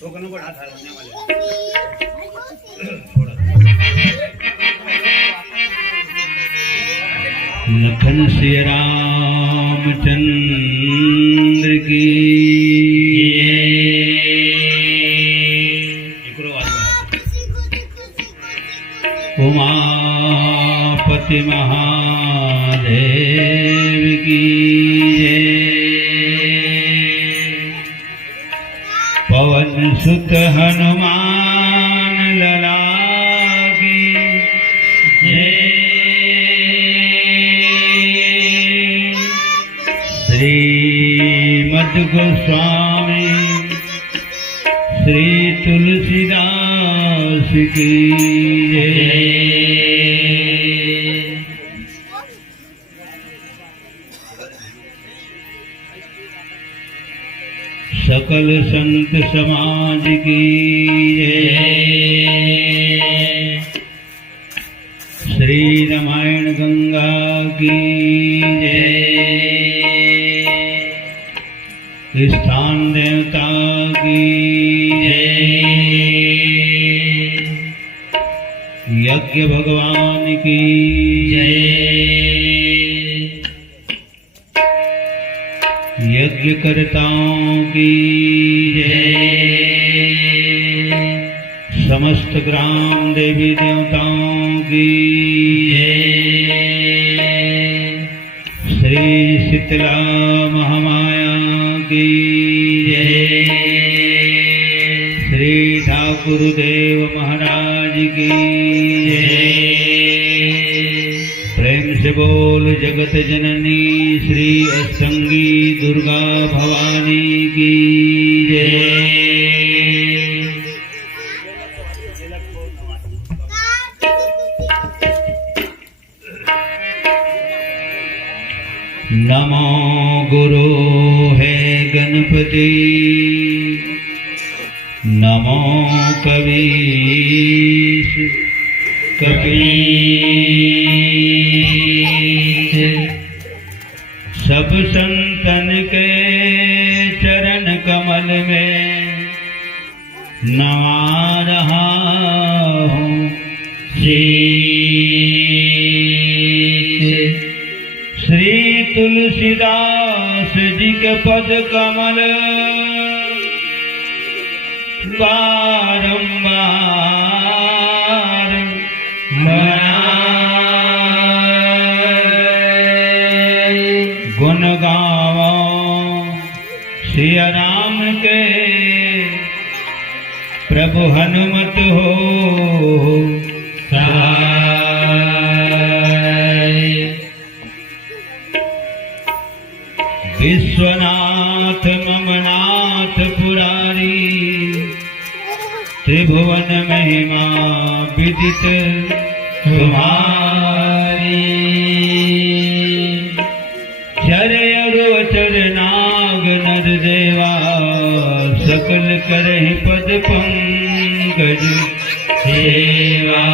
Token पर हाथ हलाने वाले लखन श्री रामचंद्र की उमापति महादेव की पवन सुत हनुमान लला की श्रीमद गोस्वामी श्री तुलसीदास की सकल संत समाज की श्री रामायण गंगा की स्थान देवता की यज्ञ भगवान की यज्ञ कर्ताओं की समस्त ग्राम देवी देवताओं की श्री शीतला महामाया की श्री ठाकुर देव महाराज की प्रेम से बोल जगत जननी श्री अष्टंगी दुर्गा भवानी की नमो गुरु है गणपति नमो कबीर कबीर सब संतन के चरण कमल में नमा रहा हूँ श्री तुलसीदास जी के पद कमल बारंबार गुण गावो सिया राम के प्रभु हनुमत हो विश्वनाथ ममनाथ पुरारी त्रिभुवन महिमा विदित तुम्हारी चरय रोचर नाग नर देवा सकल करहि पद पंकज सेवा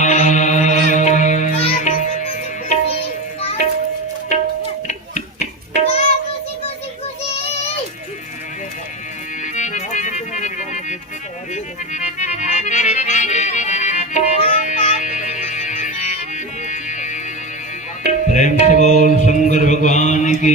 प्रेम से बोल शंकर भगवान की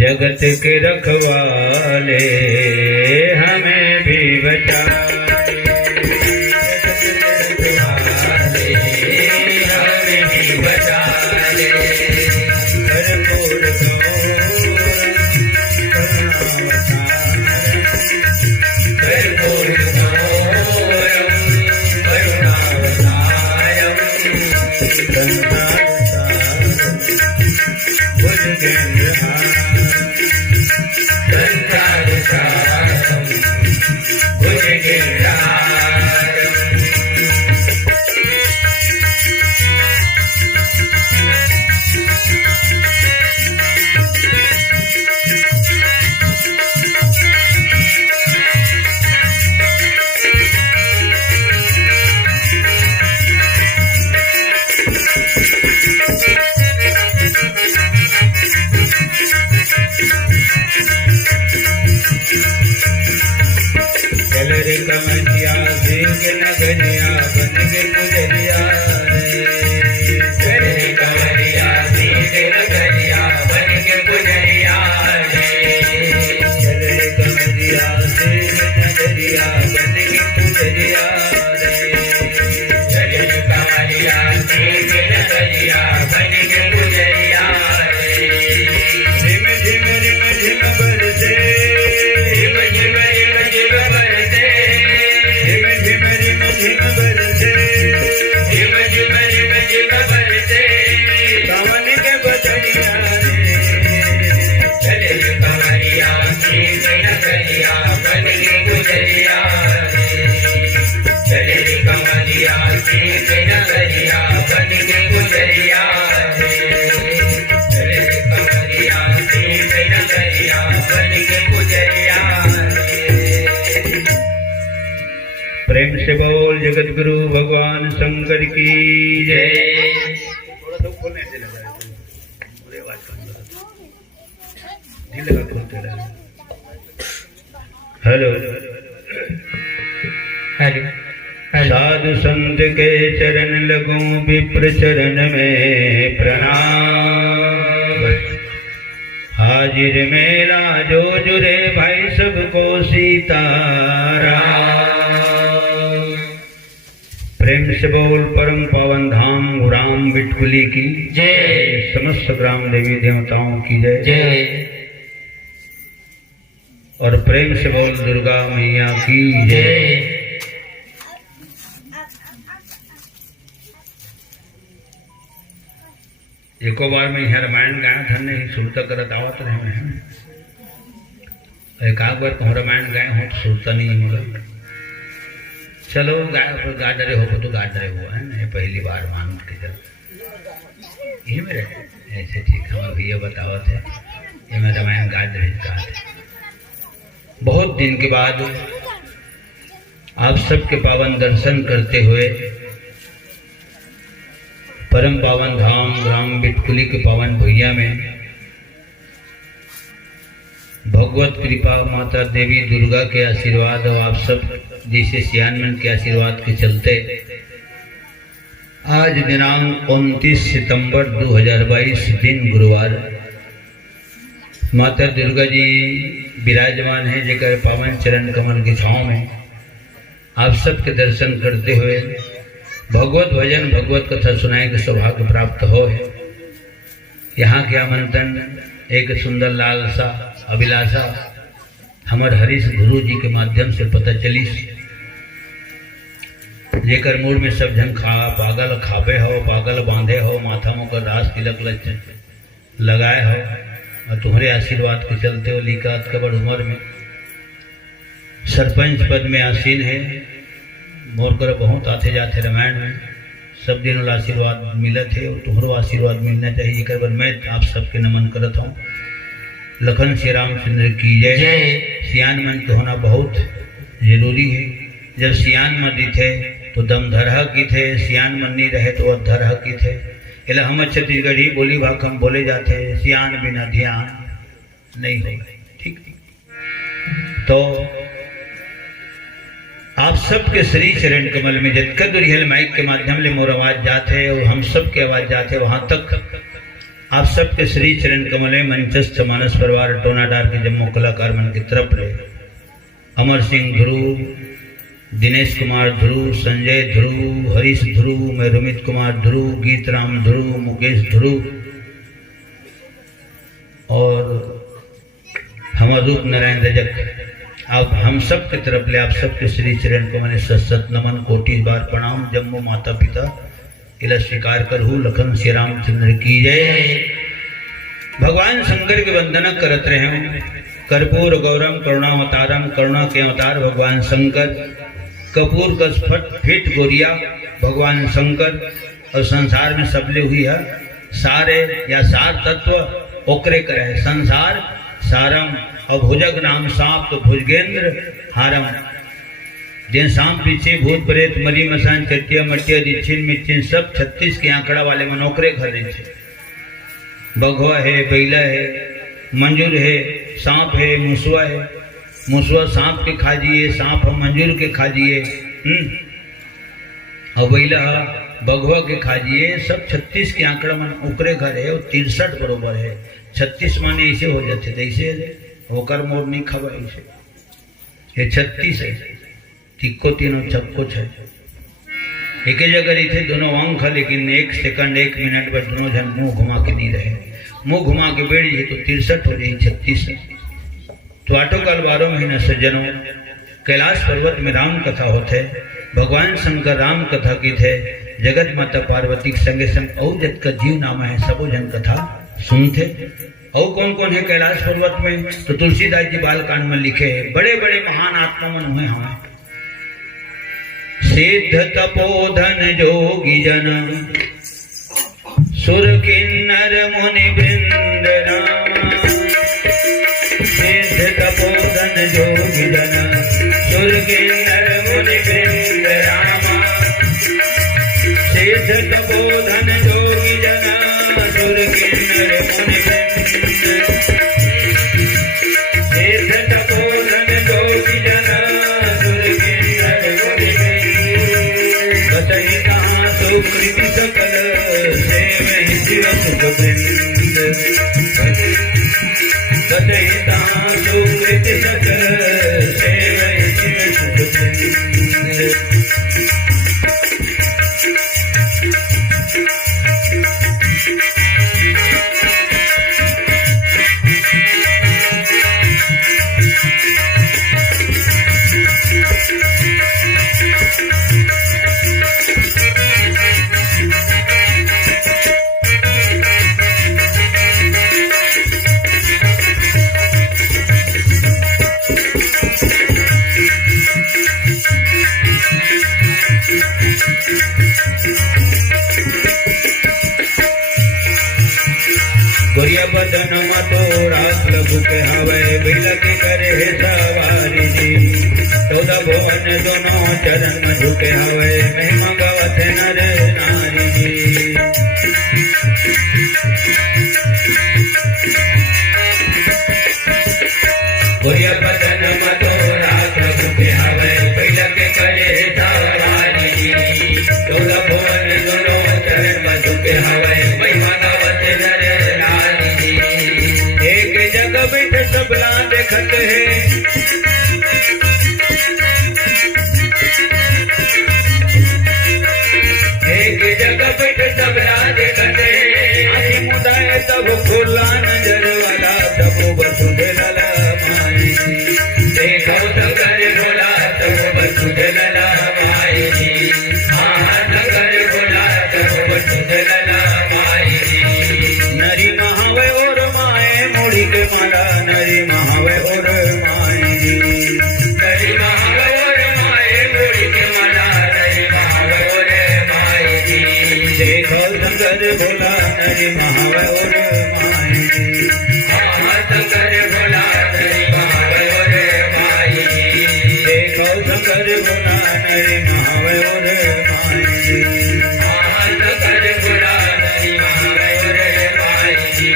जगत के रखवाले हमें भी बचा सीत नगरिया बन के गुजरिया रे कमरिया सीत नगरिया बन के गुजरिया। प्रेम से बोल जगत गुरु भगवान शंकर की जय। हेलो साधु संत के चरण लगूं विप्र चरण में प्रणाम। हाजिर मेला जो जुरे भाई सबको सीताराम। प्रेम से बोल परम पावन धाम गुराम बिटकुली की जय। समस्त ग्राम देवी देवताओं की जय जय। और प्रेम से बोल दुर्गा मैया की जय। एको बार में यह रामायण गाया था नहीं सुनता करत आवत रहे हैं। एक आग बार कहूँ रामायण गाए हो तो सुनता नहीं मगर चलो गाय गा डरे हो तो गा डरे हुआ है ना। पहली बार मान के चल ये मेरे ऐसे ठीक हमारे भैया बतावत है ये मैं रामायण गा डरे कहा थे। बहुत दिन के बाद आप सबके पावन दर्शन करते हुए परम पावन धाम ग्राम बिटकुली के पावन भैया में भगवत कृपा माता देवी दुर्गा के आशीर्वाद और आप सब जैसे सियानमन के आशीर्वाद के चलते आज दिनांक 29 सितंबर 2022 दिन गुरुवार माता दुर्गा जी विराजमान है जेकर पावन चरण कमल की छांव में आप सबके दर्शन करते हुए भगवत भजन भगवत कथा सुनाए के सौभाग्य प्राप्त हो। यहाँ के आमंत्रण एक सुंदर लालसा अभिलाषा हमर हरीश गुरु जी के माध्यम से पता चली जेकर मूड में सब जन खा पागल खापे हो पागल बांधे हो माथा मुकर रास तिलक लगाए हो और तुम्हारे आशीर्वाद के चलते हो लिकात कबड़ उम्र में सरपंच पद में आसीन है। मोर कर बहुत आते जाते रामायण में सब दिन आशीर्वाद मिलत है और तुम्हारो आशीर्वाद मिलना चाहिए। एक बार मैं आप सबके नमन करता हूँ। लखन श्री रामचंद्र की जय। सियान मन तो होना बहुत जरूरी है। जब सियान मन दिखे तो दम धरह की थे सियान मन नहीं रहे तो अधरह की थे। इला हम छत्तीसगढ़ी बोली भाग हम बोले जाते सियान बिना ध्यान नहीं होगा। ठीक तो आप सबके श्री चरण कमल में जितका दुरिहल माइक के माध्यम ले मोर आवाज जाते और हम सब के आवाज जाते वहां तक आप सबके श्री चरण कमल में मंचस्थ मानस परिवार टोनाडार के जम्मू कलाकार मन की तरफ ले अमर सिंह ध्रुव दिनेश कुमार ध्रुव संजय ध्रुव हरीश ध्रुव मैं रुमित कुमार ध्रुव गीतराम ध्रुव मुकेश ध्रुव और हमार रूप नारायण रजक आप हम सब की तरफ ले आप सबके श्री चरण को मैंने सत नमन कोटि बार प्रणाम। जम्मू माता पिता इला स्वीकार करहु लखन श्री रामचंद्र की जय। भगवान शंकर के वंदना करत रहे कर्पूर गौरम करुणावतारम करुणा के अवतार भगवान शंकर कपूर कस फट फिट गोरिया भगवान शंकर और संसार में सबले हुई है सारे या सार तत्व ओकरे करे संसार सारम और भुजग नाम सांप तो भुजगेंद्र हारम जिन सांप पीछे भूत प्रेत मरी मसान चटिया मटिया रिछिन मिचिन सब 36 के आंकड़ा वाले मनोकरे घर रहे बघवा है बैला है मंजूर है सांप है मुसवा है मुसवा सांप के खाजिए सांप हम मंजूर के खाजिए और बैला बघवा के खाजिए सब 36 के आंकड़ा मन उकरे घर है और 63 बरोबर है 36 माने ऐसे हो जाते थे ऐसे होकर मोर नहीं खबर ऐसे ये 36 है तिक्को तीनों छक्को है एक जगह रही थे दोनों अंक लेकिन 1 सेकंड 1 मिनट पर दोनों जन मुंह घुमा के नहीं रहे मुंह घुमा के बैठ जाए तो 63 हो जाए 36 है। तो आटो काल 12 महीना सज्जनों कैलाश पर्वत में राम कथा होते भगवान शंकर राम कथा की थे जगत माता पार्वती के संगे संग और जत का जीव नामा है सबो जन कथा सुनते। और कौन कौन है कैलाश पर्वत में तो तुलसीदास जी बालकांड में लिखे हैं बड़े बड़े महान आत्मा मन हुए हमें सिद्ध तपोधन जोगी जन सुर किन्नर मुनि वृंद राम। सिद्ध तपोधन जोगी जन सुर किन्नर मुनि वृंद राम। सिद्ध तपोधन जोगी जन सुर किन्नर मुनि वृंद। सिद्ध तपोधन जोगी जन सुर किन्नर मुनि वृंद। बतहि कहाँ सुकृति सकल सेवहि शिव सुख वृंद। बतहि कहाँ सुकृति सकल सेवहि शिव सुख वृंद। गोरिया बदन मतो रात लघु के हवे बिलक करे है सवारी जी। 14 भुवन दोनों चरण में झुके हवे महिमा गवत नर नारी जी। गोरिया बदन मतो रात लघु के हवे बिलक करे है सवारी जी। 14 भुवन दोनों चरण में झुके हवे महिमा गवत नर बैठ सबला देखत है। एक जगह बैठ सबला देखत है। आदि मुदाए तब खुला नजर वाला तब बसुधे लला माई। देखो शंकर बोला तब बसुधे लला माई जी। हाँ शंकर बोला तब बसुधे लला माई जी। नरी महावे और माए मुड़ी के माला नरी महावे और माए जी। नरी महावे और माए मुड़ी के माला नरी महावे और माए जी। देखो शंकर बोला नरी महावे और माए जी। हाँ शंकर बोला नरी महावे और माए जी। देखो शंकर बोला नरी महावे और माए जी। हाँ शंकर बोला नरी महावे और माए जी।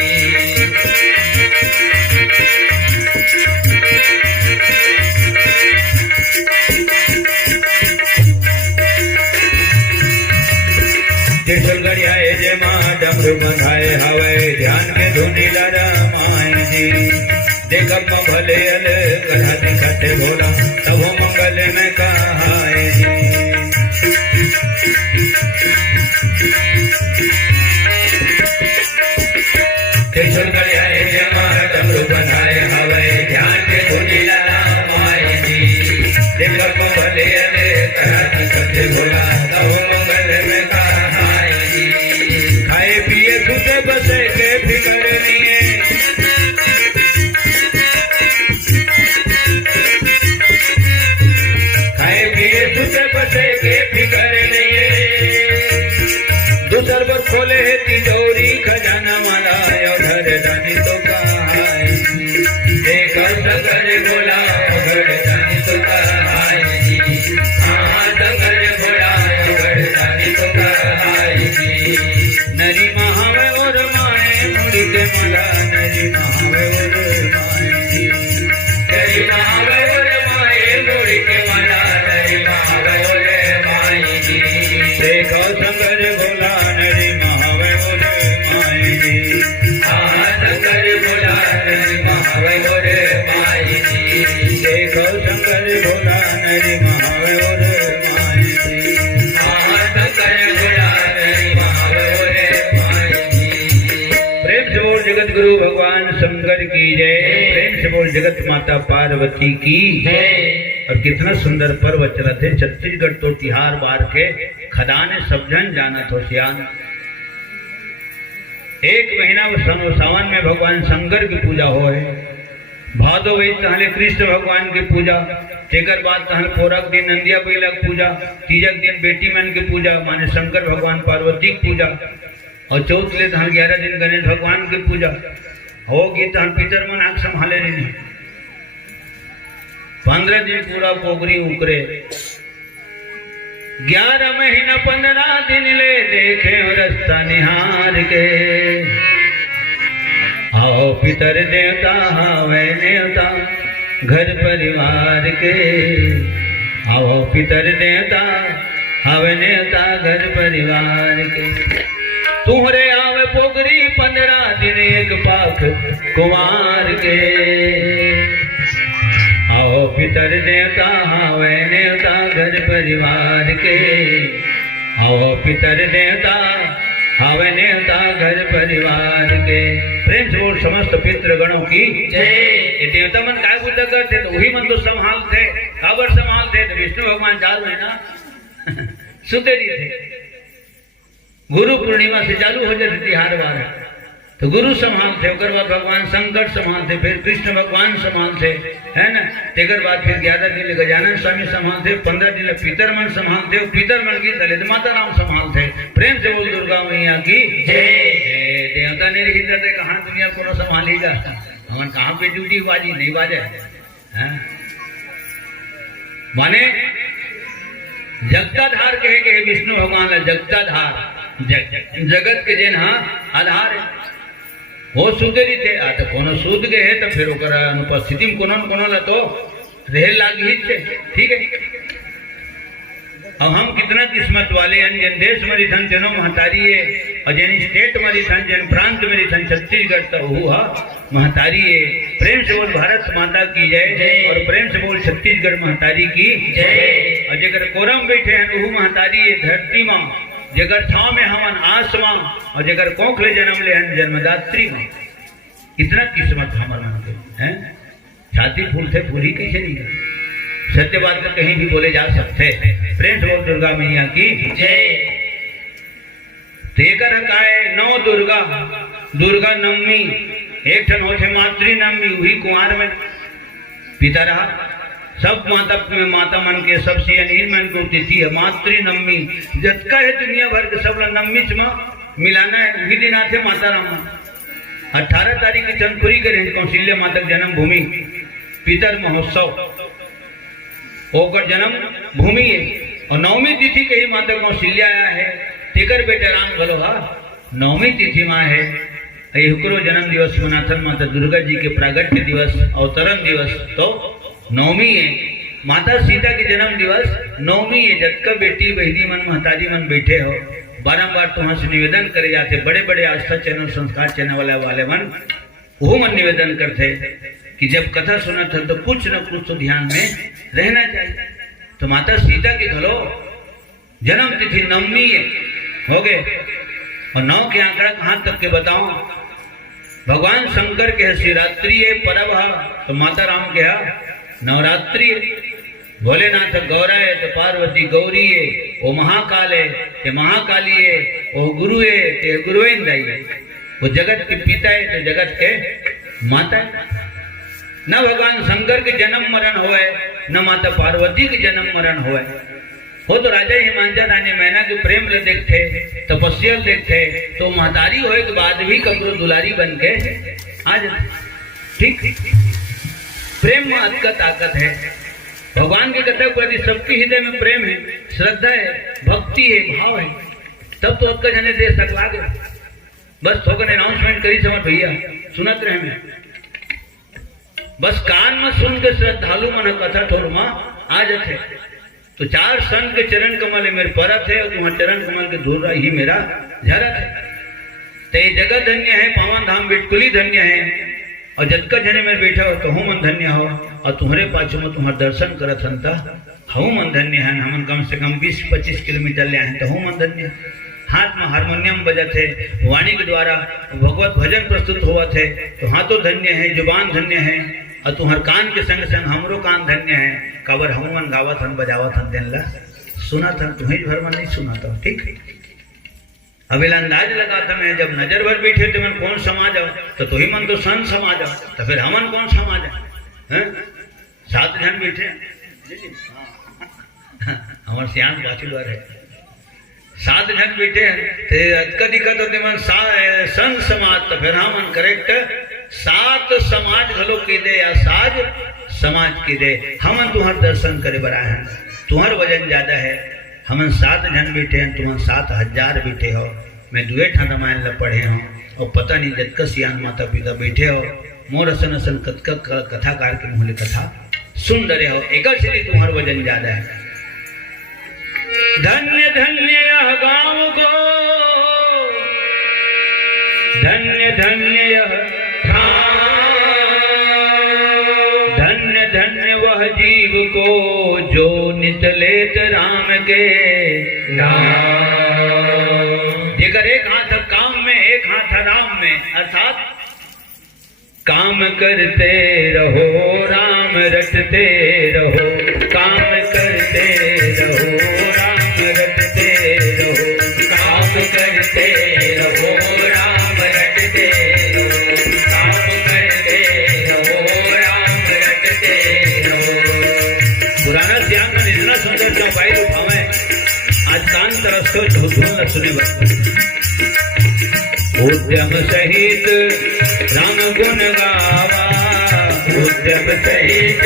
त्रिशूल गड़ियाए जे माँ डमरू बंधाए हवे ध्यान के धुनी लड़ा माए जी। देखब भले अल गधा दिखते भोला तब मंगल में कहाए जी। त्रिशूल गड़ियाए जे माँ डमरू बंधाए हवे ध्यान के धुनी लड़ा माए जी। देखब भले अल गधा दिखते भोला तब मंगल में खाए पिए सुते बसे के फिकर नहीं। खाए पिए सुते बसे के फिकर नहीं। दूसर पर खोले है तिजोरी खजाना वाला घर दानी तो कहाए। एक शंकर बोला घर दानी तो कहाए जी। हाँ शंकर बोला घर दानी तो कहाए जी। नरी महावे और माए मुड़ी के माला नरी महावे और माए जी। नरी महावे और माए मुड़ी के माला नरी महावे और माए जी। देखो शंकर बोला नरी महावे और माए जी। हाँ शंकर बोला नरी महावे और माए जी। देखो शंकर बोला नरी महावे और माए जी। हाँ शंकर बोला नरी महावे और माए जी। प्रेम से बोल जगत गुरु भगवान शंकर की जय। प्रेम से बोल जगत माता पार्वती की जय। और कितना सुंदर पर्व चला थे। छत्तीसगढ़ तो तिहार बार के खदाने सब जन जाना तो सियान। एक महीना सावन में भगवान शंकर की पूजा हो है। भादो वही तहले कृष्ण भगवान की पूजा। तेकर बाद कहन पोरक दिन नंदिया बैलक पूजा, तीजक दिन बेटी मन के पूजा माने शंकर भगवान पार्वती की पूजा, और चौथ ले तहन 11 दिन गणेश भगवान की पूजा होगी। तहन पितर मन आंख संभाले नहीं, 15 दिन पूरा पोगरी उकरे, 11 महीना 15 दिन ले देखे रास्ता निहार के। आओ पितर देवता हावे नेवता घर परिवार के, आओ पितर देवता हावे नेवता घर परिवार के। तुहरे आवे पोगरी 15 दिन एक पाख कुमार के, आओ पितर देवता हावे नेवता घर परिवार के, आओ पितर देवता हावे नेवता घर परिवार के। प्रेम से बोल समस्त पितृ गणों की जय। ये देवता मन काय बुद्ध करते तो वही मन तो संभालते, काबर संभालते तो विष्णु भगवान 4 महीना सुतेरी थे। गुरु पूर्णिमा से चालू हो जाते तिहार वार, तो गुरु संभालते, उसके बाद भगवान शंकर संभालते, फिर कृष्ण भगवान संभालते, है ना। तेकर बाद फिर 11 दिन गजानन स्वामी संभालते, 15 दिन पितर मन संभालते, पितर मन की दलित माता राम संभालते। प्रेम से बोल दुर्गा मैया की जय। देवता ने हृदय कहाँ दुनिया को संभालेगा, हमन कहाँ पे ड्यूटी बाजी नहीं बाजे है। माने जगताधार कहे के विष्णु भगवान जगताधार, जगत के जेन आधार है वो सुधरी थे। तो कोनो सूद गए है तो फिर ओकर अनुपस्थिति में कोनो कोनो ला तो रह लागी थे, ठीक है। अब हम कितना किस्मत वाले हैं, जिन देश मरी थन जनो महतारी है, और जिन स्टेट मरी थन, जिन प्रांत मरी थन छत्तीसगढ़ तो हुआ महतारी है। प्रेम से बोल भारत माता की जय, और प्रेम से बोल छत्तीसगढ़ महतारी की जय। और जगह कोरम बैठे हैं वो महतारी है धरती माँ, जगर छाव में हमन आसमा, और जगर कोखले जन्म ले हन जन्मदात्री माँ। इतना किस्मत हमर मन के हैं, छाती फूल थे पूरी कैसे नहीं कर, सत्य बात तो कहीं भी बोले जा सकते। प्रेम से बोल दुर्गा मैया की जय। तेकर काय 9 दुर्गा, दुर्गा नवमी एक ठन होते मातृ नवमी, वही कुंवर में पिता रहा। सब माता मन के सब सियन मन को तिथि है मातृ नवमी। जतका है दुनिया भर के सब नवमी मिलाना है, वही दिन आते माता राम। 18 तारीख की चंदपुरी करे कौशल्या माता जन्म भूमि पितर महोत्सव, ओकर जन्म भूमि है। और 9वीं तिथि के ही माता कौशल्या आया है, तेकर बेटे राम गलोहा 9वीं तिथि माँ है। एकरो जन्म दिवस मनाथन माता दुर्गा जी के प्रागट्य दिवस, अवतरण दिवस तो 9वीं है। माता सीता के जन्म दिवस 9वीं है। जतका बेटी बहनी मन महतारी मन बैठे हो, बारंबार तुहां से निवेदन करे जाते, बड़े बड़े आस्था चैनल संस्कार चैनल वाले मन वो मन निवेदन करते कि जब कथा सुनत है तो कुछ न कुछ तो ध्यान में रहना चाहिए। तो माता सीता के घलो जन्म तिथि 9वीं है हो गए। और 9 के आंकड़ा कहाँ तक के बताऊं, भगवान शंकर के शिवरात्रि है परब है, तो माता राम के नवरात्रि है। भोलेनाथ गौरा है तो पार्वती गौरी है, वो महाकाल है तो महाकाली है, वो गुरु है तो गुरुवेंद्राई है। वो जगत के पिता है तो जगत के माता है। न भगवान शंकर के जन्म मरण होए, न माता पार्वती के जन्म मरण होए। वो तो राजा हिमांचल रानी मैना के प्रेम ले देखते, तपस्या देखते, तो महतारी होए के बाद भी कपड़ो दुलारी बन के आ जाते। ठीक, प्रेम में अत का ताकत है। भगवान के कथा प्रति सबके हृदय में प्रेम है, श्रद्धा है, भक्ति है, भाव है, तब तो अक्का जने दे सकला गए। बस थोकन अनाउंसमेंट करी समझ भैया सुनत रहे में, बस कान में सुन के श्रद्धालु मन कथा ठोर माँ आ जाते। तो 4 संत के चरण कमल मेरे परत है, और तुम्हारे चरण कमल के धूल ही मेरा झरत है। तो ये जगह धन्य है, पावन धाम बिटकुली धन्य है। और जतका जने में बैठा हो तो हूँ मन धन्य हो, और तुम्हारे पाछू में तुम्हारे दर्शन करत हन ता हूँ मन धन्य है। हम कम से कम 20-25 किलोमीटर ले आए तो हूँ मन धन्य। हाथ में हारमोनियम बजत है, वाणी के द्वारा भगवत भजन प्रस्तुत हुआ थे, तो हाथों धन्य है, जुबान धन्य है, और तुम्हार कान के संग संग हमरो कान धन्य है। कबर हम मन गावत हन बजावत हन दिन ला सुना था, तुम्हें भर मन नहीं सुना था। ठीक, अब अंदाज लगा था मैं, जब नजर भर बैठे तो मन कौन समा जाओ, तो तुही मन तो संत समा जाओ, तो फिर हमन कौन समा जाए। 7 जन बैठे, हमारे सियान बाकी बार है 7 जन बैठे हैं ते अतका दिक्कत होते मन संग समाज तो फिर हाँ मन करेक्ट 7 समाज घलो की दे या साज समाज की दे हमन तुम्हार दर्शन करे बरा है तुम्हार वजन ज्यादा है हमन 7 जन बैठे हैं तुम 7,000 बैठे हो मैं दुए ठा रामायण ला पढ़े हूँ और पता नहीं जतका सियान माता पिता बैठे हो मोर असन असन कतका कथाकार के मुँह कथा सुन डरे हो एक श्री तुम्हार वजन ज्यादा है। धन्य धन्य यह गाँव को धन्य धन्य यह धन्य धन्य वह जीव को जो नित लेत राम के नाम। जेकर एक हाथ काम में एक हाथ राम में अर्थात काम करते रहो राम रटते रहो काम करते रहो राम रटते रहो काम करते रहो राम रटते रहो काम करते रहो राम रटते रहो। पुराना सियान में इतना सुंदर चौपाई उठावे आज कान तरसो झूठून न सुने बस उद्यम सहित राम गुण गावा उद्यम सहित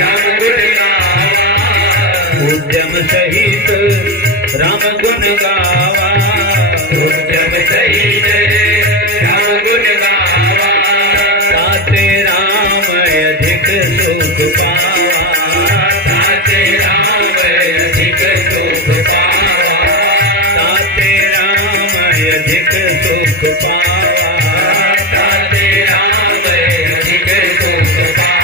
राम गुण गावा उद्यम सहित राम गुण गावा उद्यम सहित राम गुण गावा ताते राम अधिक सुख पावा ताते राम अधिक सुख पावा ताते राम अधिक सुख पावा ताते राम अधिक सुख पावा।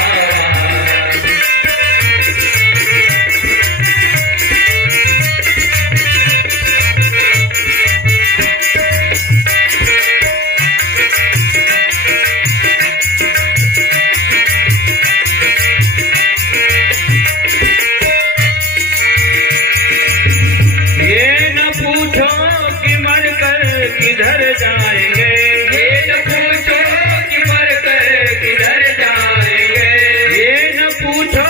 ये न पूछो कि मर कर किधर जाएंगे ये न पूछो कि मर कर किधर जाएंगे ये न पूछो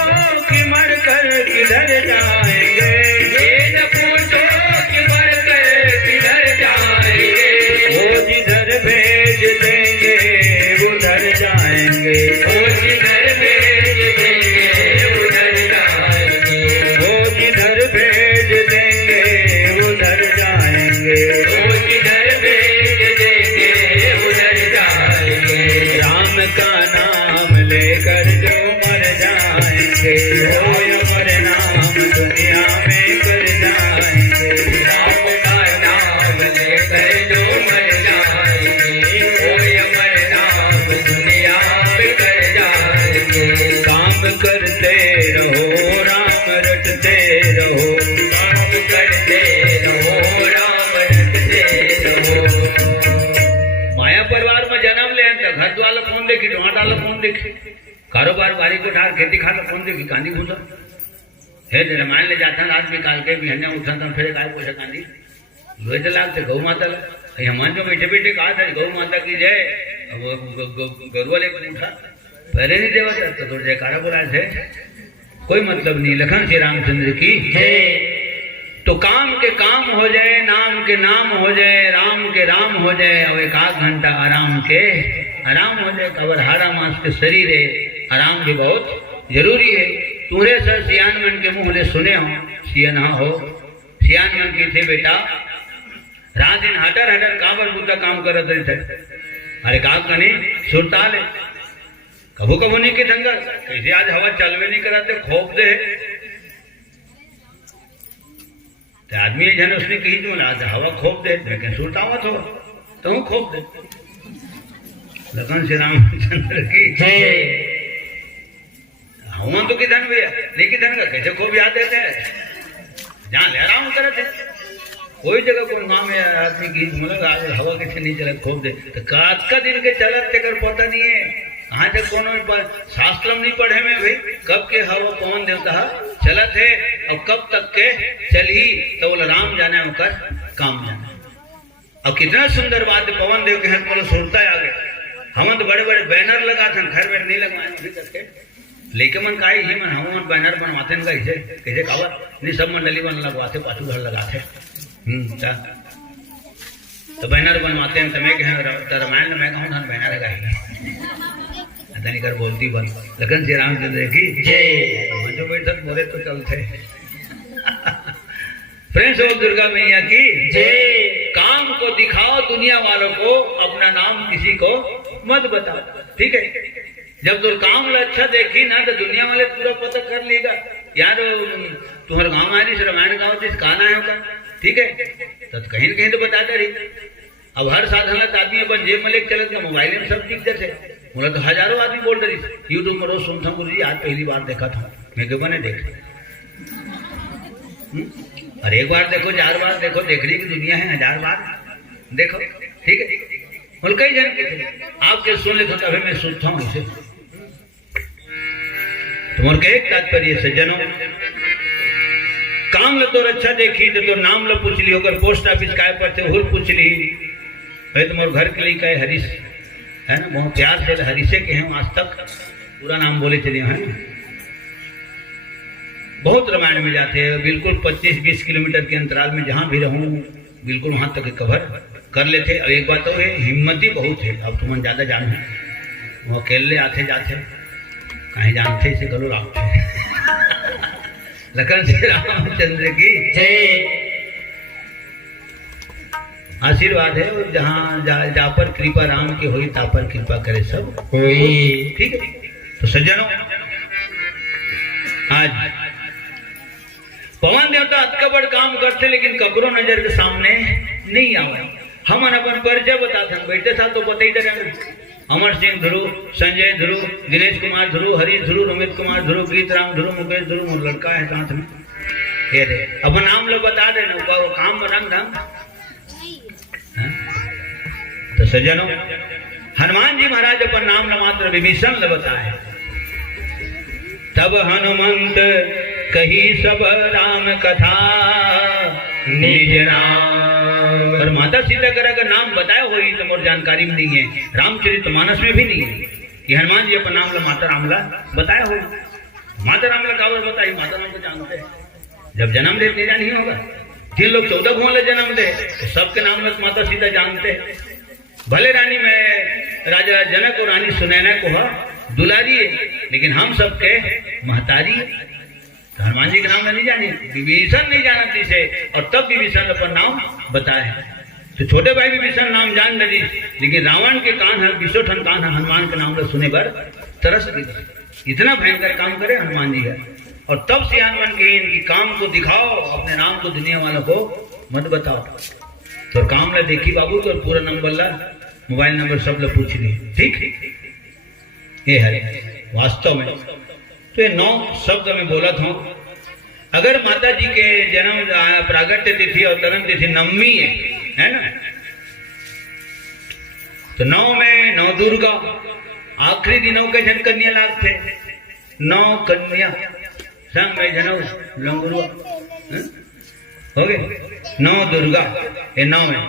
कि मर कर किधर जाएंगे ये न पूछो कि मर कर किधर जाएंगे वो जिधर भेज देंगे उधर जाएंगे वो जिधर भेज देंगे उधर जाएंगे वो जिधर भेज देंगे उधर जाएंगे वो जिधर भेज देंगे उधर जाएंगे। राम का नाम लेकर जो मर जाएंगे वो अमर नाम दुनिया में कर जाएंगे राम का नाम लेकर जो मर जाएंगे वो अमर नाम दुनिया में कर जाएंगे। काम करते रहो राम रटते रहो काम करते रहो राम रटते रहो। माया परिवार में जन्म ले तो घर वाला फोन देखी टमाटर वाला फोन देखी कारोबार बारी को ठार खेती खाता फोन देखी कांदी घुसा है रामायण ले जाता रात में काल के भी हन्या उठा था फिर काय पोछा कांदी लोहे चला से गौ माता ला हमान जो बैठे बैठे कहा था गौ माता की जय गरुआ लेकर उठा पहले नहीं देवा था तो जयकारा बोला थे कोई मतलब नहीं लखन श्री रामचंद्र की है। तो काम के काम हो जाए नाम के नाम हो जाए राम के राम हो जाए अब 1 घंटा आराम के आराम हो जाए कबर हारा मास के शरीर है आराम भी बहुत जरूरी है। तूरे सर सियान मन के मुँह ले सुने हो सियन हो सियान मन की थे बेटा रात दिन हटर हटर काबर बूता काम करत रहे थे अरे का कने सुरताल है कभू कभू नहीं के दंगल कैसे आज हवा चलवे नहीं कराते खोप दे तो आदमी जन उसने कही तुम आज हवा खोप दे लेकिन सुरतावत हो तो हूँ खोप दे लखन श्री रामचंद्र की हवा तो किधन भैया नहीं किधन का कैसे खोप याद देते हैं जहाँ ले आराम करते कोई जगह को गाँव में आदमी की मतलब आज हवा कैसे नहीं चलत खोप दे तो कात का दिन के चलत ते कर पता नहीं है कहाँ तक कोनो शास्त्र नहीं पढ़े में भाई कब के हवा पवन देवता चलत है और कब तक के चली तो बोला राम जाने होकर काम जाने। और कितना सुंदर बात है पवन देव के हाथ बोलो सुनता है आगे हम तो बड़े बड़े बैनर लगा थे घर में नहीं लगवाए अभी तक के लेके मन का ही मन हम मन बैनर बनवाते हैं कैसे कैसे कावर नहीं सब मंडली बन लगवाते पाछू घर लगाते तो बैनर बनवाते हैं तो मैं कह रामायण में कहूँ धन बैनर लगाएगी धनी कर बोलती बन लगन श्री रामचंद्र की जय जो बैठक बोले तो चलते फ्रेंड्स और दुर्गा मैया की जय। काम को दिखाओ दुनिया वालों को, अपना नाम किसी को मत बताओ, ठीक है। जब तो काम अच्छा देखी ना तो दुनिया वाले पूरा पता कर लेगा यार तुम्हारे गाँव आ रही रामायण गाँव जिस गाना है होगा, ठीक है। तो कहीं न कहीं तो बताता रही। अब हर साधन आदमी अपन जेब में लेकर चलत मोबाइल में सब दिख जैसे बोला तो हजारों आदमी बोल रही यूट्यूब में रोज सुनता हूँ जी आज पहली बार देखा था मैं क्यों बने देख और एक बार देखो 4 बार देखो देखने की दुनिया है 1000 बार देखो, ठीक है। और कई जन के आपके सुन ले तो तभी मैं सुनता हूँ इसे। तुम्हारे के एक तात्पर्य सज्जनों काम लो तो अच्छा देखी तो नाम लो पूछ ली होकर पोस्ट ऑफिस काय पर थे हुर पूछ ली भाई तुम्हारे घर के लिए कहे हरीश है ना बहुत प्यार से हरीशे के हैं आज तक पूरा नाम बोले चले हैं। बहुत रामायण में जाते हैं बिल्कुल 25-20 किलोमीटर के अंतराल में जहां भी रहूं बिल्कुल वहां तक कवर कर लेते। अब एक बात तो है हिम्मती बहुत है। अब तुम ज्यादा जान है वो अकेले आते जाते कहीं जानते इसे करो राखते लखन श्री रामचंद्र की जय। आशीर्वाद है और जहाँ जा पर कृपा राम की हुई ता पर कृपा करे सब कोई, ठीक है। तो सज्जनों आज पवन देवता अतकबड़ काम करते लेकिन ककरो नजर के सामने नहीं आवे। हम अपन परिचय बताते हैं बैठे था तो पता ही था अमर सिंह ध्रुव, संजय ध्रुव, दिनेश कुमार ध्रुव, हरीश ध्रुव, रमित कुमार ध्रुव, गीतराम ध्रुव, मुकेश ध्रुव और लड़का है साथ में ये दे अपन नाम लो बता दे ना वो काम में रंग ढंग। तो सज्जनों हनुमान जी महाराज अपन नाम न मात्र विभीषण ल बताए तब हनुमंत कही सब राम कथा निज नाम। और माता सीता का अगर नाम बताया हो तो मोर जानकारी में नहीं है, रामचरितमानस में भी नहीं है कि हनुमान जी अपन नाम ला माता रामला बताया हो। माता रामला कावर बताई माता राम को जानते हैं। जब जन्म ले तेरा नहीं होगा 3 लोग 14 भुवन जन्म दे तो सबके नाम में माता सीता जानते हैं। भले रानी में राजा जनक और रानी सुनैना को दुलारी है लेकिन हम सबके महतारी है। तो हनुमान जी के नाम नहीं जानी, विभीषण नहीं जाना इसे और तब विभीषण अपन नाम बताए। तो छोटे भाई विभीषण नाम जान लगी लेकिन रावण के कान है 20 ठन कान है हनुमान के नाम सुने पर तरस गई। इतना भयंकर काम करे हनुमान जी है। और तब से हनुमान के इनकी काम को दिखाओ अपने नाम को दुनिया वालों को मत बताओ। तो काम ला देखी बाबू तो पूरा नंबर ला मोबाइल नंबर सब ला पूछ ली, ठीक। ये है वास्तव में तो ये 9 शब्द में बोला था। अगर माता जी के जन्म प्रागट्य तिथि और जन्म तिथि नवमी है ना तो 9 में 9 दुर्गा आखिरी दिनों के जन कन्या लाग थे 9 कन्या संग में जनऊ लंगुरुआ हो गए 9 दुर्गा ये 9 में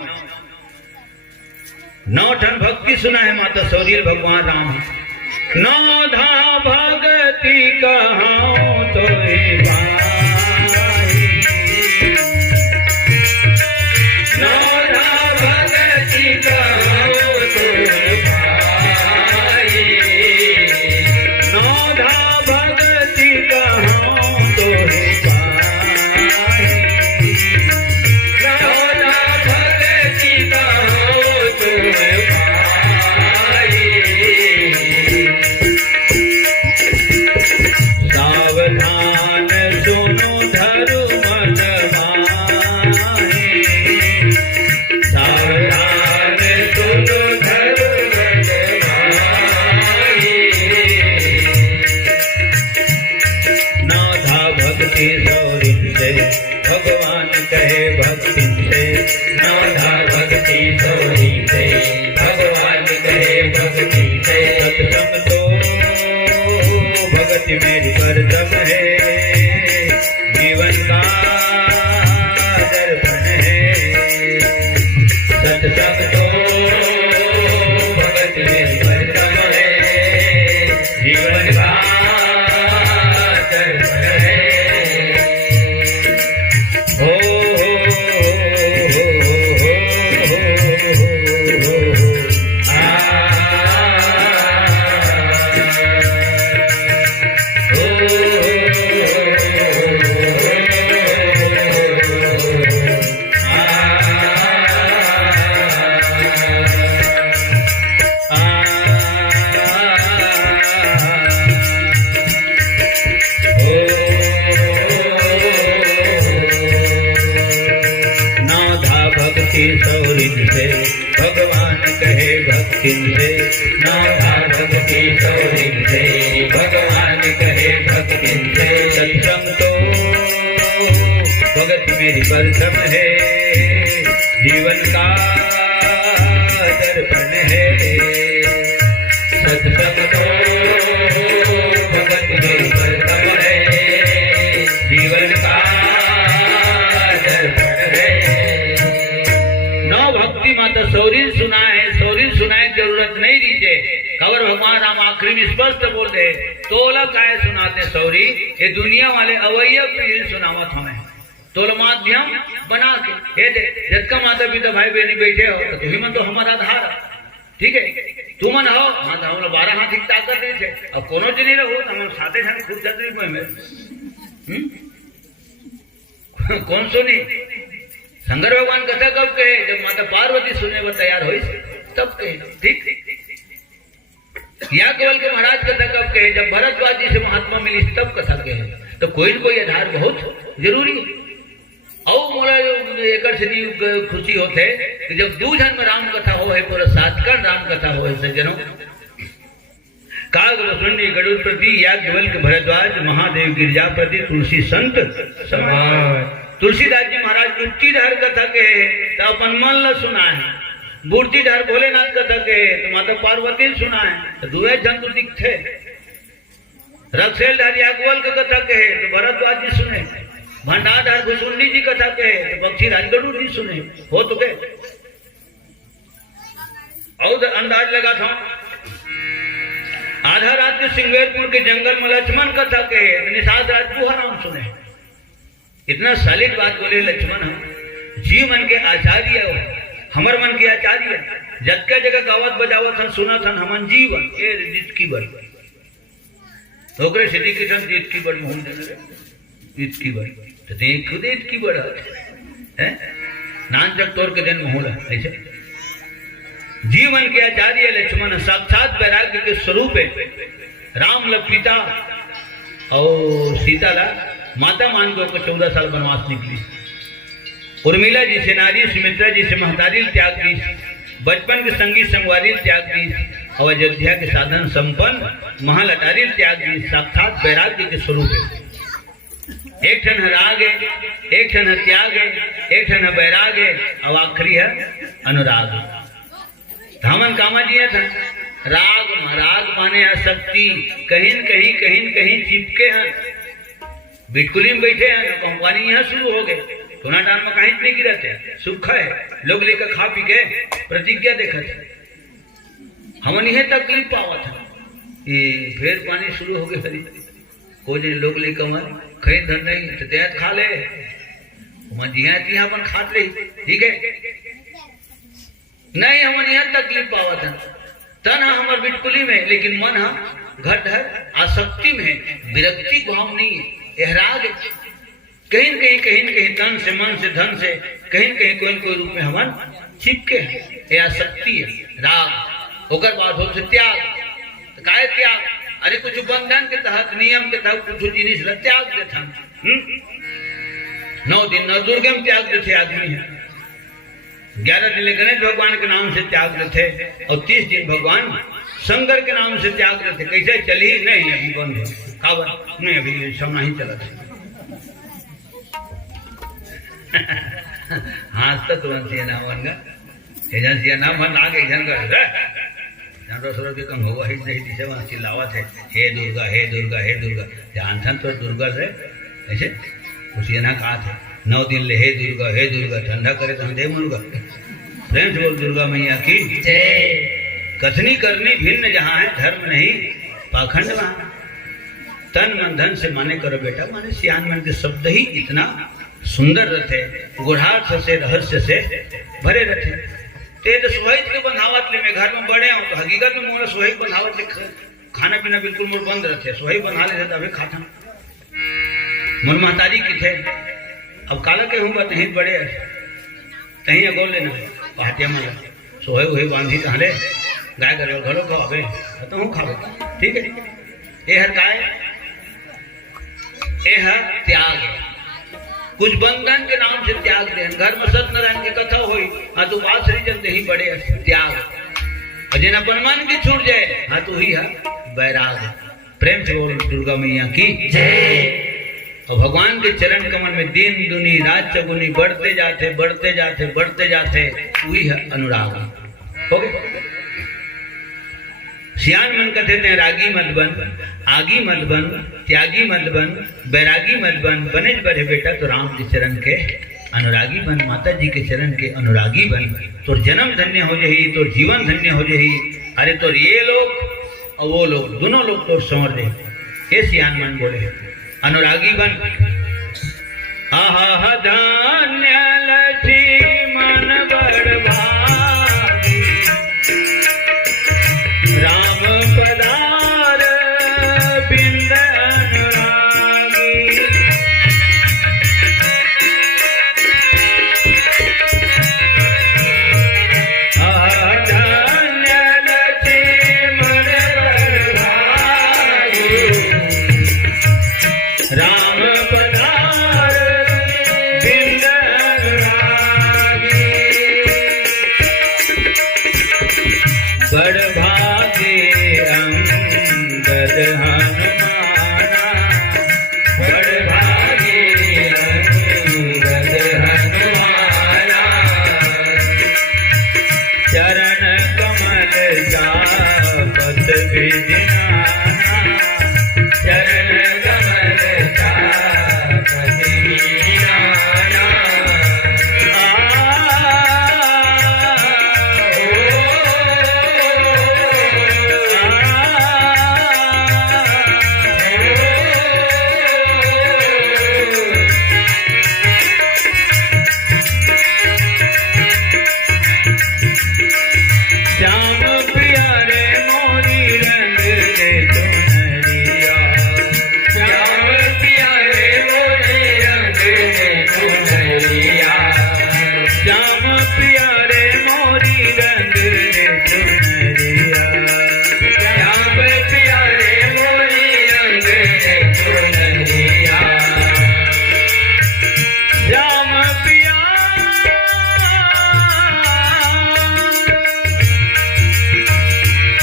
9 ठन भक्ति सुना है माता सौरील भगवान राम 9 धा भगति कहाऊं तो हे भाई 9 धा भगति कहाऊं तो हे भाई 9 धा भगति कहाऊं तो हे भाई 9 धा भगति कहाऊं तो हे सावधान भक्ति सौरिन से भगवान कहे भक्तिन से नाथा भक्ति सौरिन से भगवान कहे भक्तिन से सत्संग तो भगत मेरी परसम है जीवन का दर्पण है सत्संग तो भगत मेरी परसम है जीवन का दर्पण है। नौ भक्ति माता सौरीन सुनाए जरूरत नहीं दीजिए कवर भगवान राम आखिरी में स्पष्ट बोलते तोला काय सुनाते सौरी ये दुनिया वाले अवयव की सुनावत हमें तोल माध्यम बना के हे दे जब माता पिता भाई बहनी बैठे हो तो तुम्ही मन तो हमारा आधार ठीक है तू मन हो माता हम 12 हाथ की ताकत नहीं थे अब कोनो जनी रहो हम साथे साथे खुद छतरी में कौन सुनी शंकर भगवान कथा कब कहे जब माता पार्वती सुनने पर तैयार हुई तब कहे ठीक या केवल के महाराज कथा कब कहे जब भरद्वाज जी से महात्मा मिली तब कथा कहे तो कोई न कोई आधार बहुत जरूरी है और मोला एक खुशी होते कि जब दू जन में राम कथा हो है पूरा सातकन राम कथा हो है सज्जनों काग सुंडी गरुड़ प्रति या केवल के भरद्वाज महादेव गिरिजापति तुलसी संत समाज तुलसीदास जी महाराज उच्ची ढार कथा के तो अपन मन ल सुना है मूर्ति ढार भोलेनाथ कथा के तो माता पार्वती सुना है तो दुए जंतु दिखते रक्षेल ढार यागवल के कथा के तो भरद्वाज जी सुने भंडार ढार भुसुंडी जी कथा के तो बख्शी राजगढ़ जी सुने हो तो के और अंदाज लगा था आधा रात के सिंगवेरपुर के जंगल में लक्ष्मण कथा के तो निषाद राजपुहा नाम सुने इतना सॉलिड बात बोले लक्ष्मण हम जी मन के आचार्य हमर मन के आचार्य जगह जगह गावत बजावत हम सुना था हमन जीवन ए जीत की बड़ ओकरे सिटी किशन जीत की बड़ मोहन देने जीत की बड़ तो देख खुद जीत की बड़ है नान जग तोड़ के दिन मोहला ऐसे जीवन के आचार्य लक्ष्मण साक्षात वैराग्य के स्वरूप है राम ल पिता और सीता ला माता मान को 14 साल वनवास निकली उर्मिला जी से नारी सुमित्रा जी से महतारी त्याग दी बचपन के संगी संगवारी त्याग दी और अयोध्या के साधन संपन्न महालटारी त्याग दी साक्षात वैराग्य के स्वरूप है एक ठन राग है एक ठन त्याग है एक ठन वैराग है और आखिरी है अनुराग धामन कामा जी था राग महाराग माने आसक्ति कहीं कहीं चिपके हैं बिटकुली में बैठे हैं कंपनी यहाँ शुरू हो गए सोना डाल में कहीं नहीं गिरते सुख है लोग लेकर खा पी के प्रतिज्ञा देखा थे हमन यह तकलीफ पावा था ये फिर पानी शुरू हो गए हरी को जे लोग लेकर हमारे कहीं धन नहीं तो तैयार खा ले मन जी यहाँ अपन खात रही ठीक है नहीं हमन यह तकलीफ पावा था तन हमार बिटकुली में लेकिन मन हम घर घर आसक्ति में विरक्ति भाव नहीं है एहराग कहीं तन से मन से धन से कहीं कोई रूप में हमन चिपके हैं यह आसक्ति है राग होकर बात हो से त्याग तो काय त्याग अरे कुछ बंधन के तहत नियम के तहत कुछ जिनिस त्याग देता 9 दिन 9 दुर्गे में त्याग देते आदमी है 11 दिन गणेश भगवान के नाम से त्याग देते और 30 दिन भगवान शंकर के नाम से त्याग देते कैसे चली नहीं अभी बंद है काबर नहीं अभी सब नहीं चला हाँ तुरंत ये नाम बन गया नाम बन आगे के कम होगा ही नहीं दिशा वहां चिल्लावत है हे दुर्गा हे दुर्गा हे दुर्गा ध्यान था तो दुर्गा से ऐसे उसी ना कहा थे 9 दिन ले हे दुर्गा ठंडा करे तो हम जय मुर्गा प्रेम से बोल दुर्गा मैया की जय कथनी करनी भिन्न जहाँ है धर्म नहीं पाखंड वहां तन मन धन से माने करो बेटा माने सियान मन के शब्द ही इतना सुंदर रथे गुढ़ार्थ से रहस्य से भरे रथे ते तो सुहाई के बंधावत ले मैं घर में बड़े हूँ तो हकीकत में मोला सुहाई बंधावत ले खाना पीना बिल्कुल मोर बंद रखे सुहाई बंधा ले तभी खाता मन महतारी की थे अब काला के हूँ तही बड़े तही अगोल लेना पहाटिया में सोहे वही बांधी कहले गाय घर घरों खावे तो हूँ खावे ठीक है ये हर काय ये है त्याग कुछ बंधन के नाम से त्याग दे घर में सत्यनारायण की कथा हुई बड़े त्याग और जिन अपन मन की छूट जाए हाँ तो ही है बैराग। प्रेम से बोल दुर्गा मैया की जय। और भगवान के चरण कमल में दिन दुनी रात चगुनी बढ़ते जाते बढ़ते जाते बढ़ते जाते वही है अनुराग। हो गए सियान मन कहते हैं रागी मत बन, आगी मत बन, त्यागी मत बन, बैरागी मत बन, बने बड़े बेटा तो राम के चरण के अनुरागी बन, माता जी के चरण के अनुरागी बन, तो जन्म धन्य हो जाही, तो जीवन धन्य हो जाही। अरे तो ये लोग और वो लोग दोनों लोग तो संवर दे। ये सियान मन बोले अनुरागी बन। आहा धन्य लक्ष्मण बड़ भागी, राम पदार बिंद अनुरागी। आहा धन्य लक्ष्मण बड़ भागी, राम पधार बिंद अनुरागी। बड़ भागे अंगद हनुमाना, बड़ भागे अंगद हनुमाना। चरण कमल जापत विधिनाना, चरण कमल जापत विधिनाना। श्याम प्यारे मोरी रंग दे चुनरिया, श्याम प्यारे मोरी रंग दे चुनरिया। श्याम प्यारे मोरी रंग दे चुनरिया, श्याम प्यारे मोरी रंग दे चुनरिया। श्याम प्यारे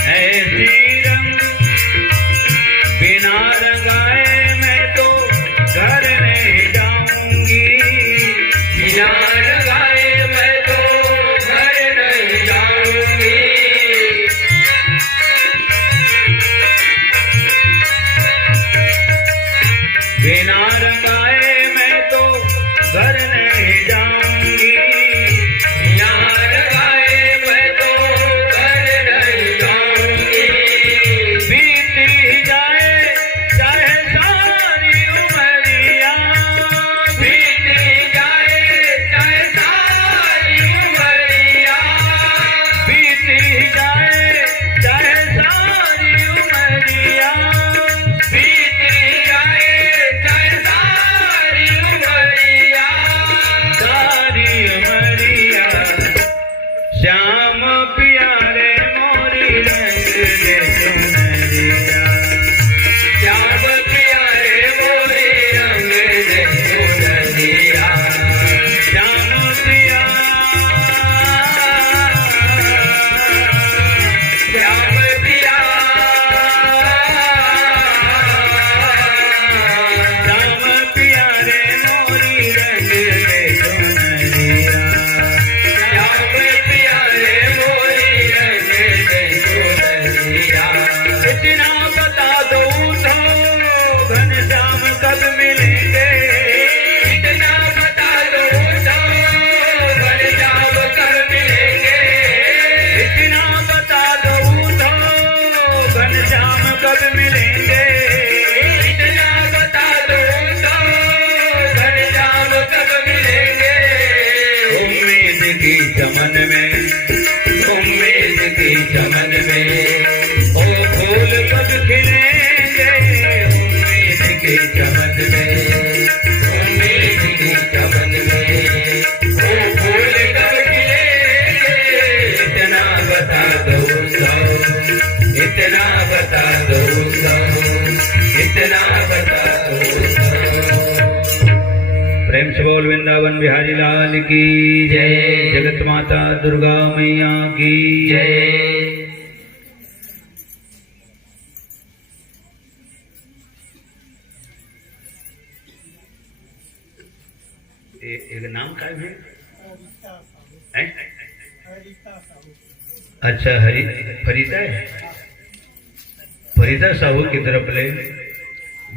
ऐसी रंग बिना रंगाए मैं तो घर नहीं जाऊंगी, बिना रंगाए मैं तो घर नहीं जाऊंगी। बिना रंगाए मैं तो घर नहीं जाऊंगी, बिना रंगाए मैं तो घर नहीं जाऊंगी। बीत ही जाए चाहे सारी उमरिया, बीत ही जाए चाहे सारी उमरिया, बीत ही जाए चाहे सारी उमरिया, बीत ही जाए चाहे सारी उमरिया, सारी उमरिया। श्याम प्यारे मोरी रंग दे चुनरिया, श्याम प्यारे मोरी रंग दे चुनरिया। श्याम श्याम प्रिया, श्याम प्यारे मोरी रंग दे चुनरिया, श्याम प्यारे मोरी रंग दे चुनरिया। इतना बता दो तो घनश्याम कब मिलेंगे, इतना बता दो तो घनश्याम कब मिलेंगे, इतना बता दो तो घनश्याम कब मिलेंगे, इतना बता दो तो घनश्याम कब मिलेंगे। उम्मीद की चमन में, उम्मीद की चमन में ओ फूल कब खिलेंगे, उम्मीद की चमन में, उम्मीद की चमन में ओ फूल कब खिलेंगे। इतना बता दो तो, इतना बता दो तो, इतना बता दो तो। प्रेम से बोल वृंदावन बिहारी लाल की जय। जगत चरित माता दुर्गा मैया की जय। एक नाम का है? अच्छा, फरीदा है। फरीदा साहू की तरफ ले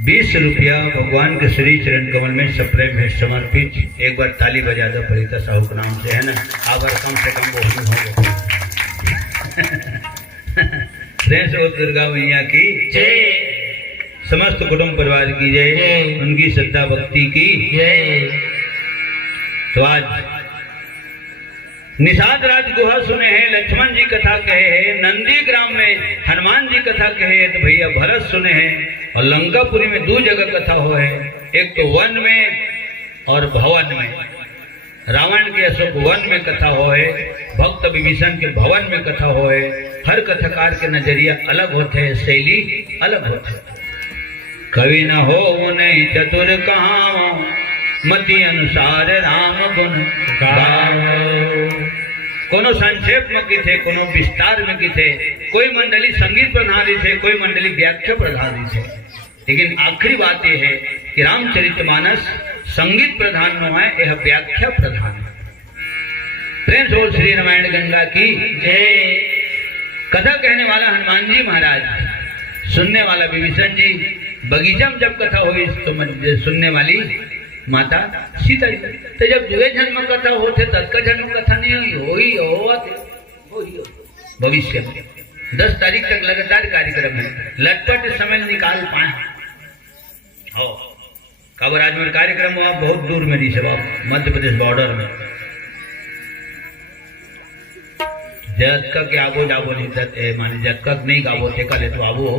20 रुपया भगवान के श्री चरण कमल में सप्रेम है समर्पित। एक बार ताली बजा दो फरीदा साहू के नाम से, है ना। आवर कम से कम वो होगा। प्रेम से दुर्गा मैया की जय। समस्त कुटुंब परिवार की जय, उनकी श्रद्धा भक्ति की जय। तो आज निषाद राज गुहा सुने हैं, लक्ष्मण जी कथा कहे हैं, नंदी ग्राम में हनुमान जी कथा कहे तो भैया भरत सुने हैं, और लंकापुरी में 2 जगह कथा हो है, एक तो वन में और भवन में। रावण के अशोक वन में कथा हो है, भक्त विभीषण के भवन में कथा हो है। हर कथाकार के नजरिया अलग होते हैं, शैली अलग होती है। कवि न हो नहीं चतुर कहावो, मति अनुसार राम गुण गावो। कोनो संक्षेप में की थे, कोनो विस्तार में की थे। कोई मंडली संगीत प्रधान थे, कोई मंडली व्याख्या प्रधान थे, लेकिन आखिरी बात यह है कि रामचरितमानस संगीत प्रधान न है, यह व्याख्या प्रधान है। प्रेम से श्री रामायण गंगा की जय। कथा कहने वाला हनुमान जी महाराज, सुनने वाला विभीषण जी। बगीचा में जब कथा हुई तो सुनने वाली माता सीता जी। तो जब दुए जन्म कथा होते तब का जन्म कथा नहीं हुई, हो भविष्य में 10 तारीख तक लगातार कार्यक्रम है। लटपट समय निकाल पाए हो। काबराज में कार्यक्रम हुआ बहुत दूर में नहीं से, मध्य प्रदेश बॉर्डर में। जतका के आबो जाबो नहीं माने जतका नहीं गाबो थे कल तो आबो हो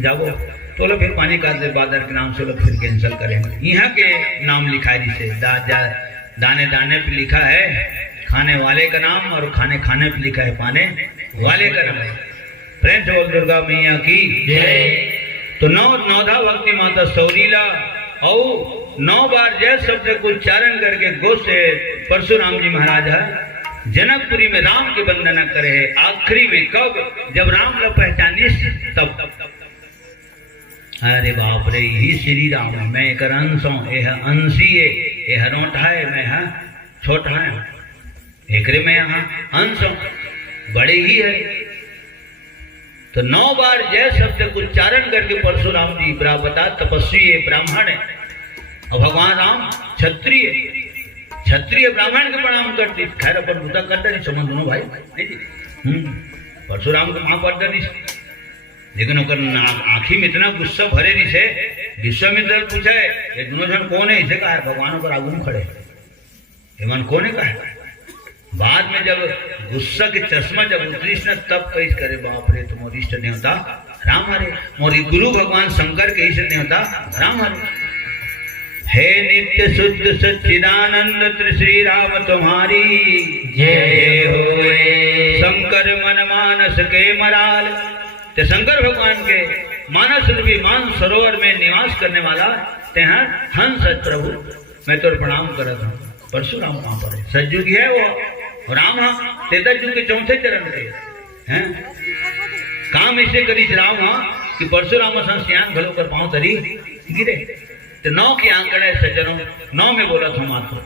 जाबो तो लोग फिर पानी का बादर के नाम से लोग फिर कैंसिल करेंगे। यहाँ के नाम लिखा है जिसे दाने दाने पे लिखा है खाने वाले का नाम, और खाने खाने पे लिखा है पाने वाले का नाम। प्रेम से बोल दुर्गा मैया की जय। तो 9 भक्ति माता सौरीला और 9 बार जय शब्द को उच्चारण करके गो से परशुराम जी महाराज जनकपुरी में राम की वंदना करे है। आखिरी में कब, जब राम को पहचानिस तब। अरे बाप रे, ही श्री राम है, मैं एक अंश हूँ, यह अंशी है, यह रोटा है, मैं हाँ छोटा है, एक मैं यहाँ अंश हूँ, बड़े ही है। तो 9 बार जय शब्द को उच्चारण करके परशुराम जी बता तपस्वी है, ब्राह्मण है, और भगवान राम क्षत्रिय ब्राह्मण के प्रणाम करती। खैर अपन बुता करता नहीं समझ दोनों भाई नहीं। परशुराम को वहां पढ़ता नहीं, लेकिन आंखी में इतना गुस्सा भरे नहीं से विश्वामित्र पूछा है ये दोनों जन कौन है, इसे कहा है भगवान पर आगू खड़े हेमन कौन है कहा। बाद में जब गुस्सा के चश्मा जब उतरी न तब कही करे बाप रे, तो मोर इष्ट देवता राम हरे, मोरी गुरु भगवान शंकर के इष्ट देवता राम हरे। हे नित्य शुद्ध सच्चिदानंद श्री राम तुम्हारी जय होए। शंकर मन मानस के मराल, ते शंकर भगवान के मानस रूपी मान सरोवर में निवास करने वाला तेहा हंस प्रभु, मैं तो प्रणाम करता हूँ। परशुराम कहाँ पर है, सतयुग है वो राम, हाँ तेता युग के 4थे चरण पे हैं। काम इसे करी राम हाँ कि परशुराम संस्यान भलो कर पाँव तरी गिरे। तो 9 के आंकड़े सज्जनों 9 में बोला था मातो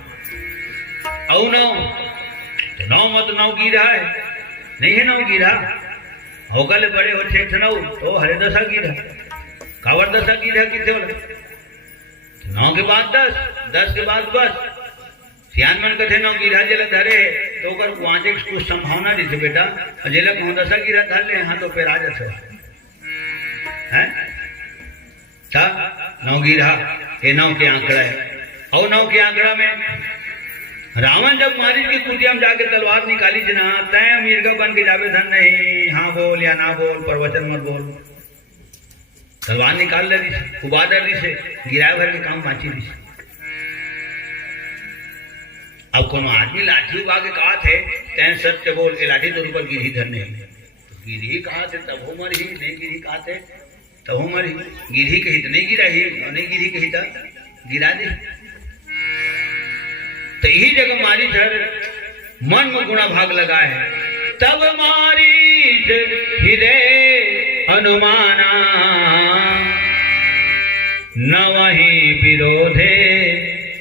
औ 9 तो 9 मत 9 गिरा है नहीं है, 9 गिरा होगल बड़े हो 6 9 तो हरे दशा गिरा, कावर दशा गिरा कितने बोला 9 के बाद 10 के बाद बस सियान मन कथे 9 गिरा जल धरे तो कर वहां से कुछ संभावना नहीं थी बेटा, जेलक 9 दशा गिरा धर ले हाँ तो फिर आ जाते हैं। 9 गिरा ये 9 के आंकड़ा है। और 9 के आंकड़ा में रावण जब मारिच की कुटिया में जाके तलवार निकाली जना तय अमीर का बन के जावे धन नहीं, हाँ बोल या ना बोल, प्रवचन मत बोल, तलवार निकाल ले रही उबादर रही से गिराए भर के काम बाची रही। अब कोनो आदमी लाठी उगा के कहा थे तय सत्य बोल के लाठी तो ऊपर गिरी धरने, गिरी कहा थे तब हो मर ही, नहीं गिरी कहा थे तब हो मर ही, गिरी कही तो नहीं गिरा ही, नहीं गिरी कही तो गिरा दे। तो यही जगह मारी धर मन में गुणा भाग लगाए, तब मारीच हृदय अनुमाना, न वहीं विरोधे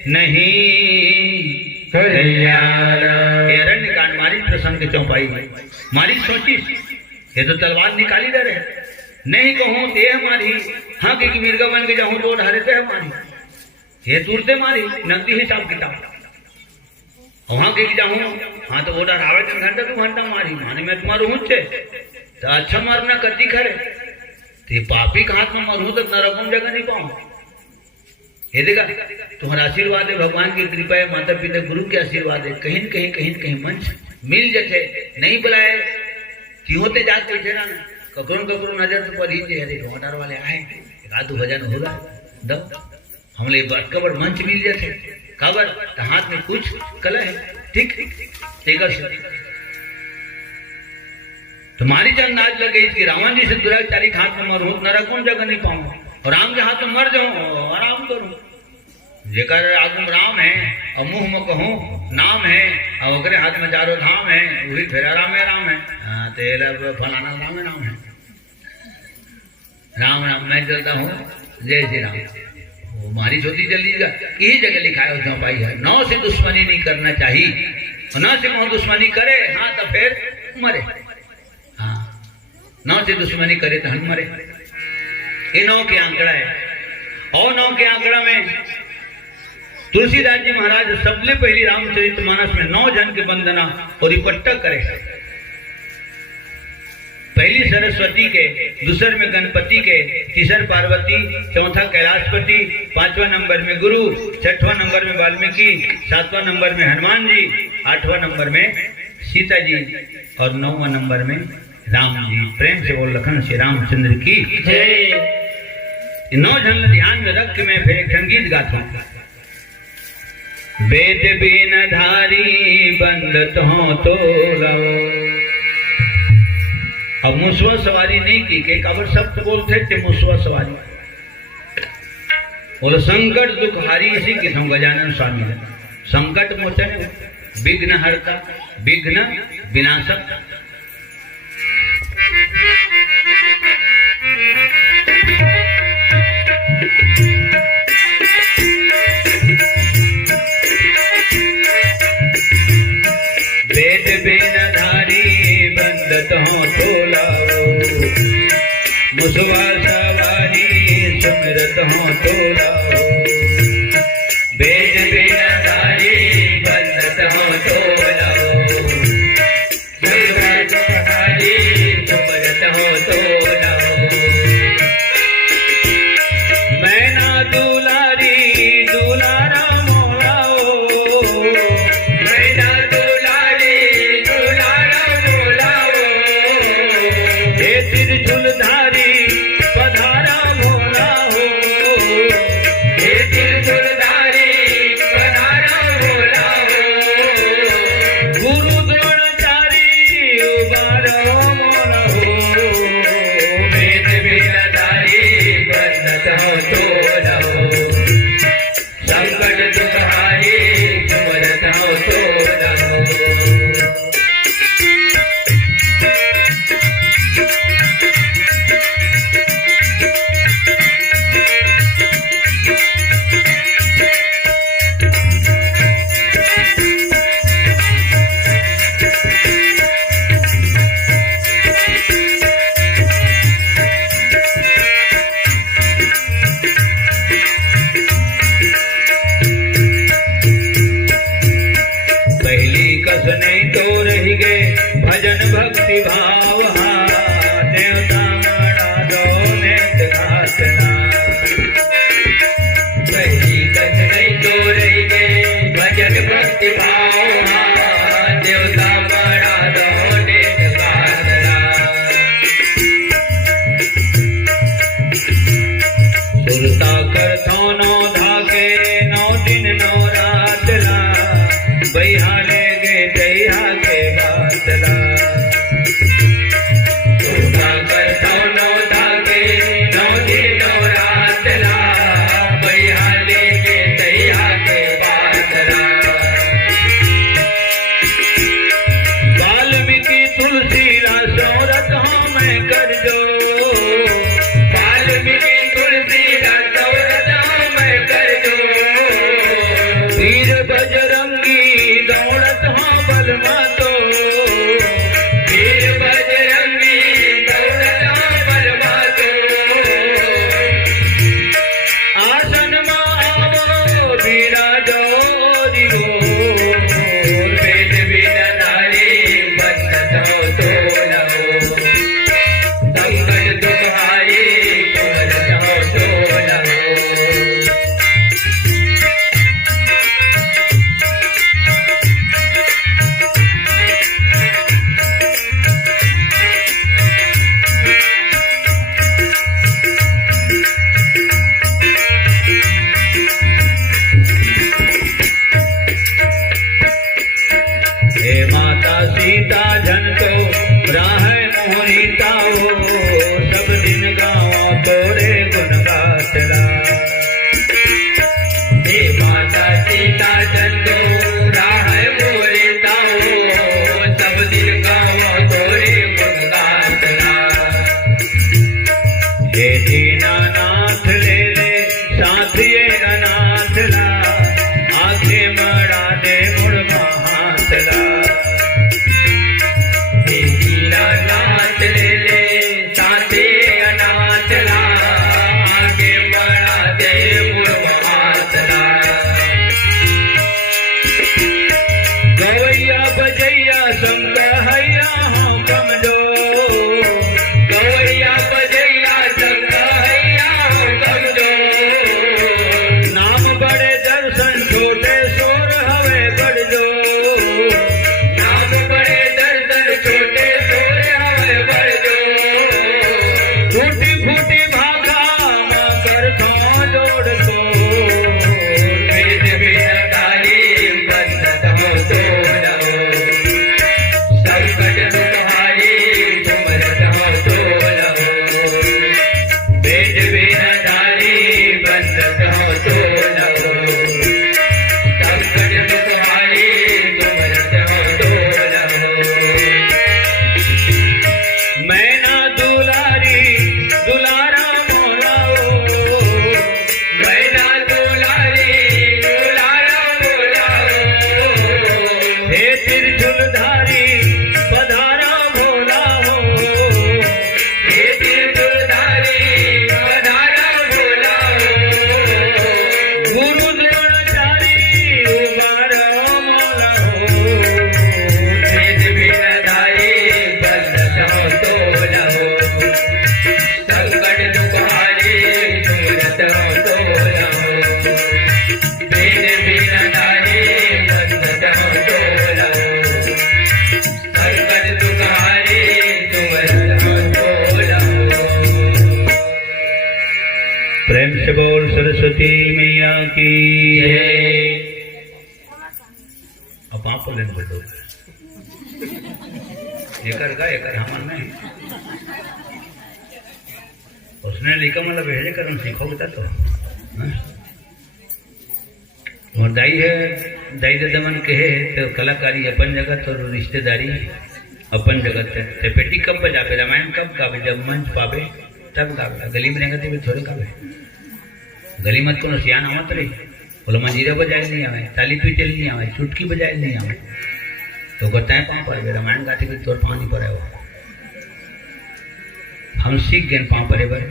नहीं अरण्य कांड मारी प्रसंग के चौपाई में। मारी सोची ये तो तलवार निकाली डरे, नहीं कहूँ ते मारी, हाँ कि मिर्गा बन के जाऊँ तो ढारे ते मारी, ये तुरते मारी नकदी हिसाब किताब, वहां के जाऊँ हाँ तो वो डरावे घंटा 2 घंटा मारी, माने मैं तुम्हारू हूँ तो अच्छा मारना कति खरे, ते पापी के हाथ में मरू तो नरकम जगह नहीं पाऊँ। ये देखा तुम्हारा आशीर्वाद है, भगवान की कृपा है, माता पिता गुरु के आशीर्वाद है, कहीं न कहीं मंच मिल जाते, नहीं बुलाए कि होते जात बैठे ना ककरो नजर तो पर ही अरे घोटार वाले आए, एक आधु भजन होगा दब हमले कबर मंच मिल जाते, कबर हाथ में कुछ कला है, ठीक तुम्हारी जब नाच लगे इसकी रावण जी से दुराचारी हाथ में मरू नरकों जगह नहीं पाऊंगा, और राम के हाथ में मर जाऊं आराम करूं, जेकर आगू राम है और मुंह में कहूं नाम है, और ओकरे हाथ में चारों धाम है, वही फिर राम है हाँ तो फलाना नाम है, राम मैं चलता हूँ जय श्री राम, वो मारी छोटी चलीगा, यही जगह लिखा है उसमें पाई है, नौ से दुश्मनी नहीं करना चाहिए, नौ से कौन दुश्मनी करे हाँ तो फिर मरे, हाँ नौ से दुश्मनी करे तो हम मरे, ये 9 के आंकड़ा है। और 9 के आंकड़ा में तुलसीदास जी महाराज सबसे पहली रामचरितमानस में 9 जन के वंदना और इकट्ठा करे, पहली सरस्वती के, दूसर में गणपति के, तीसर पार्वती, चौथा कैलाशपति, 5वां नंबर में गुरु, 6वां नंबर में वाल्मीकि, 7वां नंबर में हनुमान जी, 8वां नंबर में सीता जी और 9वां नंबर में राम जी। प्रेम से बोल लखन श्री रामचंद्र की जय। 9 जन ध्यान में रख के मैं फिर एक संगीत गाता हूँ। वेद बिन धारी बंदत हो तो लो। अब मुसवा सवारी नहीं की के काबर शब्द बोलते थे मुसवा सवारी, बोलो संकट दुखहारी इसी किस्म गजानन स्वामी ने, संकट मोचन विघ्न हरता विघ्न विनाशक। वेद बिन धारी बंदत हो तो लाओ, मुसवा सवारी सुमिरत हो तो लाओ। वेद बिन धारी बंदत हो तो लाओ, मुसवा सवारी सुमिरत हो तो लाओ। मैं ना दुलारी दुलारा मोलाओ, मैं ना त्रिशूलधारी पधारा भोला हो, हे त्रिशूलधारी पधारा भोला हो। गुरु द्रोणाचारी उबारो मोला हो, वेद बिनधारी बंदत हो तो रहो। संकट दुखहारी सुमरत हो तो रहो। नहीं तो रही गए भजन भक्ति भाव, देवता मड़ा दो नेत घासना। पहली कस नहीं तो रही गए भजन भक्ति भाव, देवता मड़ा दो नेत घासना। सुरता कर थो 9 धागे 9 दिन 9 रात ला, बहिहाले के बातला। सीता जन तो राह मोहनीता हो सब दिन गाँव तोरे गुण गातला हे माता सीता जन तो राह मोहनीता हो सब दिन गाँव तोरे गुण गातला हे दीनानाथ ले ले साथ ये अनाथ ला आखे मड़ा दे मुड़ महातला हे दीनानाथ ले ले साथे अनाथ ला आगे बढ़ा दे मुड़वातला गवैया बजैया संग हैया हम कमजोर गवैया बजैया संग हैया हम कमजोर नाम बड़े दर्शन छोटे सोर हवे बड़ जो नाम बड़े दर्शन छोटे सोरे हवे बड़ जो फूटी फूटी भाखा मां कर थो जोड़ को वेद विनतारी बंधत हो तो रहो संकट तुम्हारी तुमरत हो तो रहो वेद विनतारी बंधत हो तो रहो संकट तुम्हारी तुमरत हो तो रहो मैना दुलारी दुलारा मोलाओ मैना दुलारी दुलारा बोलाओ हे त्रिशूलधारी पधारा भोला हो हे त्रिपुरधारी पधारा बोलाओ गुरु द्रोणाचारी उबार मोला हो वेद विनतारी बंधत हो तो रहो संकट तुम्हारी तुमरत हो तो रहो वेद विनतारी बंधत हो तो रहो संकट तुम्हारी तुमरत हो तो रहो प्रेम से बोल सरस्वती मैया की जय। अब आप बोले बोलो एकर का एकर हमन में उसने लिखा मतलब भेजे कर सीखो बता तो हाँ? और दाई है दाई दादा मन के है तो कलाकारी अपन जगत और रिश्तेदारी अपन जगत है तो पेटी कब बजावे रामायण कब गावे जब मंच पावे तब गावे गली में रहेगा तो थोड़े गावे गली मत को सियान आवत रही बोलो मंजीरा बजाए नहीं आवे ताली पीटे नहीं आवे चुटकी बजाए नहीं आवे तो बताए पाँव पर रामायण गाते भी तोर पाँव नहीं पड़े वो हम सीख गए पाँव परे बर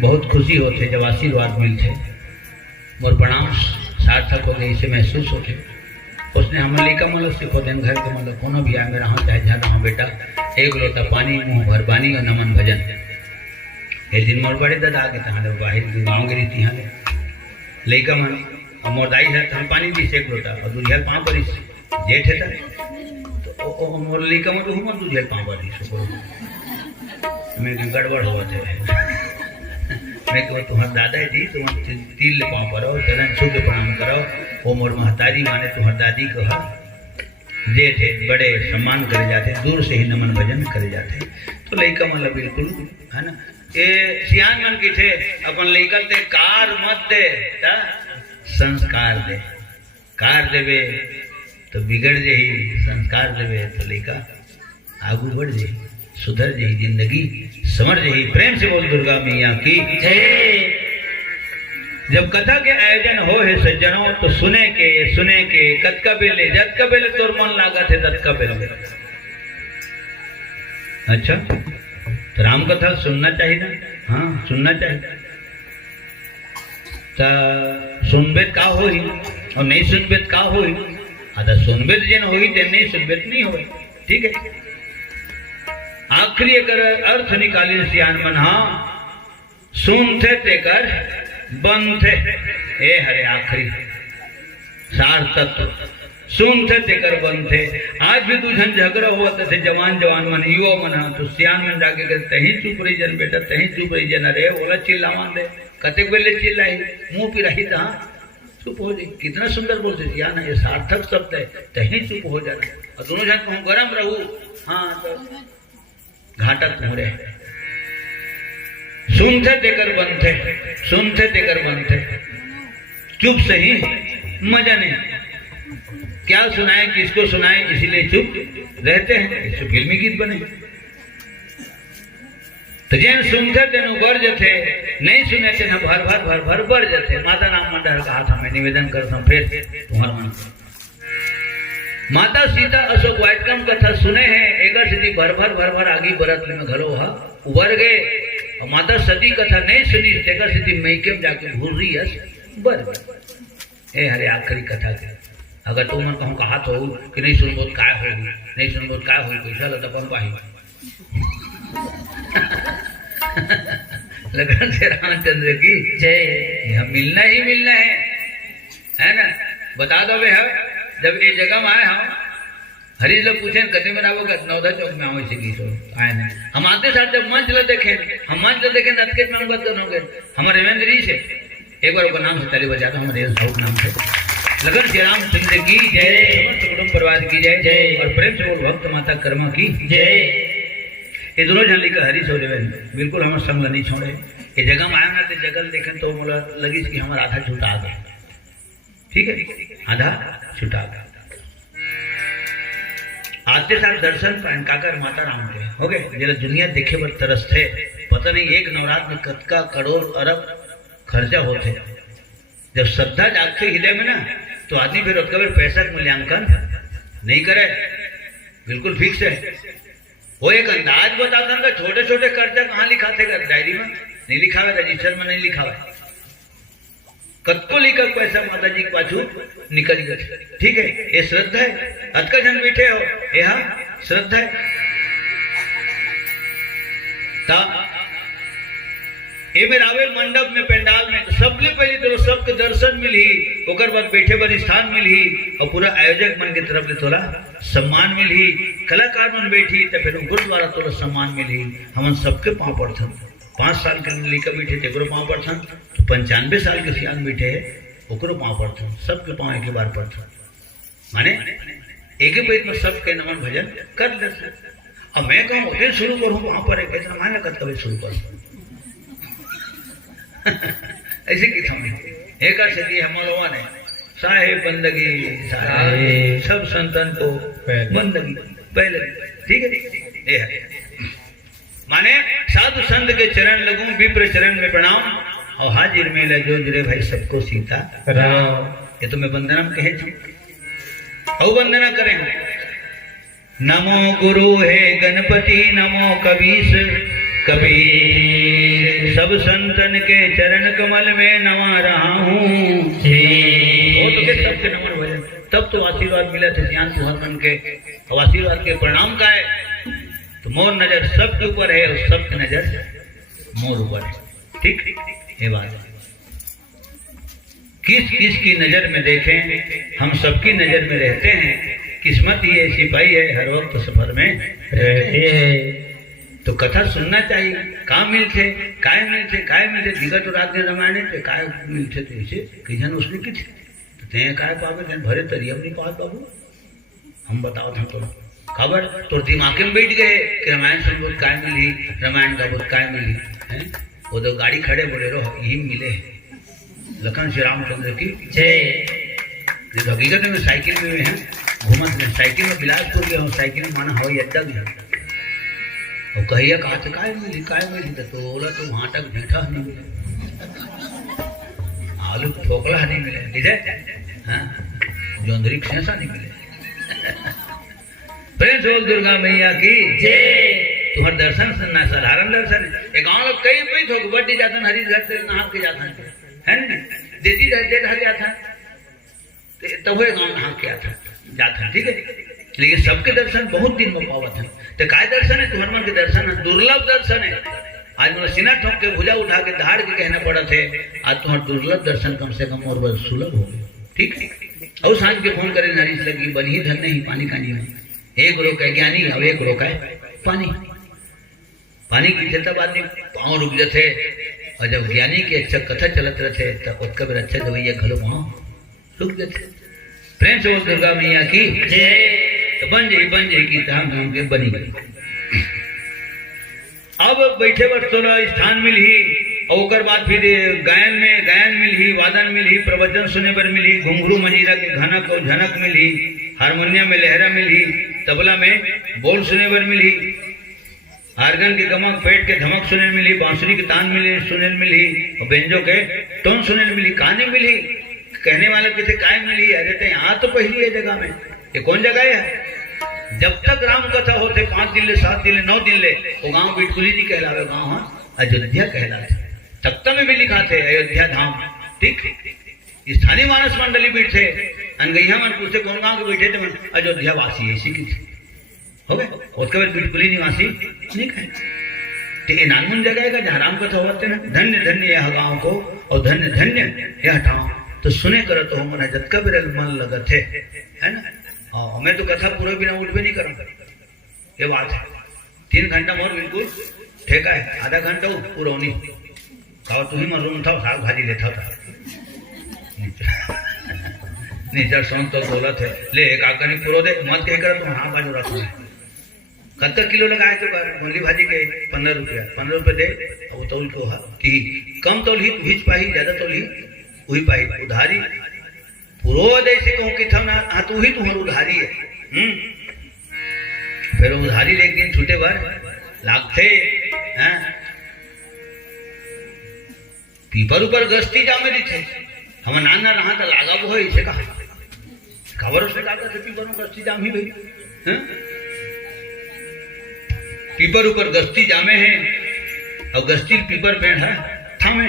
बहुत खुशी होते जब आशीर्वाद मिलते मोर प्रणाम सार्थक हो गए इसे महसूस होते उसने हम लिखा मतलब सीखो दिन घर के मतलब कोनो भी आए मेरा हाँ चाहे जहाँ रहा बेटा एक लोटा पानी मुँह भर बानी और नमन भजन एक दिन मोर बड़े दादा आगे तहाँ बाहर गाँव गिरी थी यहाँ लेका मन और मोर दाई है हम पानी दी एक लोटा और दूधिया पाँव पर जेठ है तो मोर लेका मतलब हूँ दूधिया पाँव पर दी मेरी गड़बड़ हुआ थे मैं कहूँ तुम्हारे दादा जी तुम तिल पाँव पड़ो चरण छू के प्रणाम करो वो मोर महतारी माने तुम्हारे दादी कहा जेठ है बड़े सम्मान करे जाते दूर से ही नमन भजन करे जाते तो लड़का मतलब बिल्कुल है ना ये सियान मन की थे अपन लड़का ते कार मत दे ता संस्कार दे कार देवे तो बिगड़ जाही संस्कार देवे तो लड़का आगू बढ़ जाही सुधर जाही जिंदगी समर जाही प्रेम से बोल दुर्गा मैया की जय। जब कथा के आयोजन हो है सज्जनों तो सुने के कत का बेले जत का बेले तोर मन लागत है तत का बेले अच्छा तो राम कथा सुनना चाहिए ना हाँ सुनना चाहिए तो सुनबेत का हो ही और नहीं सुनबेत का हो ही आधा सुनबेत जिन हो ही नहीं सुनबेत नहीं हो ठीक है आखिरी अगर अर्थ निकाली सियान मन हाँ सुनते ते कर बनते ए हरे आखिरी सार तत्व सुनते ते कर बनते आज भी तू झन झगड़ा हुआ थे जवान मन युवा मन तो सियान मन जाके कर तही चुप रही जन बेटा तही चुप रही जन अरे बोला चिल्लावान दे कतेक बेले चिल्लाई मुंह पी रही था चुप हो जाए कितना सुंदर बोलते सियान ये सार्थक शब्द है तही चुप हो जाते और दोनों जन कहूँ गरम रहू, हाँ तो घाटा तुम्हारे सुनते देकर बनते, सुनते देकर बनते, चुप से ही मजा नहीं, क्या सुनाए किसको सुनाए, इसीलिए चुप रहते हैं, इससे फिल्मी गीत बने। तो जैन सुनते तेन गर्ज थे, नहीं सुने थे न भर भर बर्ज थे। माता नाम मंडल का हाथ मैं निवेदन करता हूँ फिर तुम्हारा मन। माता सीता अशोक वाइटकम कथा सुने हैं, एगर सिद्धि भर भर आगे बरत में घरो हा उबर गए। और माता सती कथा नहीं सुनी, एगर सिद्धि मैकेम जाके भूल रही है बर ए हरे आखिरी कथा के। अगर तुम मन कहूँ कहा तो कि नहीं सुनबो काय होगी, नहीं सुनबो काय होगी, पैसा लता पन पाही लगन से रामचंद्र की जय। हम मिलना ही मिलना है ना। बता दो भे जब ये जगह में आए हम हरीश लोग पूछे कदे में आओगे, नौदा चौक में आओ, इसी गीत आए नहीं। हम आते साथ जब मंच ल देखे, हम मंच ल देखे नतकेत में हम बात करोगे। हमारे रेवेंद्र जी से एक बार उनका नाम से ताली बजाता हूँ, हमारे साउथ नाम से लगन श्री रामचंद्र की जय, कुटुंब परिवार की जय जय, और प्रेम से बोल भक्त माता कर्मा की जय। ये दोनों जन लिखा हरीश और देवेंद्र बिल्कुल हमारे संग नहीं छोड़े। ये जगह में आए ना तो जगह देखें तो मोला लगी कि हमारा आधा छूटा आ गया, ठीक है आधा छूटा गया। आते साल दर्शन पान काकर माता राम के हो गए, जरा दुनिया देखे बर तरस थे। पता नहीं एक नवरात्र में कतका करोड़ अरब खर्चा होते। जब श्रद्धा जागते हृदय में ना तो आदमी फिर कभी पैसा का मूल्यांकन नहीं करे, बिल्कुल फिक्स है। वो एक अंदाज बताता था, छोटे छोटे कर्जा कहाँ लिखाते कर, डायरी में नहीं लिखा हुआ, रजिस्टर में नहीं लिखा हुआ, कत्को लिखा पैसा माता जी के पाछू निकल गए, ठीक है। ये श्रद्धा है, अतका जन बैठे हो यह श्रद्धा है। ये में रावे मंडप में पंडाल में तो सबले पहले तो सबके दर्शन मिली, ओकर बाद बैठे बर स्थान मिली, और पूरा आयोजक मन की तरफ से थोड़ा सम्मान मिली, कलाकार मन बैठी तो फिर गुरुद्वारा थोड़ा सम्मान मिली। हम सबके पाँव पड़थन, 5 साल के लेकर बैठे थे ओकरो पाँव पड़थन, तो 95 साल के सियान बैठे है ओकरो पाँव पड़थन, सबके पाँव एक बार पड़थन, माने एक ही पेट में सबके नमन भजन कर लेते। अब मैं कहूँ उसे शुरू करूँ वहां पर एक माने कभी शुरू करूँ ऐसे की थमी एक सदी हम लोगों ने साहेब बंदगी साहेब सब संतन को बंदगी पहले, ठीक है। ये है माने साधु संत के चरण लगूं, विप्र चरण में प्रणाम, और हाजिर में जो जुड़े भाई सबको सीता राम। ये तो मैं वंदना में कहे और वंदना करें। नमो गुरु है गणपति, नमो कबीर कबीर, सब संतन के चरण कमल में नवा रहा हूँ। वो तो के सबके नमन भजन, तब तो आशीर्वाद मिला थे ज्ञान तुहर मन के, और आशीर्वाद के प्रणाम का है। तो मोर नजर सबके ऊपर है और सबकी नजर मोर ऊपर है, ठीक ये बात है। किस किस की नजर में देखें, हम सबकी नजर में रहते हैं। किस्मत ही ऐसी पाई है हर वक्त सफर में रहती है। तो कथा सुनना चाहिए, कहाँ मिलते काय मिलते दिगत और रात रामायण थे काय मिलते थे इसे कई जन उसने की थे काय पावे भरे तरी अपनी बात बाबू हम बताओ था तो खबर तो दिमाग में बैठ गए कि रामायण सुन बहुत काय मिली, रामायण का बहुत काय मिली है। वो तो गाड़ी खड़े बोले रो यही मिले लखन श्री रामचंद्र की जय। हकीकत में साइकिल में है घूमत में, साइकिल में बिलासपुर गया हूँ, साइकिल में माना हवाई अड्डा गया और कहिए कहा था काय मिली तो बोला तो वहां तक मीठा नहीं मिले, आलू ठोकला नहीं मिले, ठीक है हाँ जोंदरी सेंसा नहीं मिले। प्रेम से दुर्गा मैया की जय। तुम्हारे दर्शन सुनना साधारण दर्शन है। गाँव लोग कई पे ठोक बड्डी जाता हरी घर से नहा के जाता है ना, देसी घर जाता तब गाँव नहा के आता जाता, ठीक है। लेकिन सबके दर्शन बहुत दिन में पावत है। तो काय दर्शन है तुम्हारे मन के दर्शन है, दुर्लभ दर्शन है। आज मैं सीना ठोक के भुजा उठा के धाड़ के कहना पड़ा थे, आज तुम्हारा दुर्लभ दर्शन कम से कम और बस सुलभ हो गए, ठीक। और सांझ के फोन करे नारी लगी बनी धन नहीं पानी कानी में, एक रोका है ज्ञानी अब एक रोका है पानी की तब आदमी पाँव रुक जाते, और जब ज्ञानी की अच्छा कथा चलत रहे तब उसका भी अच्छा दवैया घलो पाँव रुक जाते। प्रेम से दुर्गा मैया की जय। तो बन जाई की धाम धाम के बनी गई। अब बैठे बर तोला स्थान मिली और ओकर बाद फिर गायन मिली, वादन मिली, प्रवचन सुने बर मिली, घुंघरू मंजीरा के घनक और झनक मिली, हारमोनियम में लहरा मिली, तबला में बोल सुने बर मिली, आर्गन के गमक, पेट के धमक सुने मिली, बांसुरी के तान मिली सुने मिली, और बेंजो के टोन सुने मिली, कहानी मिली। कहने वाले किसे काय मिली? अरे तो यहाँ तो पहली है जगह में, ये कौन जगह है? जब तक राम कथा होते 5 दिन ले, 7 दिन ले, 9 दिन ले, वो गांव बिटकुली नहीं कहलावे, गांव अयोध्या कहलाते। तख्ता में भी लिखा थे अयोध्या धाम। ठीक, स्थानीय मानस मंडली बीट थे, अनगैया मन पूछते कौन गांव के बैठे थे, अयोध्या वासी ऐसी की थी हो गए। उसके बाद बिटकुली निवासी नहीं कहे। तो ये नानमुन जगह का जहाँ राम कथा होते ना, धन्य धन्य यह गाँव को और धन्य धन्य यह ठाव, तो सुने करो तो मन जतका भी मन लगत है ना। हाँ, मैं तो कथा पूरा बिना उठबे नहीं करूँ, ये बात है। 3 घंटा मोर बिल्कुल ठेका है, आधा घंटा पूरा नहीं खाओ। तू ही मन रूम था, साग भाजी लेता था नीचर सोन तो बोला थे ले काका नहीं पूरा दे मत कह कर तुम हाँ बाजू रखना है। कत्ता किलो लगाए तो मूली भाजी के 15 रुपया, 15 रुपये दे। वो तौल को कि कम तौल ही तू पाही, ज्यादा तौल ही वही पाही। उधारी पूरा दे से कहूँ कि था ना, हाँ तू ही तुम्हारी उधारी है। फिर उधारी ले एक दिन छूटे बार लागते हैं, पीपर ऊपर गस्ती जामे दी थे। हम नाना रहा था लागा वो है इसे कहा खबर से लागा थे पीपर ऊपर गस्ती जाम ही भाई, पीपर ऊपर गस्ती जामे हैं और गस्ती पीपर पेड़ है थामे,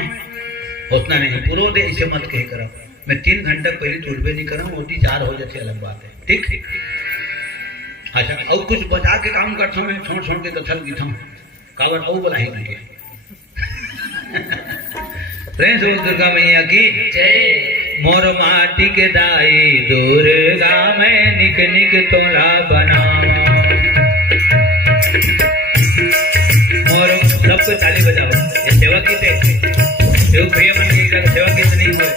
उतना नहीं पूरा दे इसे मत कह करा। मैं 3 घंटा पहले तुड़बे नहीं करा, मोदी 4 हो जाते अलग बात है। ठीक, अच्छा और कुछ बचा के काम करता हूँ मैं, छोड़ के कथल गीता हूँ कावर और बोला ही नहीं। प्रेम से दुर्गा मैया की जय। मोर माटी के दाई दुर्गा मैं निक निक तोला बना। मोर सबको ताली बजाओ, ये सेवा की थे देव प्रिय मन की सेवा की नहीं हुए।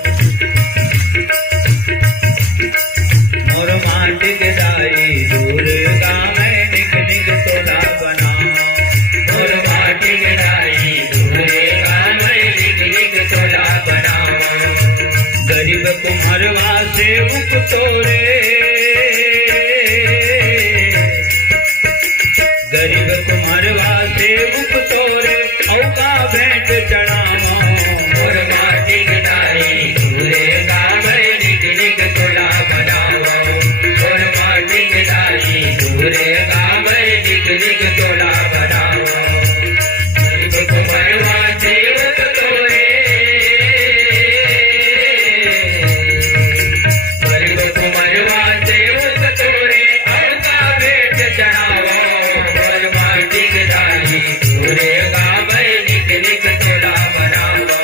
मोर माटी के दाई दुर्गा मैं निक निक तोला बना। मोर माटी के दाई दुर्गा मैं निक निक तोला बना। गरीब कुम्हरवा से उप तोरे, गरीब कुम्हरवा से उप तोरे औका भेंट चढ़ावा। मोर माटी के दाई दुर्गा मैं निक निक तोला बनावा। मोर माटी के दाई दुर्गा मैं निक निक तोला बनावा। गरीब कुम्हरवा से उप तोरे, गरीब कुम्हरवा से उप तोरे औका भेंट चढ़ावा। मोर माटी के दाई दुर्गा मैं निक निक तोला बनावा।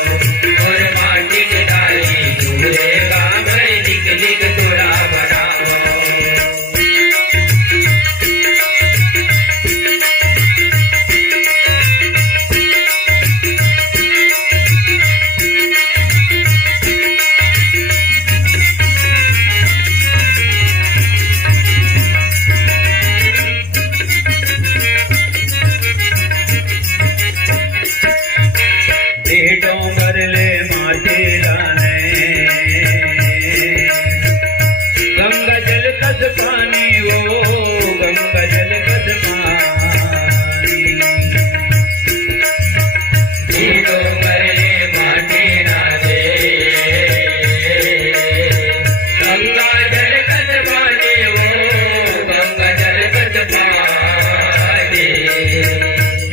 मोर माटी के दाई दुर्गा मैं निक निक तोला बनावा। डोंगर ले माटी लाने, गंगा जल कस पानी वो गंगा जल कस पानी। डोंगर ले माटी लाने, गंगा जल कस पानी वो गंगा जल कस पानी।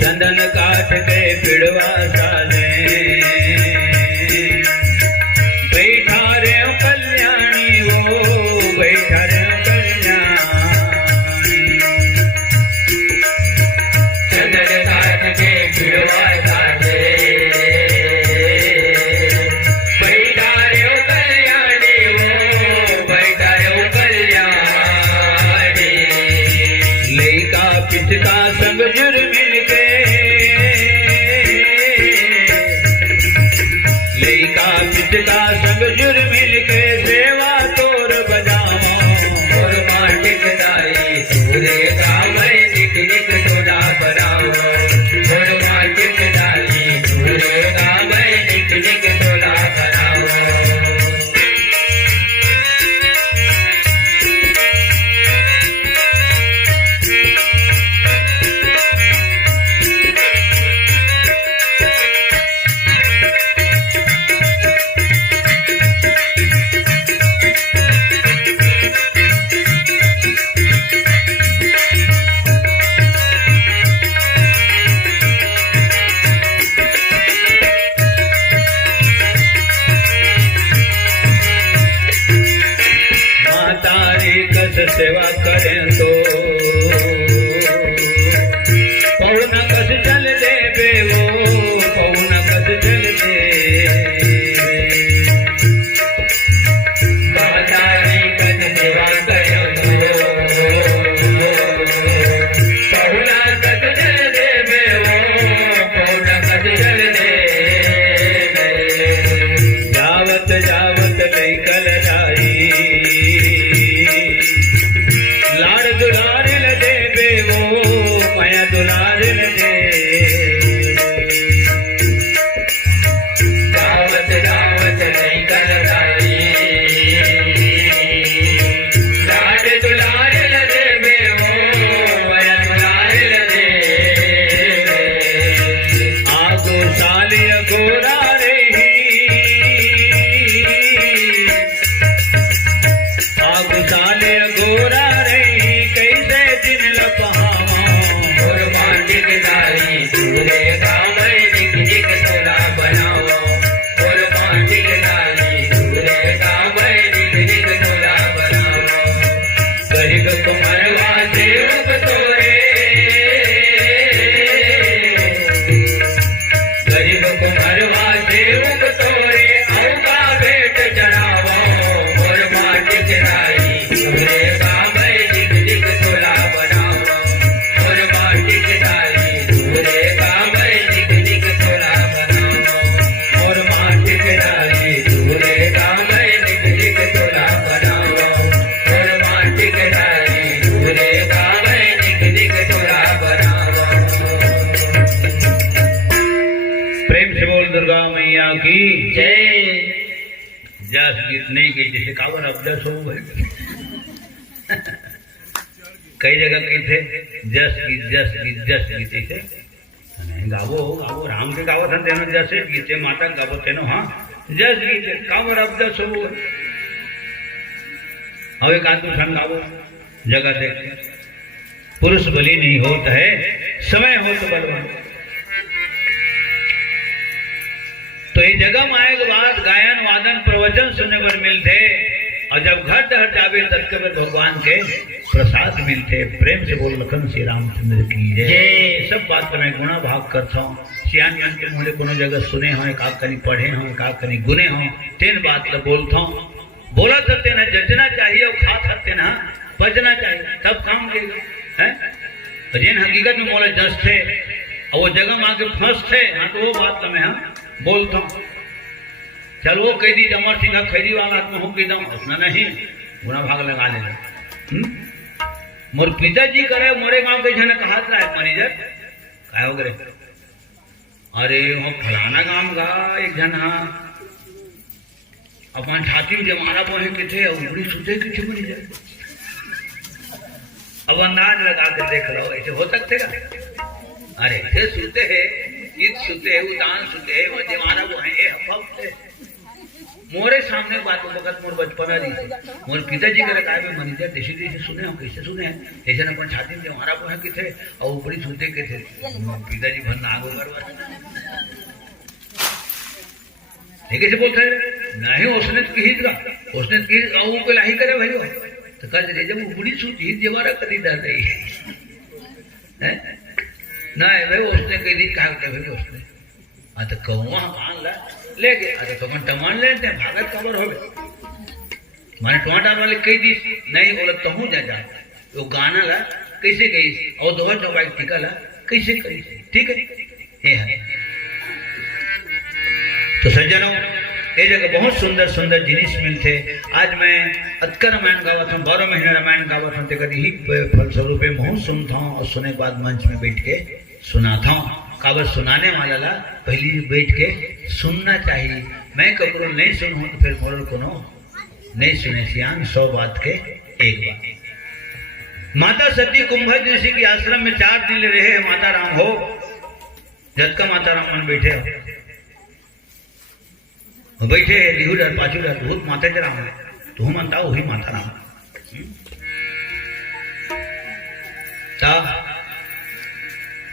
चंदन काट के पिड़वा साले, बैठा रे कल्याणी वो बैठा रे कल्याणी। चंदन काट के पिड़वा साले, बैठा रे कल्याणी वो बैठा रे कल्याणी। लइका पिचका संग जुर मिल के, लइका पिचका संग जुर मिल के सेवा तोर बजावा। मोर माटी के दाई की जय। जस गीत नहीं गई जैसे कावर अब जस हो गए कई जगह की थे जस गीत ऐसे गावो गावो राम के गावत हन तेनो जसे गीते माता गावो तेनो हाँ जस गीते कावर अब जस हो હવે કાતું સંગાવો जगह देख पुरुष बलि नहीं होता है समय हो तो बलवान। तो ये जगह में आए के बाद गायन वादन प्रवचन सुनने पर मिलते और जब घर घर जावे तत्कबर भगवान के प्रसाद मिलते। प्रेम से बोल लखन श्री रामचंद्र की जय। सब बात तो मैं गुणा भाग करता हूँ सियान जन के मोले कोनो जगह सुने हो का कहीं पढ़े हो का कहीं गुने हो तेन बात तो बोलता हूँ। बोला तो तेना जजना चाहिए और खा सकते ना बजना चाहिए तब काम है। जिन हकीकत में मोले जस थे और वो जगह में आके फंस थे हाँ तो वो बात तो मैं हाँ बोलता हूँ। चल वो कह दी अमर सिंह खैरी वाला तो हूँ कह दूँ उसने नहीं गुना भाग लगा ले। मोर पिताजी करे मोरे गांव के जन कहा था मैनेजर काय हो गए अरे वो फलाना गांव का एक जन हाँ अपन छाती में हमारा बोहे के थे और बड़ी सुते के थे मैनेजर। अब अंदाज लगा के देख लो ऐसे हो सकते का अरे ऐसे सुते है ईद सुते है उदान सुते है वो जमाना वो है ए हफ्ते मोरे सामने बात वक्त मोर बचपन रही मोर पिताजी के लगा में मैनेजर देशी देशी सुने हो कैसे सुने ऐसे न अपन छाती में हमारा बोहे के थे और बड़ी सुते के थे पिताजी भर नागो करवा कैसे बोलते नहीं उसने की वो को लाही करे भाई तो कल रे जब बुढ़ी सूती जवारा कदी डर रही है ना भाई उसने कई दिन कहा भाई उसने हाँ तो कौआ मान ला ले गए अरे तो टमान लेते हैं भागत खबर हो माने टमाटर वाले कई दी नहीं बोला तो हूँ जा वो गाना ला कैसे गई और दोहर चौपाई टिका ला कैसे करी ठीक है। तो सज्जनों ये जगह बहुत सुंदर सुंदर जिनिस मिलते। आज मैं अतकर रामायण गावत हूँ 12 महीने रामायण गावत हूँ कभी ही फलस्वरूप बहुत सुनता हूँ और सुने के बाद मंच में बैठ के सुनाता हूँ। काबर सुनाने वाला ला पहली बैठ के सुनना चाहिए। मैं कपड़ों नहीं सुनूँ तो फिर मोरल को नहीं सुने सियान 100 बात के एक बात। माता सती कुंभज ऋषि के आश्रम में 4 दिन रहे माता राम हो जतका माता राम मन बैठे हो बैठे लिहू डर पाछू डर भूत माता के राम है तू मानता वही माता राम।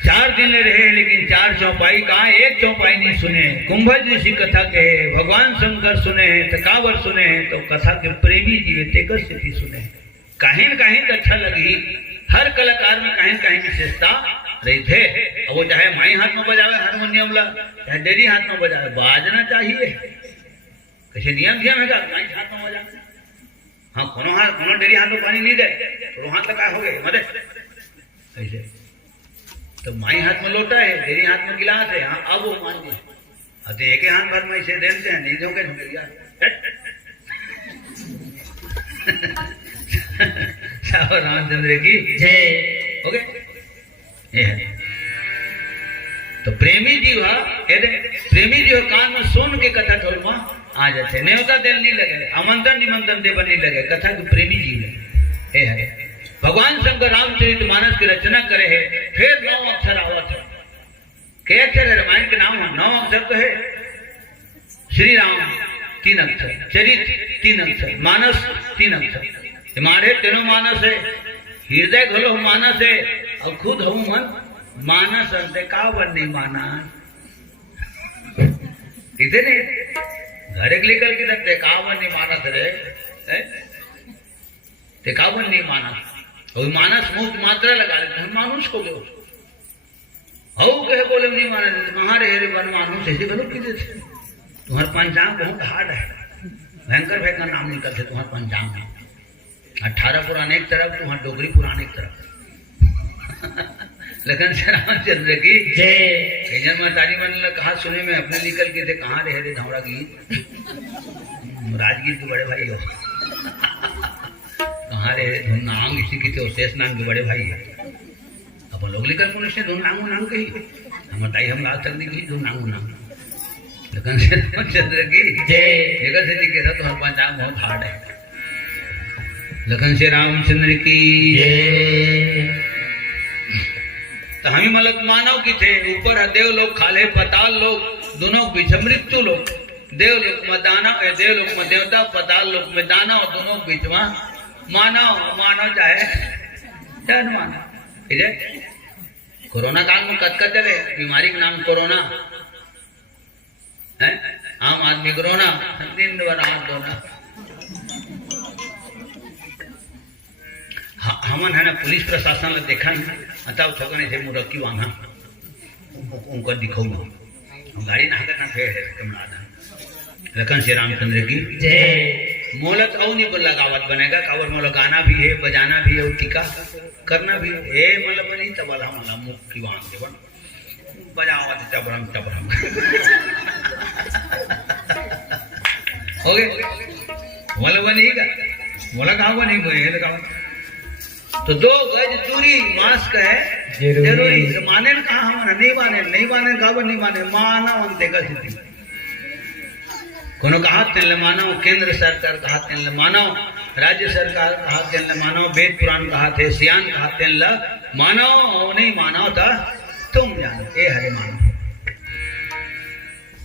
4 दिन रहे लेकिन 4 चौपाई का एक चौपाई नहीं सुने। कुंभज ऋषि कथा कहे भगवान शंकर सुने हैं तकावर सुने हैं तो कथा के प्रेमी जीवे तेकर स्थिति सुने कहीं न कहीं तो अच्छा लगी। हर कलाकार में कहीं कहीं विशेषता रही थे। अब वो चाहे माई हाथ में बजावे हारमोनियम ला चाहे डेरी हाथ में बजावे बाजना चाहिए कैसे नियम है का माई हाथ में बजा हाँ कोनो डेरी हाथ में पानी नहीं दे तो हाथ तक हो गए मदद ऐसे तो माई हाथ में लोटा है डेरी हाथ में गिलास है हाँ अब वो मान दिए तो एक हाथ भर में इसे देते हैं नहीं दोगे रामचंद्र की जय। ओके तो प्रेमी जी प्रेमी जी कान में सुन के कथा थोड़ा आ जाते न्योता दिल नहीं लगे आमंत्रण निमंत्रण देवर नहीं लगे कथा के प्रेमी जी है। भगवान शंकर रामचरित मानस की रचना करे है फिर 9 अक्षर आवत है के अक्षर है रामायण के नाम 9 अक्षर तो है। श्री राम 3 अक्षर चरित 3 अक्षर मानस 3 अक्षर हमारे तीनों मानस है हृदय घलो मानस है और खुद हूँ मन मानस अंते कावन नहीं मानस इसे नहीं घरे निकल के सकते कावन नहीं मानस रे ते कावन नहीं मानस और मानस मुक्त मात्रा लगा लेते हैं मानुष को दो हऊ कहे बोले नहीं मानस महारे हेरे वन मानुष ऐसे गलत की देते तुम्हारे पंचांग बहुत हार्ड है भयंकर भयंकर नाम निकलते तुम्हारे पंचांग में 18 पुराने एक तरफ तुम्हारा डोगरी पुराने एक तरफ लखन से रामचंद्र की जय। जन्म तारी मन कहा सुने में अपने निकल के थे कहाँ रहे रे धावड़ा गीत राजगीर के बड़े भाई हो कहाँ रहे धुन नांग इसी की थे शेष नाम के बड़े भाई है अपन लोग निकल कौन से धुन नांगो नाम कही हम बताइए हम आज तक नहीं कही धुन नांगो नाम लखन से रामचंद्र की जय। जगत से जी के साथ तुम्हारा पंचांग बहुत हार्ड है। लखन से रामचंद्र की जय। तो हम ही मतलब मानव की थे, ऊपर है देव लोग, खाले पताल लोग, दोनों बीच मृत्यु लोग। देवलोक में दानव, देवलोक में देवता, पताल लोक में दानव, दोनों बीच में मानव। मानव चाहे जन मानव। ठीक है। कोरोना काल में कद चले बीमारी का नाम कोरोना है। आम आदमी कोरोना, दिन भर हाथ धोना। हमन है ना पुलिस प्रशासन ने देखा नहीं, अतः छोकने से मुरक्की वाना उनको दिखो गाड़ी ना करना फेर है कमला। लखन श्री रामचंद्र की जय। मोलत और नहीं लगावत बनेगा, कावर मोला गाना भी है, बजाना भी है और टीका करना भी है। मतलब बनी तबला मला मुख की वान देवन बजावत टबरम टबरम हो गए। मोला बनेगा, मोला कहाँ बनी गए लगाओ। तो 2 गज दूरी मास्क है जरूरी। तो माने कहा हम नहीं माने, नहीं माने कावर नहीं माने, माना हम देगा सिद्धि। कोनो कहा तेल मानव, केंद्र सरकार कहा तेल मानव, राज्य सरकार कहा तेल मानव, वेद पुराण कहा थे सियान कहा तेल मानव। नहीं मानव था तुम जानो ए हरे मानव।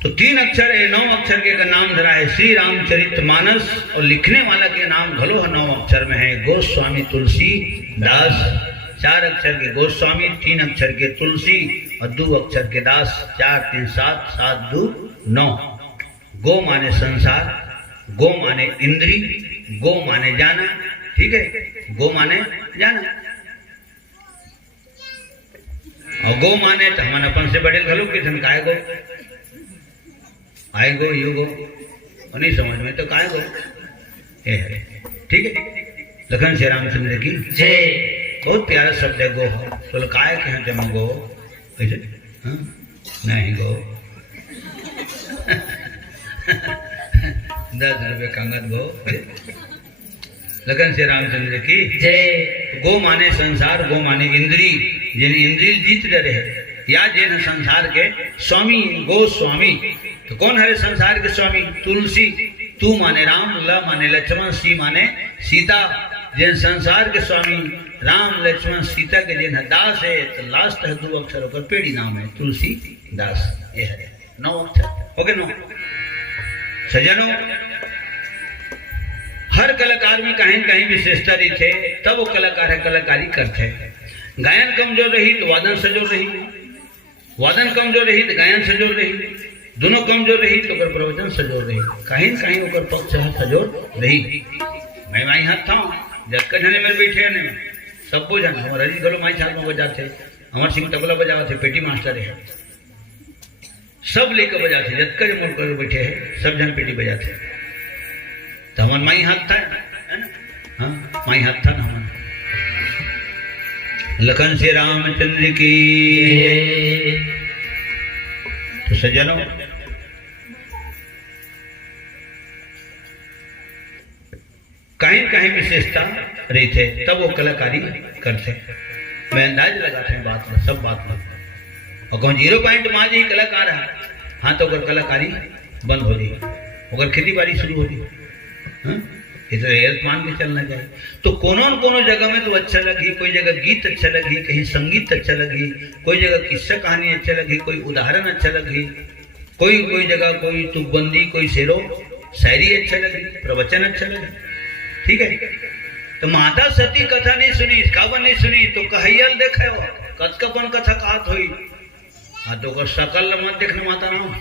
तो 3 अक्षर है, 9 अक्षर के का नाम धरा है श्री रामचरित मानस। और लिखने वाला के नाम घलो 9 अक्षर में है गोस्वामी तुलसी दास। 4 अक्षर के गोस्वामी, 3 अक्षर के तुलसी और 2 अक्षर के दास। 4 3 7 7 2 9। गो माने संसार, गो माने इंद्री, गो माने जाना। ठीक है। गो माने जाना और गो माने तो हम अपन से बड़े घलो के धन काय गो आए गो यू गो और नहीं समझ में तो काय गो है। ठीक है। लखन श्री रामचंद्र की जय। बहुत प्यारा शब्द है गो। तो काय के हैं जम गो ऐसे नहीं गो 10 रुपये कांगत गो। लखन श्री रामचंद्र की जय। गो माने संसार, गो माने इंद्री, जिन इंद्री जीत रहे या जिन संसार के स्वामी गो स्वामी। तो कौन है संसार के स्वामी? तुलसी। तू माने राम, ल माने लक्ष्मण, सी माने सीता। जिन संसार के स्वामी राम लक्ष्मण सीता के जिन दास है। तो लास्ट है 2 अक्षर होकर पेड़ी नाम है तुलसी दास। ये है 9 अक्षर। ओके 9। सजनों, हर कलाकार में कहीं कहीं विशेषता रही थे, तब वो कलाकार है कलाकारी करते। गायन कमजोर रही तो वादन सजोर रही, वादन कमजोर रही तो गायन सजोर रही, दोनों कमजोर रही तो कर प्रवचन सजोर रही। कहीं कहीं ओकर पक्ष सजोर रही। मैं वहीं हाथ था जब जने में बैठे ने सब जन हमारे हरी गलो माई साथ में बजाते, अमर सिंह तबला बजाते, पेटी मास्टर है, सब लेकर बजाते। जतकर मोड़ कर बैठे हैं सब जन पेटी बजाते। तो हमारे माई हाथ था है ना। हाँ माई हाथ था ना हमारा। लखन श्री रामचंद्र की। तो सज्जनों, कहीं कहीं विशेषता रही थे, तब वो कलाकारी करते। मैं अंदाज लगाते हैं बात में, सब बात में। और कौन 0 पॉइंट माँ जी कलाकार है, हाँ तो अगर कलाकारी बंद हो रही, अगर खेती बाड़ी शुरू हो रही, इसे हेल्थ मान के चलना चाहिए। तो कोनो जगह में तो अच्छा लगी, कोई जगह गीत अच्छा लगी, कहीं संगीत अच्छा लगी, कोई जगह किस्सा कहानी अच्छा लगी, कोई उदाहरण अच्छा लगी, कोई जगह कोई तुकबंदी, कोई शेरो शायरी अच्छा लगी, प्रवचन अच्छा लगे। ठीक है। तो माता सती कथा नहीं सुनी, कावन नहीं सुनी तो कहैयल देखे कथकपन कथा कहत हुई। हाँ तो सकल मत देखना माता नाम,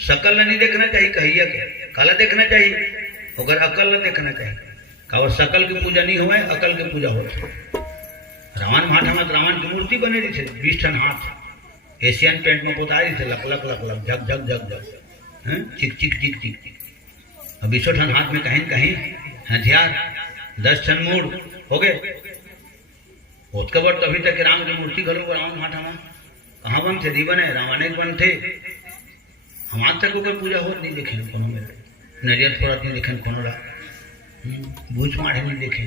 सकल नहीं देखना चाहिए, कहैया के काला देखना चाहिए, अगर अकल न देखना चाहिए। कावर सकल की पूजा नहीं हुआ, अकल की पूजा हो। रावण भाटा में रावण की मूर्ति बने रही थे, 20 टन हाथ, एशियन पेंट में पोता रही थे, लक लक लक लक झक झक झक झक, चिक चिक चिक चिक। 20 टन हाथ में कहीं कहीं हथियार, 10 टन मूड हो गए। उसके बाद अभी तक राम की मूर्ति करो रावण भाटा में कहाँ बन थे? दी बने रावण एक बन थे। हम आज तक ओकर पूजा हो नहीं देखे कोनो मेरे, नरियर फोड़त नहीं देखे कोनो ला, बूझ मारे नहीं देखे।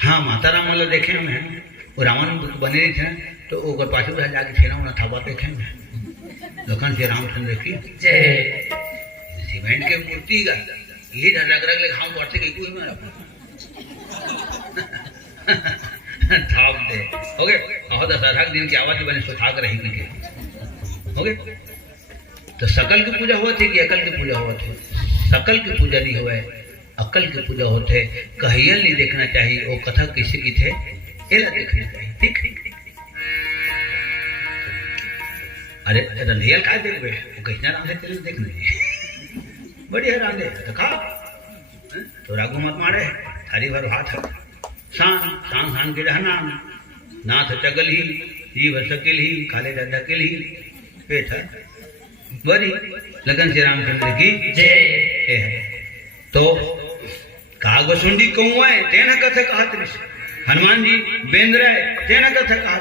हाँ माता राम वाला देखे हमें, वो रावण बने रही थे तो ओकर पाछू रह जाके छेना उना थापा देखे लखन श्री रामचंद्र की जय सीमेंट के मूर्ति का यही रग रग ले खाऊं पड़ते कहीं कोई में थाप दे हो गए और 10 दिन की आवाज बने सो थाक रही के हो गए। तो सकल की पूजा हुआ थी कि अकल की पूजा हुआ थी? सकल की पूजा नहीं हुआ है, अकल की पूजा होते। कहियल नहीं देखना चाहिए, वो कथा किसी की थे एला देखना चाहिए। ठीक अरे रंधियल का देख बे वो कृष्णा राम से तेरे देखना चाहिए बड़ी हैरान है तो खा तो रागू मत मारे थारी भर हाथ शान शान शान के रहना नाथ चगल ही जीव सकिल ही खाले दादा किल ही पेट है बड़ी लगन श्री रामचंद्र की जय। तो कागसुंडी कौआ है तेना कथा कहा हनुमान जी बेंद्र है तेना कथा कहा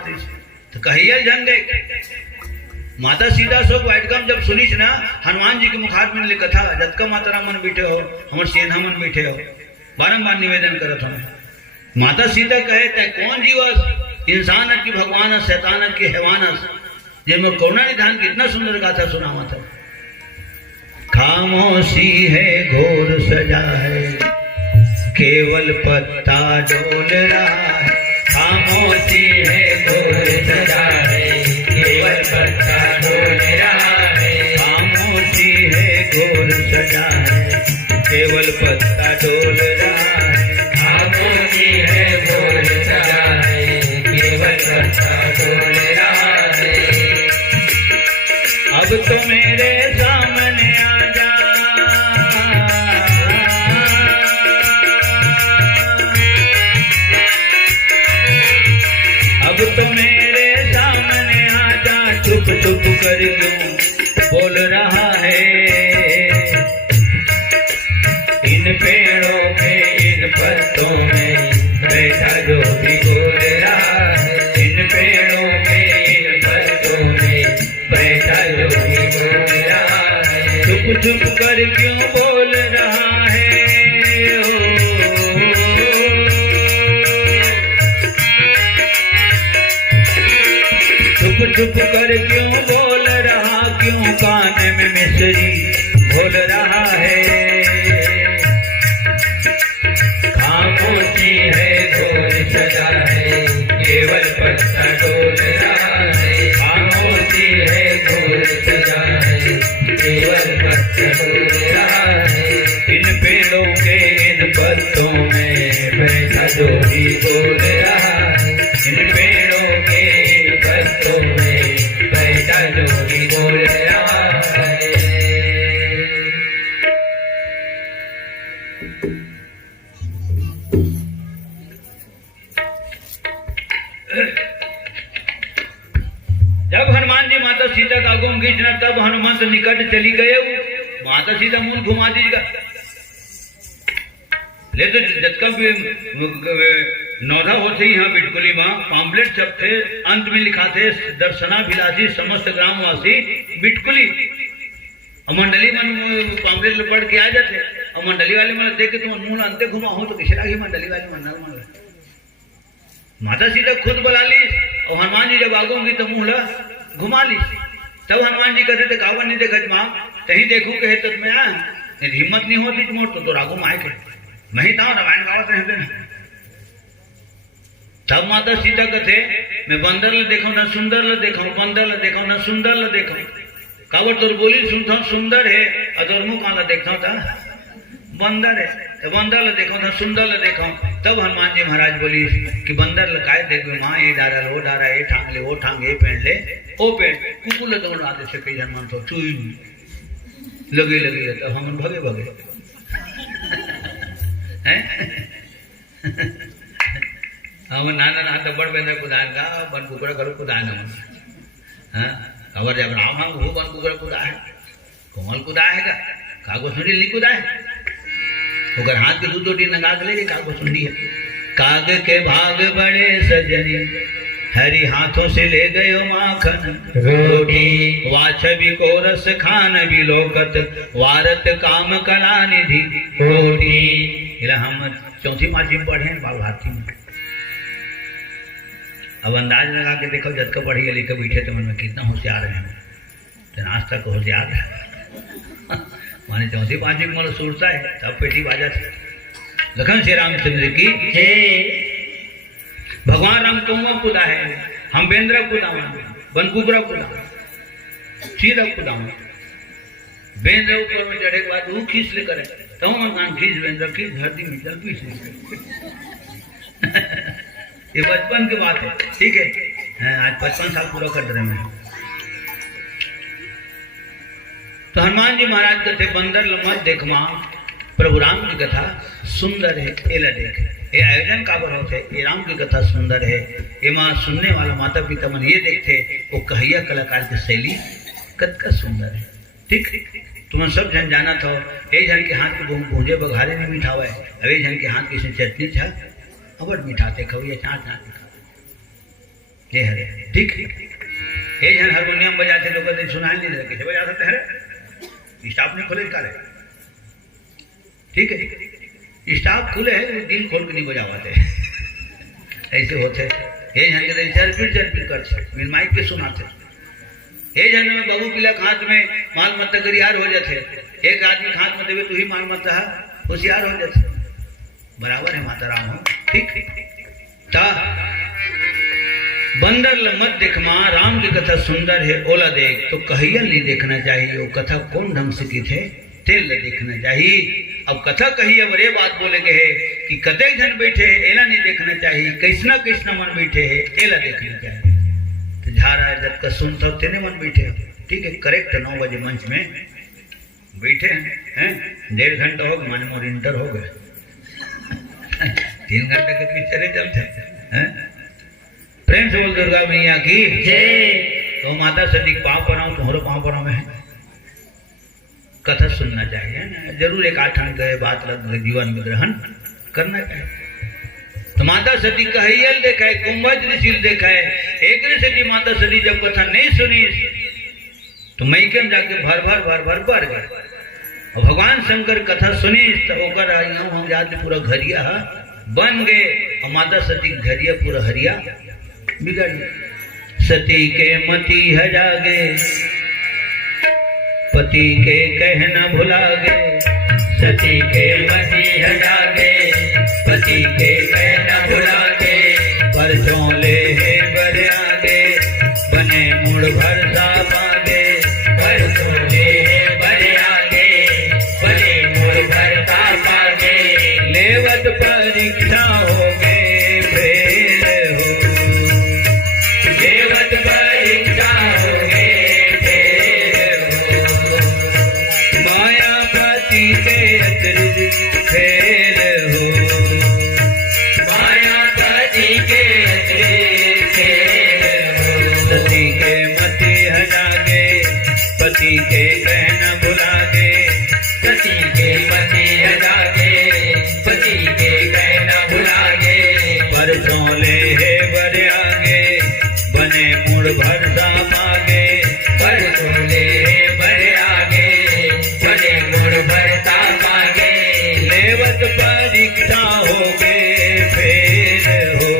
तो कहियल झंडे माता सीता सब वाइटकम जब सुनिस ना हनुमान जी के मुखार में कथा जतका माता राम मन बैठे हो हमर सेना मन बैठे हो बारंबार निवेदन करत हमें माता सीता कहे तय कौन जीवस इंसान की भगवान शैतान की हैवानस जिनमें करुणा निधान की इतना सुंदर गाथा सुना था। खामोशी है घोर सजा है केवल पत्ता डोल रहा है खामोशी है घोर सजा है केवल पत्ता डोल रहा है खामोशी है घोर सजा है केवल पत्ता डोल रहा है खामोशी है घोर सजा है केवल पत्ता डोल रहा है। अब तो मेरे सामने आ जा अब तो मेरे सामने आ जा चुप चुप कर क्यों बोल रहा है इन पेड़ों के इन पत्तों में बैठा जो भी बोल रहा है इन पेड़ों के इन पत्तों में बैठा जो भी बोल रहा है चुप चुप कर क्यों बोल रहा है चुप चुप कर क्यों बोल रहा क्यों कान में मिश्री बोल रहा है खामोशी है घोर सजा है केवल पत्ता डोल रहा है खामोशी है घोर सजा है केवल पत्ता डोल रहा है इन पेड़ों के इन पत्तों में बैठा जो भी बोल रहा है इन पेड़ों के इन पत्तों में बैठा जो भी बोल रहा है। जब हनुमान जी माता सीता का आगमन खींचना तब हनुमंत निकट चली गए माता सीता मुंह घुमा दीजिएगा ले तो जतका भी नौधा होते यहाँ बिटकुली माँ पाम्पलेट सब थे अंत में लिखा थे दर्शनाभिलाषी समस्त ग्रामवासी बिटकुली और मंडली मन पाम्पलेट पढ़ के आ जाते और मंडली वाले मन देख के तुम मुंह अंते घुमा हो तो किसी की मंडली वाले मन माता सीता खुद बुला ली और हनुमान जी जब आगोगी तो मुंह घुमा ली तब हनुमान जी कहते थे कावन नहीं देखा माँ कहीं देखू कहे तो मैं हिम्मत नहीं होती तुम तो रागो माए के मैं ही था रामायण गावत रहते तब माता सीता कहते मैं बंदर ल देखो ना सुंदर ल देखो बंदर ल देखो ना सुंदर ल देखो कावर तोर बोली सुनता हूँ सुंदर है और तोर मुँह कहाँ देखता था बंदर है तो बंदर ल देखो ना सुंदर ल देखो तब हनुमान जी महाराज बोली कि बंदर ल काय देखो माँ ये डारा वो डारा ये ठांग ले वो ठांग ये पहन ले वो पहन कुकुल दौड़ आते से कई जन्म तो चुई लगे लगे तब हम भगे भगे हम नाना ना तो बड़ बेंदर कुदान का बन कुकड़ा करो कुदान खबर जब राम हम वो बन कुकड़ा कुदा है कोमल कुदा है का कागो सुंडी नहीं कुदा है अगर हाथ के दूध रोटी नगा के ले कागो सुंडी है काग के भाग बड़े सजनी हरी हाथों से ले गयो माखन रोटी वाछवी को रस खान भी लोकत वारत काम कला निधि रोटी हम चौथी माची में पढ़े बाल भारती में अब अंदाज लगा के देखो, जद का पढ़ी लिखे बैठे तो मन में कितना होशियार है, तो आज तक होशियार है माने 4-5 मन सुरता है, सब पेटी बाजा थे। लखन श्री रामचंद्र की जय। भगवान राम कौआ खुदा है, हम बेंद्र खुदा, बनकुबरा खुदा, सीधा खुदा। बेंद्र ऊपर में चढ़े के बाद वो खींच ले करे, तो हम कान खींच बेंद्र की धरती में चल पीछे ये बचपन की बात है, ठीक है। आज 55 साल पूरा कर रहे हैं। तो हनुमान जी महाराज कहते बंदर लमत देख मां, प्रभु राम की कथा सुंदर है, एला देख। ये आयोजन का बर होते, ये राम की कथा सुंदर है, ये माँ सुनने वाला माता पिता मन ये देखते वो कहिया कलाकार की शैली कतका सुंदर है, ठीक। तुम सब जन जाना था, एक जन के हाथ के भूजे बघारे में मीठा हुआ है, अब एक जन के हाथ की चटनी छा अबड़ मिठाते खविया चाट चाट ये हरे, ठीक। एक जन हारमोनियम बजाते लोग सुनाई नहीं देते, कैसे बजा सकते हैं, स्टाफ ने खोले का, ठीक है। स्टाफ खुले है, दिल खोल के नहीं बजावाते ऐसे होते। ये जन के चरपीट कर माइक पे सुनाते, ये जन में बाबू पिला हाथ में माल मत गरियार हो जाते, एक आदमी हाथ में देवे तू ही माल मत होशियार हो जाते, बराबर है माता राम हो, ठीक। ता बंदर लमत देख मां, राम की कथा सुंदर है ओला देख। तो कहियल नहीं देखना चाहिए, वो कथा कौन ढंग से की थे तेल देखना चाहिए। अब कथा कही अब ये बात बोले के है कि कतेक जन बैठे है एला नहीं देखना चाहिए, कैसना कैसना मन बैठे है एला देखना चाहिए। तो झारा जब का सुनता हो तेने मन बैठे, ठीक है। करेक्ट 9 बजे मंच में बैठे हैं, 1.5 घंटा हो गए, मान मोर इंटर हो गए 3 घंटे के पिक्चर चलते हैं। प्रेम से बोल दुर्गा मैया की जय। तो माता सती पाँव पड़ाऊ, तुम्हारे पाँव पड़ाऊ में है, कथा सुनना चाहिए ना, जरूर एक आठन गए बात लग जीवन में ग्रहण करना चाहिए। तो माता सती कहियल देखा है, कुंभज ऋषि देखा है, एक ऋषि माता सती जब कथा नहीं सुनी तो मैके में जाके भर गए। और भगवान शंकर कथा सुनी तो ओकर हम जाते पूरा घरिया बन गए, और माता सती घरिया पूरा हरिया बिगड़ गए। सती के मति हजागे, पति के कहना भुला गए, सती के मति हजागे, पति के कहना भुला गए। परसों ले है बर आगे, बने मुड़ भर सा पागे, परसों ले है बर आगे, बने मुड़ भर सा पागे। लेवत परीक्षा हो गए फेल हो, लेवत परीक्षा हो गए फेल हो। मायापति के अचरज फेल हो, मायापति के अचरज फेल हो। सती के मति हजागे, पति के कहना भुला गए, सती के मति हजागे, पति के कहना भुला गए। परसों ले है बर आगे, बने मुड़ भर सा पागे, परसों ले है बर आगे, बने मुड़ भर सा पागे। लेवत परीक्षा हो गए फेल हो,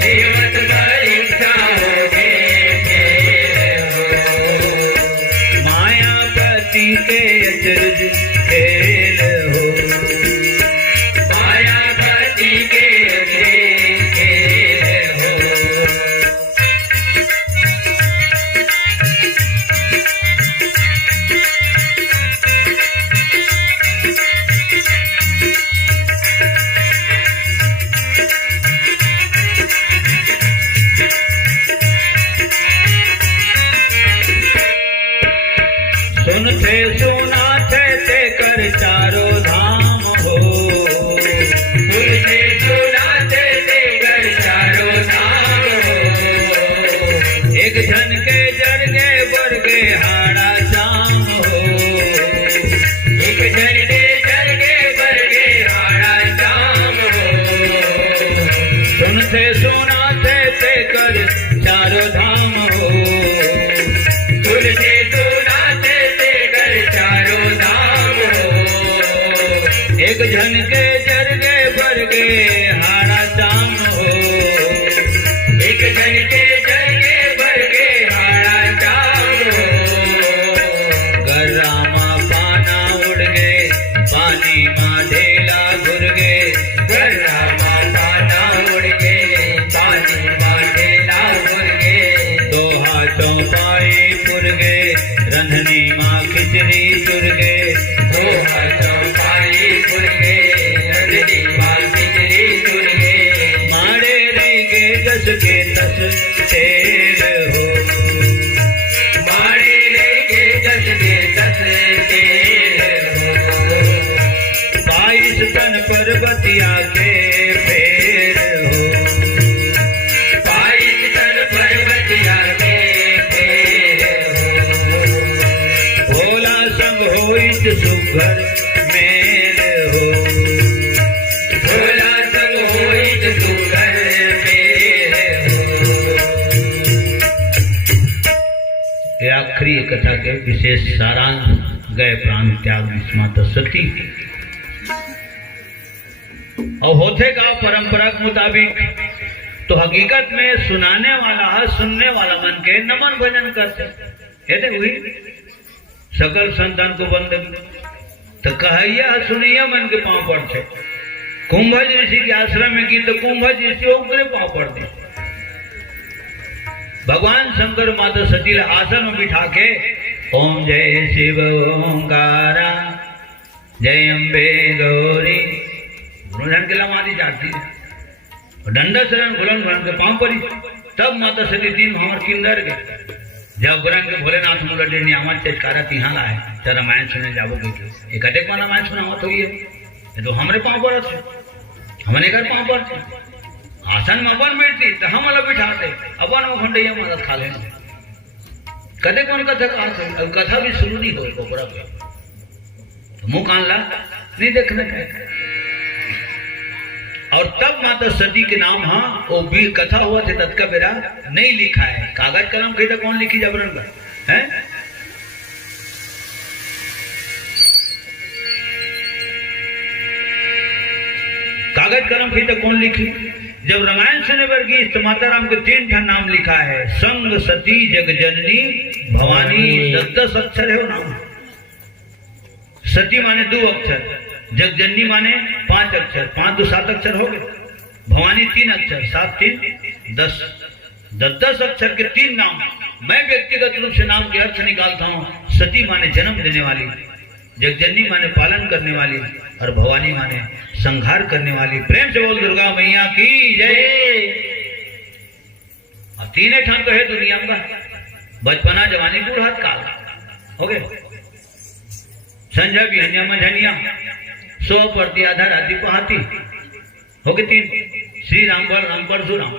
लेवत परीक्षा हो गए फेल हो। मायापति के अचरज खेल हो, मायापति के अचरज खेल हो। सुनते सुनाते ते कर चारों धाम हो, सुनते सुनाते ते कर चारों धाम हो। एक झन के जर गए बर गए हाड़ा शाम हो, एक झन के जर गए बर गए हाड़ा शाम हो। सुनते सुनाते ते कर चारों धाम हो, सुनते सुनाते ते कर चारों धाम हो। एक झन के जर गए बर गए हाड़ा शाम हो, जस तेल हो, मारे लेके जस के तस तेल हो, 22 तन पर्वतिया के फेर हो, 22 तन पर्वतिया के फेर हो, भोला संग होइत सुघर मेल हो, भोला संग होइत सुघर मेल हो। ये आखिरी कथा के विशेष सारांश गए प्राण त्याग माता सती और होते का परंपरा के मुताबिक तो हकीकत में सुनाने वाला है, सुनने वाला मन के नमन भजन करते कहते हुई सकल संतान को बंद तो कहैया सुनिया मन के पांव पड़ते। कुंभज ऋषि के आश्रम में की तो कुंभज ऋषि ओकरे पांव पड़ते। भगवान शंकर माता सती आसन में बिठा के ओम जय शिव ओंकारा जय अम्बे गौरी गुरुजन के लमादी चाटती डंडा शरण घुलन घुलन के पांव पड़ी। तब माता सती तीन हमर किंदर गए जब बुरन के भोलेनाथ मुला डेनी हमार चटकारा तिहा लाए तो रामायण सुने जाबो के एक अटेक में रामायण सुनावत हुई है ये तो हमरे पांव पड़त है, हमने घर पांव पड़ते आसन में अपन बैठती तो हम अलग बिठाते अपन वो खंडैया मदद खा लेना कदे कौन कथा का अब कथा भी शुरू नहीं हो कोपरा पे तो मुंह कान ला नहीं देखने का। और तब माता सती के नाम हाँ वो भी कथा हुआ थे तत् का बेरा नहीं लिखा है, कागज कलम कही तो कौन लिखी जबरन का है। कागज कलम कही तो कौन लिखी। जब रामायण सुने वर्गी तो माता राम के 3 ठा नाम लिखा है, संग सती जगजननी भवानी 10 अक्षर है वो नाम। सती माने 2 अक्षर, जगजननी माने 5 अक्षर, 5 2 7 अक्षर हो गए, भवानी 3 अक्षर 7 3 10 10 अक्षर के 3 नाम। मैं व्यक्तिगत रूप से नाम के अर्थ निकालता हूँ। सती माने जन्म देने वाली, जगजननी माने पालन करने वाली और भवानी माने संहार करने वाली। प्रेम से बोल दुर्गा मैया की जय। और 3 ठान तो है दुनिया का, बचपना जवानी बूढ़ात काल हो गए। संजय बिहनिया मझनिया 100 प्रति आधा राति पहाती हो गए 3। श्री राम बल राम परशुराम,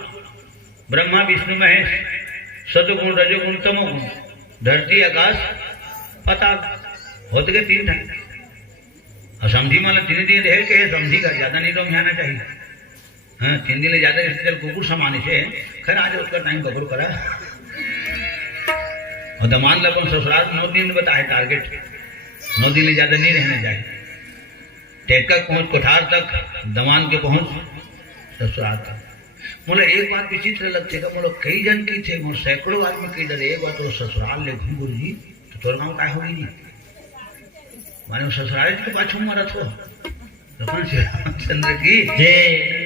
ब्रह्मा विष्णु महेश, सतगुण रजोगुण तमोगुण, धरती आकाश पताल होते गए 3 ठान। और समझी माला 3 दिन रह के समझी का ज्यादा नहीं तो आना चाहिए। हाँ 3 दिन ले ज्यादा रिश्तेदार कुकुर समाने से खैर आज उसका टाइम बबरू करा। और दमान लगन ससुराल 9 दिन बताए टारगेट, 9 दिन ले ज्यादा नहीं रहना चाहिए। टेका पहुंच कोठार तक, दमान के पहुंच ससुराल तक। मोला एक बात विचित्र लगते का, मोला कई जन की थे, मोर सैकड़ों आदमी कई डर एक बार तो ससुराल ले घूम गुरु जी तो तोर गाँव काय होगी जी माने ससुराल के पाछू मरत हो। चंद्र की जय।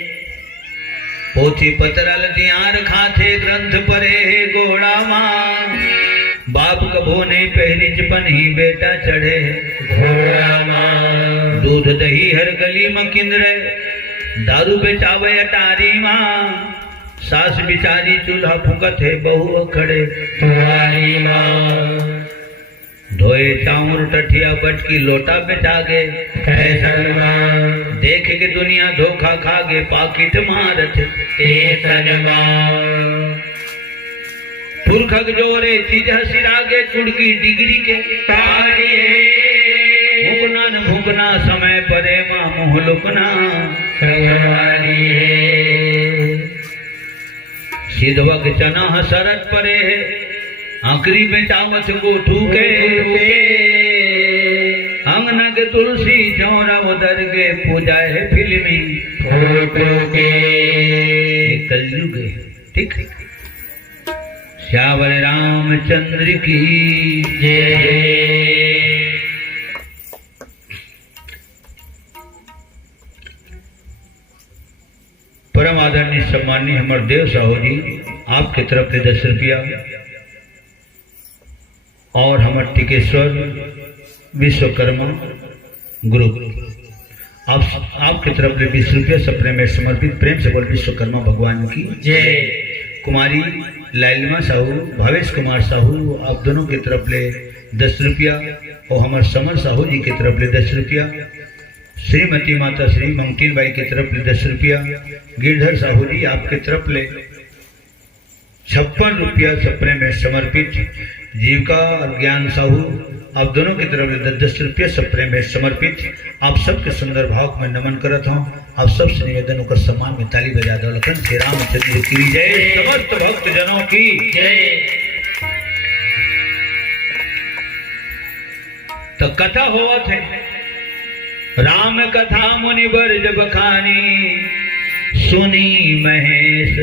पोथी पतरल दियार खाथे ग्रंथ परे गोड़ा मां, बाप कभो नहीं पहली चपन ही बेटा चढ़े घोड़ा मां। दूध दही हर गली में किंद्र, दारू बेचावे अटारी मां, सास बिचारी चूल्हा फूकत है बहू अखड़े तुम्हारी मां। धोए चाउर टठिया बटकी लोटा बेचागे फैशन मां, देख के दुनिया धोखा खागे पाकिट मारत तेसन मां। पुरखक जोरे चीज सिरागे कुड़की डिग्री के तारिये, भूकना न भूकना समय परे मां मुँह लुकना संगवारी है। सिद्धवक चना सरत परे है, आखरी में चावत गोठू के अंगना के तुलसी चौरा उधर के पूजा है फिल्मी फोटो के। कलयुग ठीक। श्यावर रामचंद्र की जय। परम आदरणीय सम्माननीय हमारे देव साहू जी आपके तरफ से 10 रुपया और हमारे टिकेश्वर विश्वकर्मा ग्रुप आपकी तरफ से 20 रुपये सपने में समर्पित। प्रेम से बोल विश्वकर्मा भगवान की जय। कुमारी लालिमा साहू, भावेश कुमार साहू, आप दोनों की तरफ ले 10 रुपया और हमारे समर साहू जी की तरफ ले 10 रुपया, श्रीमती माता श्री मंगटीन बाई की तरफ ले 10 रुपया, गिरधर साहू जी आपकी तरफ ले 56 रुपया सपने में समर्पित, जीविका और ज्ञान साहू आप दोनों की तरफ ले 10 रुपया सपने में समर्पित। आप सबके सुंदर भाव में नमन करता हूँ। आप सबसे निवेदन कर सम्मान में ताली बजा दो। लखन श्री रामचंद्र की जय, समस्त भक्त जनों की जय। तो कथा हुआ थे राम कथा मुनि बरज बखानी, सुनी महेश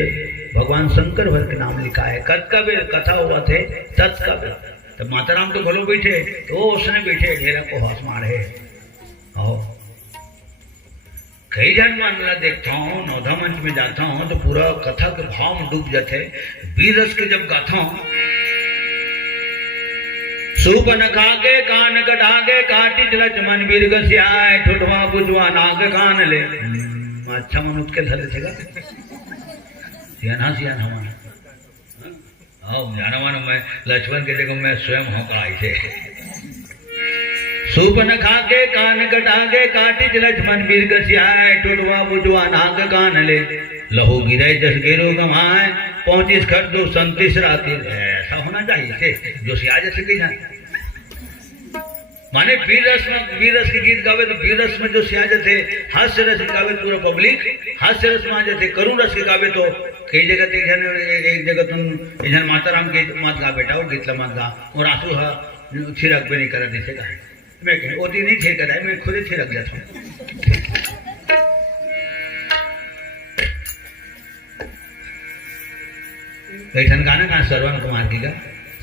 भगवान शंकर भर के नाम लिखा है। कत का भी कथा हुआ थे तत् का भी। तो माता राम तो भलो बैठे तो उसने बैठे ढेरा को हौस मारे। कई जन मामला देखता हूँ, नौधा मंच में जाता हूँ तो पूरा कथा के भाव में डूब जाते। वीर रस के जब गाता हूँ, सूपन खाके कान कटाके काटी लक्ष्मण वीर गसियाए, ठुठवा बुझवा नाग कान ले। अच्छा मन उत्के धर देगा सियाना सियाना हमारा जाना मानो मैं लक्ष्मण के देखो मैं स्वयं होगा ऐसे। सूपन खाके कान कटाके काटी लक्ष्मण वीर गसियाए, ठुठवा बुझवा नाग कान ले। लहू गिरे जस गेरो गमाए, 35 खट 237 राती। ऐसा होना चाहिए जो सिया जैसे कही जाए। माने वीर रस के गीत गावे तो वीर रस में जो सिया जैसे, हास्य रस के गावे तो पूरा पब्लिक हास्य रस में आ जाते। करुण रस के गावे तो कई जगह एक जगह तुम इधर माता राम के मत गा बेटा, वो गीतला मत गा और आंसू हा छिड़क भी नहीं करा दिसे का है। मैं ओती नहीं छिड़क है, मैं खुद ही छिड़क जाता हूँ। कैसन गाना कहा श्रवण कुमार की का,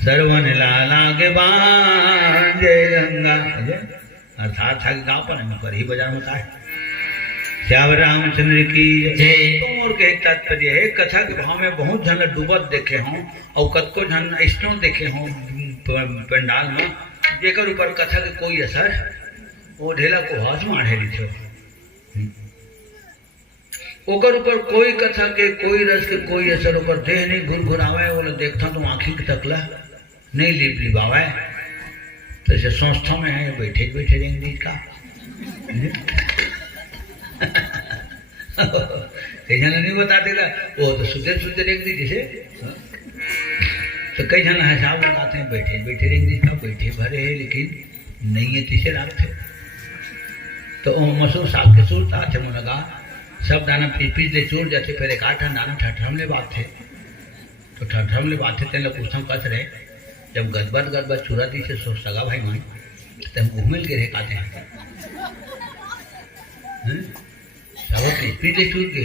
श्रवण लाला के बांजे गंगा, अर्थात था कि गाँव पर नहीं पर ही बाजार में है। श्याम रामचंद्र की जय। तो और के तात्पर्य है कथा के भाव में बहुत झन डूबत देखे हों और कतको झन स्नो देखे हों पंडाल में, जेकर ऊपर कथा के कोई असर वो ढेला को हाथ मारे लिखे ओकर ऊपर कोई कथा के कोई रस के कोई असर ओकर देह नहीं घुरघुरावे। वो देखता तो आँखी के तकला नहीं लिप लिबावे। तो ऐसे संस्था में है बैठे बैठे रहेंगे का कई जन नहीं बता देगा, वो तो सुधर सुधर एक दी जिसे। तो कई जन हिसाब लगाते हैं बैठे बैठे एक दी का बैठे भरे है लेकिन नहीं है तीसरे रात थे। तो मसूर साग के सूर था चमो लगा सब दाना पिछले चूर जाते। फिर एक 8 दाना ठठरमले बात थे। तो ठठरमले बात थे तेल पूछता हूँ कस रहे जब गदबद चूरा दी से सोच सगा भाई मन तब घूमिल के रहे काते हैं सब पिछले चूर के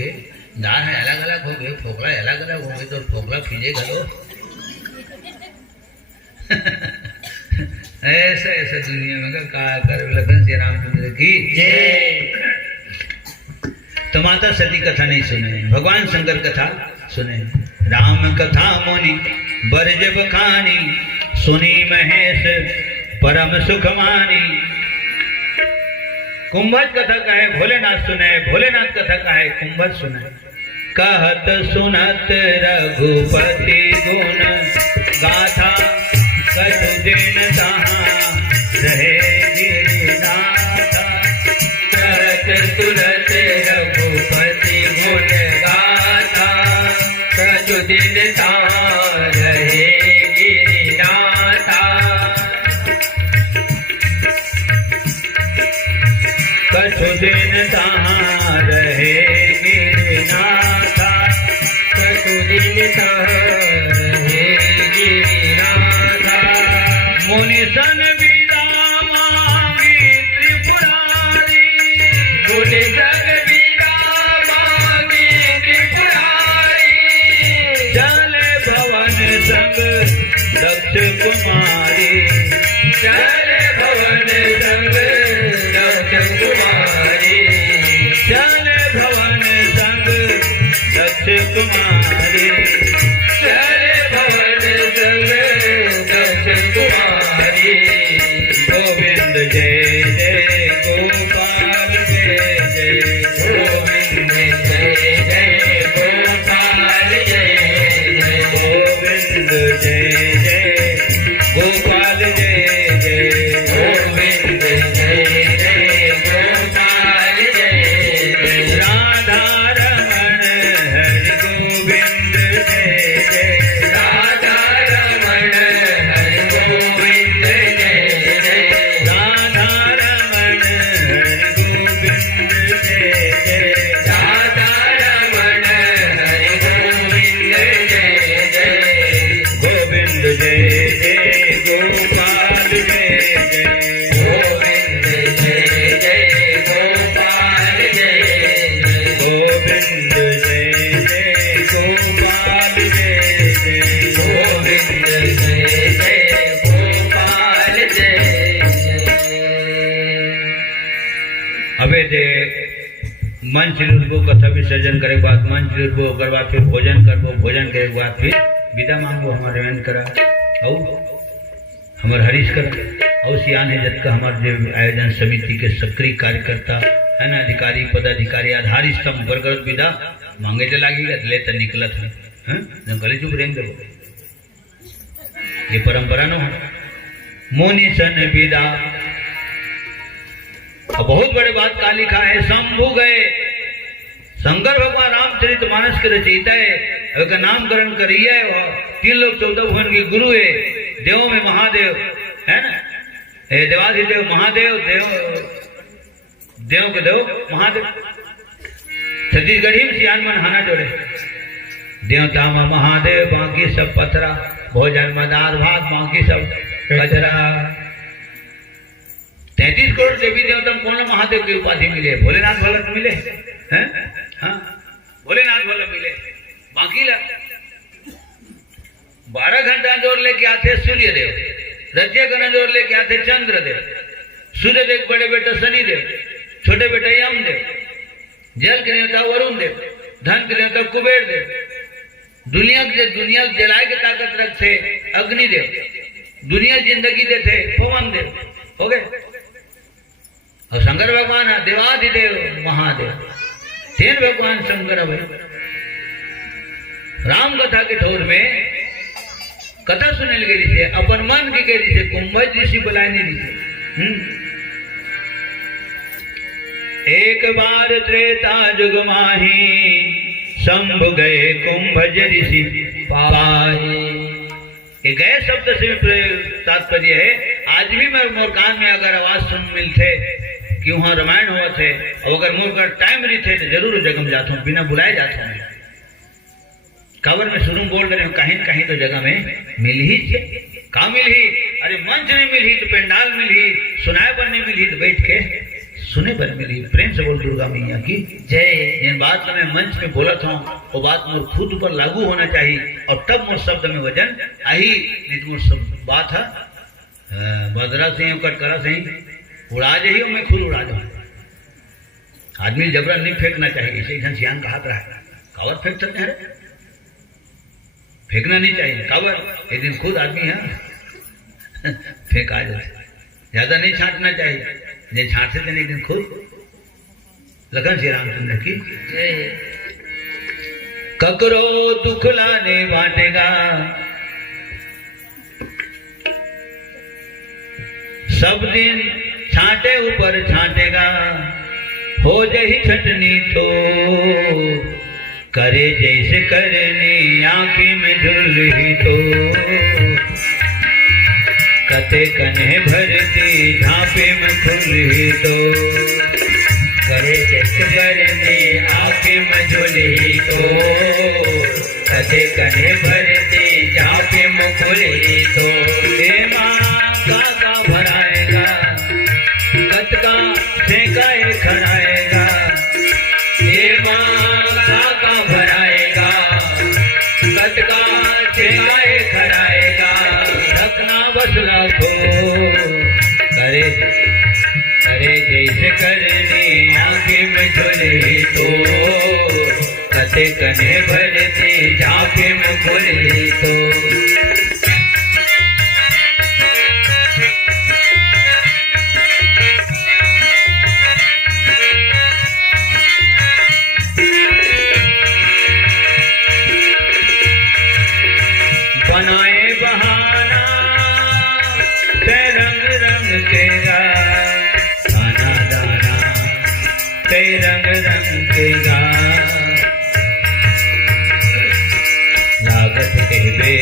दाल है अलग अलग हो गए, फोकला अलग अलग हो गए। तो फोकला फीजे घलो ऐसा ऐसा दुनिया में का कर लखन श्री रामचंद्र की जय। तो माता सती कथा नहीं सुने, भगवान शंकर कथा सुने। राम कथा मुनि बरज बखानी, सुनी महेश परम सुख मानी। कुंभज कथा कहे भोलेनाथ सुने, भोलेनाथ कथा कहे कुंभज सुने। कहत सुनत रघुपति गुण गाथा, कछु दिन तहाँ रहे गिरिनाथा। करत तुरत रघुपति गुण गाथा, कछु दिन तहाँ रहे गिरिनाथा। कछु दिन तहाँ रहे गिरिनाथा, कछु दिन तहाँ रहे गिरिनाथा। मुनि सन बीरा मांगी त्रिपुरारी, मुनि सन बीरा मांगी त्रिपुरारी। चले भवन संग दक्ष कुमारी, चले भवन संग दक्ष कुमारी। चले भवन संग दक्ष कुमारी, चले भवन संग दक्ष कुमारी। गोविंद जय जय गोपाल जय जय, गोविंद जय जय गोपाल जय जय। जे मंच लुटबो कथा विसर्जन करे के बाद मंच लुटबो ओकर बाद फिर भोजन करबो भोजन करे के बाद फिर विदा मांगबो हमारे वेन करा और हमार हरीश कर और सियान है जत का हमारे जो आयोजन समिति के सक्रिय कार्यकर्ता है ना अधिकारी पदाधिकारी आधार स्तंभ वर्गर विदा मांगे तो लागेगा ले तो निकलत है गले चुप रेंग दो ये परंपरा नो है मोनी सन विदा। बहुत बड़े बात का लिखा है शंभु गए शंकर भगवान रामचरित मानस के रचयिता है का नामकरण करिए 3 लोग 14 भुवन के गुरु है देव में महादेव है ना देवाधिदेव महादेव देव देव के देव महादेव छत्तीसगढ़ी में सियान मन हाना जोड़े देवता में महादेव बाकी सब पथरा भोजन में दाल भात बाकी सब कचरा 33 करोड़ देवी देवता कौन महादेव की उपाधि मिले भोलेनाथ भला मिले हैं हाँ भोलेनाथ भला मिले बाकी ला 12 घंटा जोर लेके आते सूर्य देव रज्य गण जोर लेके आते चंद्र देव सूर्य देव बड़े बेटा शनि देव छोटे बेटे यम देव जल के देवता वरुण देव धन के देवता कुबेर देव दुनिया जलाए के ताकत रखते अग्नि देव दुनिया जिंदगी देते पवन देव हो गए और शंकर भगवान देवाधिदेव महादेव 3 भगवान शंकर भाई राम कथा के ठोर में कथा सुने लगे थे अपन मन की कह थे कुंभज ऋषि बुलाए नहीं थे एक बार त्रेता जुग माही शंभु गए कुंभज ऋषि पाई। ये गए शब्द से तात्पर्य है आज भी मैं मोर कान में अगर आवाज सुन मिलते कि वहां रामायण हुआ थे और अगर मोर का टाइम रही थे तो जरूर जगह में जाता हूँ बिना बुलाए जाता हूँ कावर में शुरू बोल रहे हो कहीं कहीं तो जगह में मिल ही कहा मिल ही अरे मंच नहीं मिल ही तो पंडाल मिल ही सुनाए पर नहीं मिल ही तो बैठ के सुने पर मिली प्रेम से बोल दुर्गा मैया की जय। जिन बात मैं मंच में बोला था वो बात मोर खुद पर लागू होना चाहिए और तब मोर शब्द में वजन आई नहीं तो मोर सब बात है बदरा से कटकरा से उड़ा जाइए मैं खुद उड़ा जाऊँ आदमी जबरन नहीं फेंकना चाहिए इसे सियान का हाथ रहा कावर फेंक सकते हैं फेंकना नहीं चाहिए कावर एक दिन खुद आदमी है फेंका जाए ज्यादा नहीं छांटना चाहिए जे छांटते थे एक दिन खुद लखन श्री रामचंद्र की ककरो दुख लाने बांटेगा सब दिन छांटे ऊपर छांटेगा हो जही छटनी तो करे जैसे करने आंखी में झुलही तो कते कन्हे भरती झांपे में खुलही तो करे जैसे करने आंखी में झुलही तो कते कन्हे भरती झांपे में खुलही तो हे माँ का भराएगा कत का फेंकाए खड़ाएगा हे माँ का भराएगा कत का फेंकाए खड़ाएगा रखना बस रखो करे करे जैसे करने आंखें में झुले तो कते कने भरते झांके में खुले तो बनाए बहाना ते रंग रंग के गाना दाना ते रंग रंग के गा लागत कहबे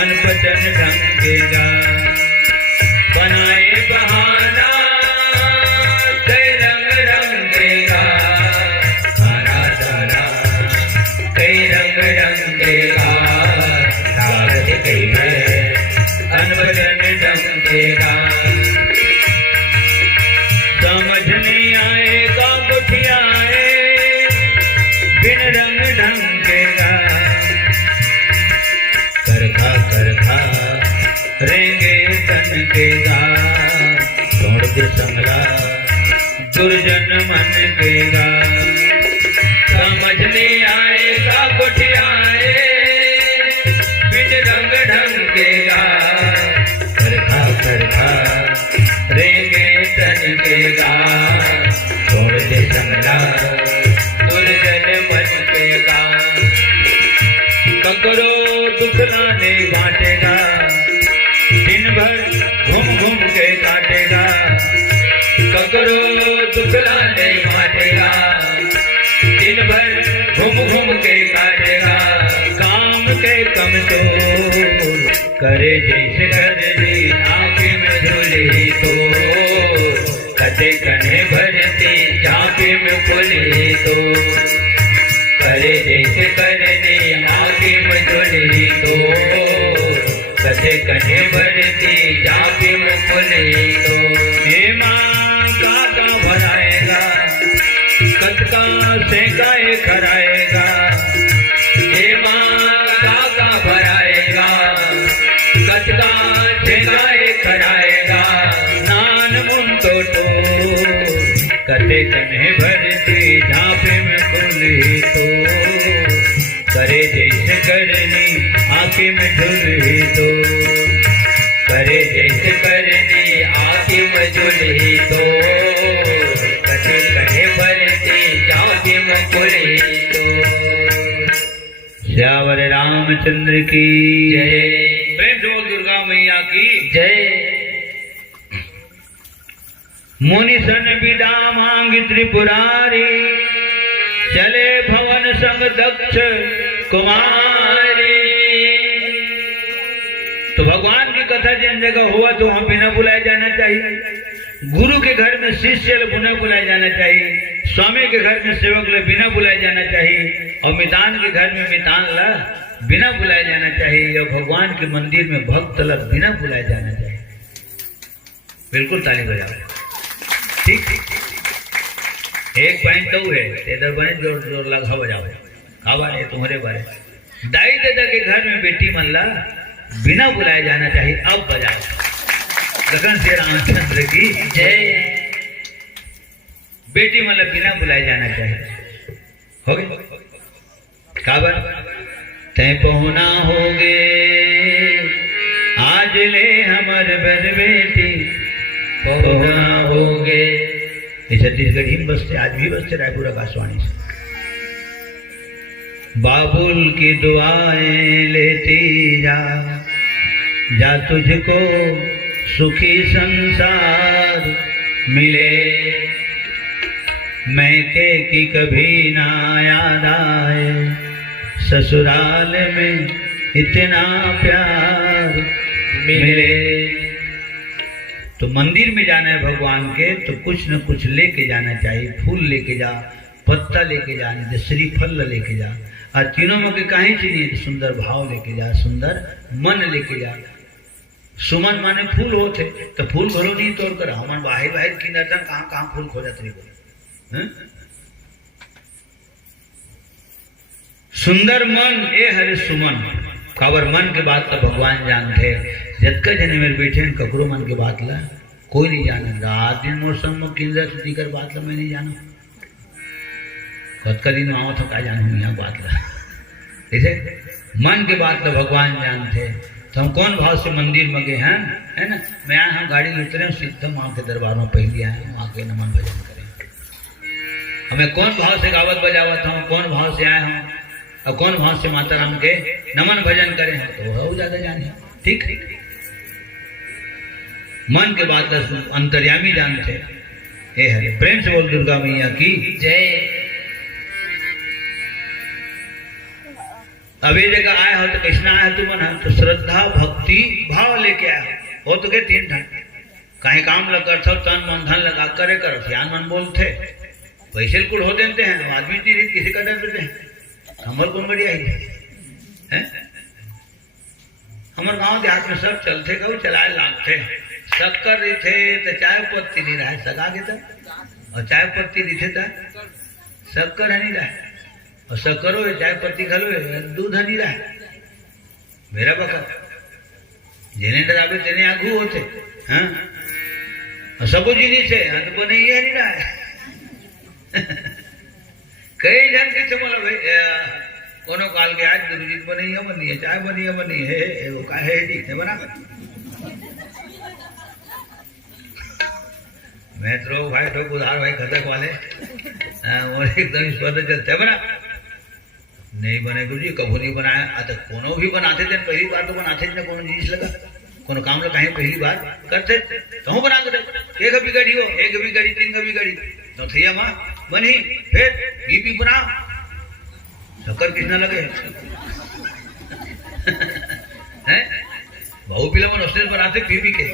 अनपचन ढंग के गा बनाए बहाना ते रंग रंग के गाना दाना ते रंग रंग के गा अनबजन डंकेगा समझ नहीं आएगा गुठियाए बिन रंग ढंकेगा करखा रेंगे तन के गा छोड़ दे संगला दुर्जन ककरो दुख लाने बांटेगा, दिन भर घूम घूम के काटेगा। ककरो दुख लाने बांटेगा, दिन भर घूम घूम के काटेगा। काम के कमजोर करे जैसे करनी, आंखें में झोली तो कटे कने भरती, झांपे में खोली तो करे जैसे करनी, आंखें में झोली तो कटे कने भरती, झांपे में खोली तो। हे माँ काका भराएगा, कटका सेकाए खराएगा। हे माँ काका भराएगा, कटका सेकाए खराएगा। नान मुन तो कटे कन्हे भरती, झांपे में खुली तो करे जैसे करनी, आंखें में झुली तो करे जैसे करनी, आंखें में झुली तो कटे कन्हे भरती, झांपे में खुली तो। श्यावर रामचंद्र की जय। प्रेम से बोल दुर्गा मैया की जय। मुनि सन विदा मांगी त्रिपुरारी, चले भवन संग दक्ष कुमारी। तो भगवान की कथा जिन जगह हुआ तो वहां बिना बुलाए जाना चाहिए। गुरु के घर में शिष्य बिना बुलाए जाना चाहिए, स्वामी के घर में सेवक ले बिना बुलाए जाना चाहिए, और मितान के घर में मितान ला बिना बुलाए जाना चाहिए, और भगवान के मंदिर में भक्त ला बिना बुलाए जाना चाहिए। बिल्कुल ताली बजाओ। ठीक, एक पॉइंट तो है, इधर बने जोर जोर लगा बजाओ। खावा है तुम्हारे बारे। दाई दादा के घर में बेटी मल्ला बिना बुलाए जाना चाहिए। अब बजाओ। लखन श्री रामचंद्र की जय। बेटी मतलब बिना बुलाए जाना चाहिए। हो गए काबर तय पहुना हो गए, आज ले हमर बर बेटी पहुना हो गए। ये छत्तीसगढ़ ही बसते, आज भी बसते रायपुर आकाशवाणी से। बाबुल की दुआएं लेती जा, जा तुझको सुखी संसार मिले। मैके की कभी ना याद आए, ससुराल में इतना प्यार मिले। तो मंदिर में जाना है भगवान के तो कुछ न कुछ लेके जाना चाहिए। फूल लेके जा, पत्ता लेके जा, नहीं तो श्रीफल लेके जा। और तीनों में के काहे चाहिए तो सुंदर भाव लेके जा, सुंदर मन लेके जा। सुमन माने फूल होते तो फूल भरो नहीं तोड़ कर हमारे बाहर बाहर की नजर कहाँ कहाँ फूल खो जाते बोले। सुंदर मन ए हरे सुमन काबर मन के बात तो भगवान जानते। जतका जने मेरे बेटे ककरो मन के बात ला कोई नहीं जाना। रात दिन मौसम में किंजर से दीकर बात ला मैं नहीं जाना। कतका दिन आओ तो क्या जानू यहाँ बात ला। ऐसे मन के बात तो भगवान जानते। तो हम कौन भाव से मंदिर में गए हैं, है ना। मैं आया हम गाड़ी उतरे सीधा माँ के दरबार में पहले आए, माँ के नमन भजन करें। हमें कौन भाव से गावत बजावत हम, कौन भाव से आए हम और कौन भाव से माता राम के नमन भजन करें तो वो ज्यादा जाने। ठीक, मन के बात अंतर्यामी जानते। हे हरे प्रेम से बोल दुर्गा मैया की जय। अब ये जगह आया हो तो कृष्णा आया तू मना तो श्रद्धा भक्ति भाव लेके आया हो तो के तीन ढंग कहीं काम लगा था तन मन धन लगा करे कर ध्यान मन बोलते पैसे कुल हो देते हैं। आदमी नहीं किसी का डर देते हैं। हमारे कौन बढ़िया है हमारे गाँव देहात में सब चलते कहू चलाए लागते। शक्कर रही थे तो चाय पत्ती नहीं रहा सगा के था और चाय पत्ती नहीं थे था शक्कर है नहीं रहा और शक्कर हो चाय पत्ती खलो दूध नहीं रहा। मेरा बका जिन्हें डरावे तेने आगू होते हाँ और सब जिनिस है हाँ तो बने ये नहीं रहा कई जन के चमल भाई कोनो काल के आज गुरुजी बनी है चाय बनी है वो का है ठीक है बना मैं तो भाई ठोक उधार भाई खतक वाले और एकदम इस पर चलते बना नहीं बने गुरु जी, कभू नहीं बनाया। तो कोनो भी बनाते थे, पहली बार तो बनाते थे, कोनो चीज लगा कोनो काम लगा कहीं पहली बार करते कहूँ बना कर एक बिगड़ी हो, एक बिगड़ी, तीन का बिगड़ी, चौथैया माँ बनी, फिर भी बना, शक्कर कितना लगे हैं? बहु पिला मन उसने बनाते पी के।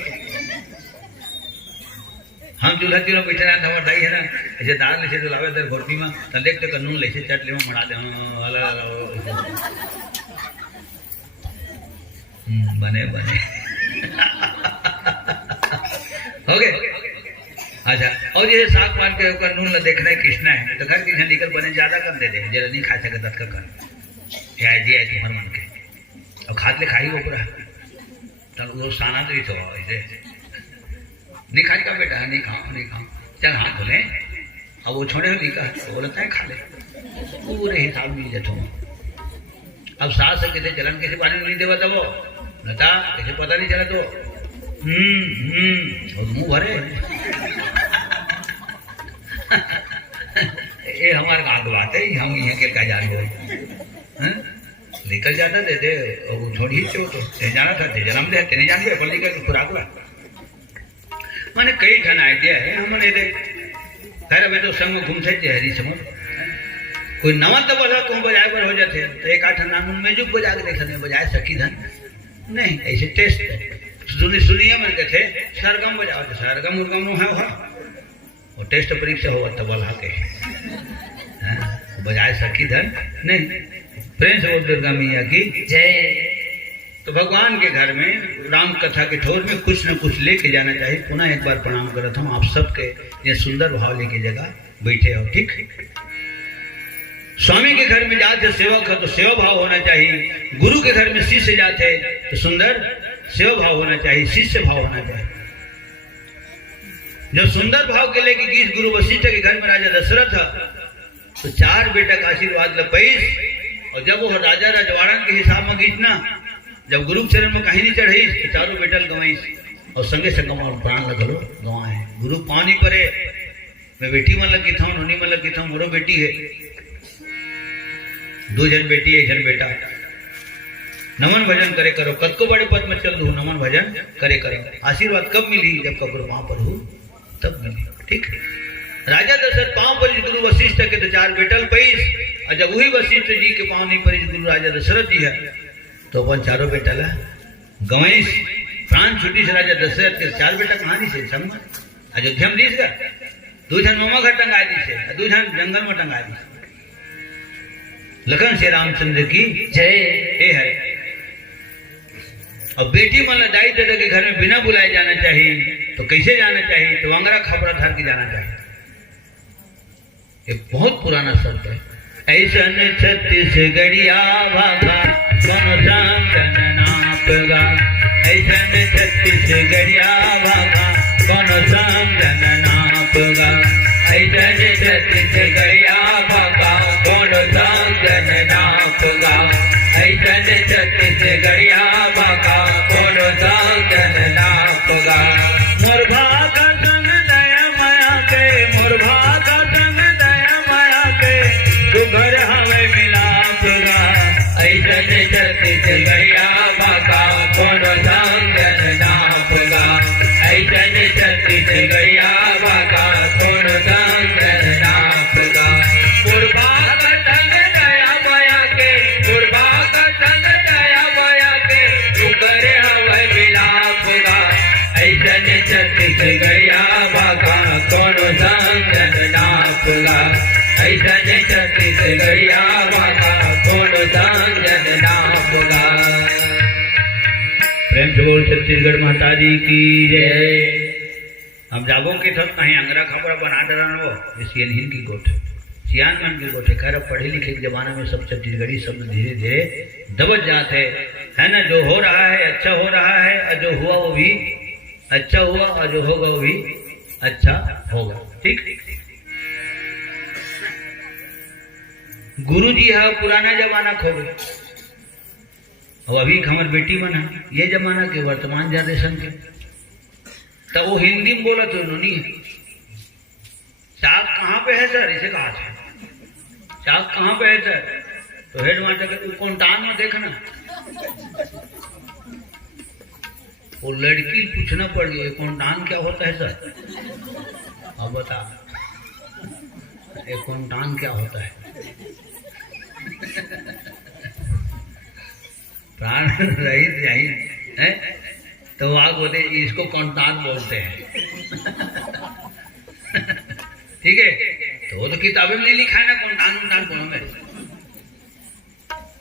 हम चूल्हा चूल्हा बैठे रहते, हमारे दाई है ना, ऐसे दाल लेसे तो लावे दर घोटनी में, तो देख तो नून लेसे चट ले मड़ा दे बने बने हो गए। अच्छा, और ये साग पान के ऊपर नून देखना है किसना है, तो घर किसने निकल बने ज्यादा कम दे दे, जरा नहीं खा सके दत्त का कर है तुम्हारे मन के, और खाद ले खाई वो पूरा, तो वो साना तो ही तो ऐसे नहीं खाई का बेटा, नहीं खाओ नहीं खाओ, चल हाथ धोले, अब वो छोड़े नहीं का तो बोलता है खा ले, पूरे हिसाब नहीं जाते। अब सास से कैसे चलन कैसे पानी नहीं देवा तब लता कैसे पता नहीं चला तो और मुंह भरे ये हमारे गाँव की बात है, हम यहाँ के क्या जान गए निकल जाता दे दे और छोड़ी चो तो जाना था जन्म दे नहीं जान गए पल्ली का खुराक हुआ मैंने कई ठन आइडिया है हमारे दे खैर अभी तो संग में घूमते हरी समझ कोई नवा तो बोला तुम बजाय पर हो जाते तो एक आठ नाम में जो बजा के देखने बजाय सकी धन नहीं ऐसे टेस्ट सुनिए मन के थे सरगम बजाओ तो सरगम उर्गम है वो टेस्ट परीक्षा हो तो बोला के बजाय सकी धन नहीं प्रेम से दुर्गा मैया की जय। तो भगवान के घर में राम कथा के ठोर में कुछ न कुछ लेके जाना चाहिए। पुनः एक बार प्रणाम करता हूँ आप सबके ये सुंदर भाव लेके जगह बैठे हो ठीक। स्वामी के घर में जाते सेवक है तो सेवा भाव होना चाहिए, गुरु के घर में शिष्य जाते तो सुंदर सेवा भाव होना चाहिए, शिष्य भाव होना चाहिए। जब सुंदर भाव के लेके गीत गुरु वशिष्ठ के घर में राजा दशरथ तो 4 बेटा का आशीर्वाद ल और जब वो राजा रजवाड़न के हिसाब में गीतना जब गुरु चरण में कहीं नहीं चढ़ी तो 4 बेटा गवाई और संगे संग प्राण लगलो गवाए गुरु पानी परे मैं बेटी मन लगी था नोनी मन लगी था मोरो बेटी है 2 जन बेटी 1 जन बेटा नमन भजन करे करो कद को बड़े पद में चल दू नमन भजन करे करो। आशीर्वाद कब मिली जब कब्र पांव पर हो तब मिली ठीक। राजा दशरथ पांव पर गुरु वशिष्ठ के तो 4 बेटल पैस और जब वही वशिष्ठ जी के पांव नहीं पड़ी गुरु राजा दशरथ जी है तो अपन 4 बेटा ला गवैस प्राण छुट्टी से राजा दशरथ के 4 बेटा कहानी से समझ अयोध्या में दीस का 2 जन मामा घर टंगा दी से 2 जन जंगल में टंगा दी। लखन से रामचंद्र की जय ये है। अब बेटी मन दाई दादा के घर में बिना बुलाए जाना चाहिए तो कैसे जाना चाहिए तो अंगरा खबरा धर के जाना चाहिए। एक बहुत पुराना शब्द है ऐसन छत्तीसगढ़िया भागा कौन सांगन नापगा ऐसन छत्तीसगढ़िया भागा कौन सांगन नापगा ऐसन छत्तीसगढ़िया भागा कौन सांगन नापगा ऐसन छत्तीसगढ़िया भागा कौन सांगन नापगा। मोर भागा संग दया माया के मोर भागा संग दया माया के तू घर हमें मिलापगा ऐसन छत्तीसगढ़िया भागा कौन सांगन नापगा ऐसन छत्तीसगढ़िया भागा कौन सांगन नापगा। मोर भागा संग दया माया के मोर भागा संग दया माया के तू घर हमें मिलापगा ऐसन छत्तीसगढ़िया भागा कौन सांगन नापगा ऐसन छत्तीसगढ़िया भागा कौन सांगन नापगा। प्रेम से बोल छत्तीसगढ़ माता जी की जय। हम जागो के थक कहीं अंगरा खबरा बना डराना वो सियनहीन की गोठ सियान मन की गोठ खैर पढ़े लिखे के जमाने में सब छत्तीसगढ़ी शब्द धीरे धीरे दबज जाते है ना। जो हो रहा है अच्छा हो रहा है और जो हुआ वो भी अच्छा हुआ और जो होगा वो भी अच्छा होगा ठीक। गुरु जी है पुराना जमाना खो गए और अभी हमार बेटी बना ये जमाना के वर्तमान जनरेशन के तब वो हिंदी में बोला तो नहीं है। साग कहाँ पे है सर इसे कहा था साग कहाँ पे है सर तो हेड मास्टर कहते कौनटान में देखना, वो लड़की पूछना पड़ गई कौनटान क्या होता है सर? अब बता कौनटान क्या होता है? प्राण रहित यही है तो आप बोलते इसको कौनटान बोलते हैं। ठीक है, तो वो तो किताबें में नहीं लिखा है ना कौनटान बोलो में।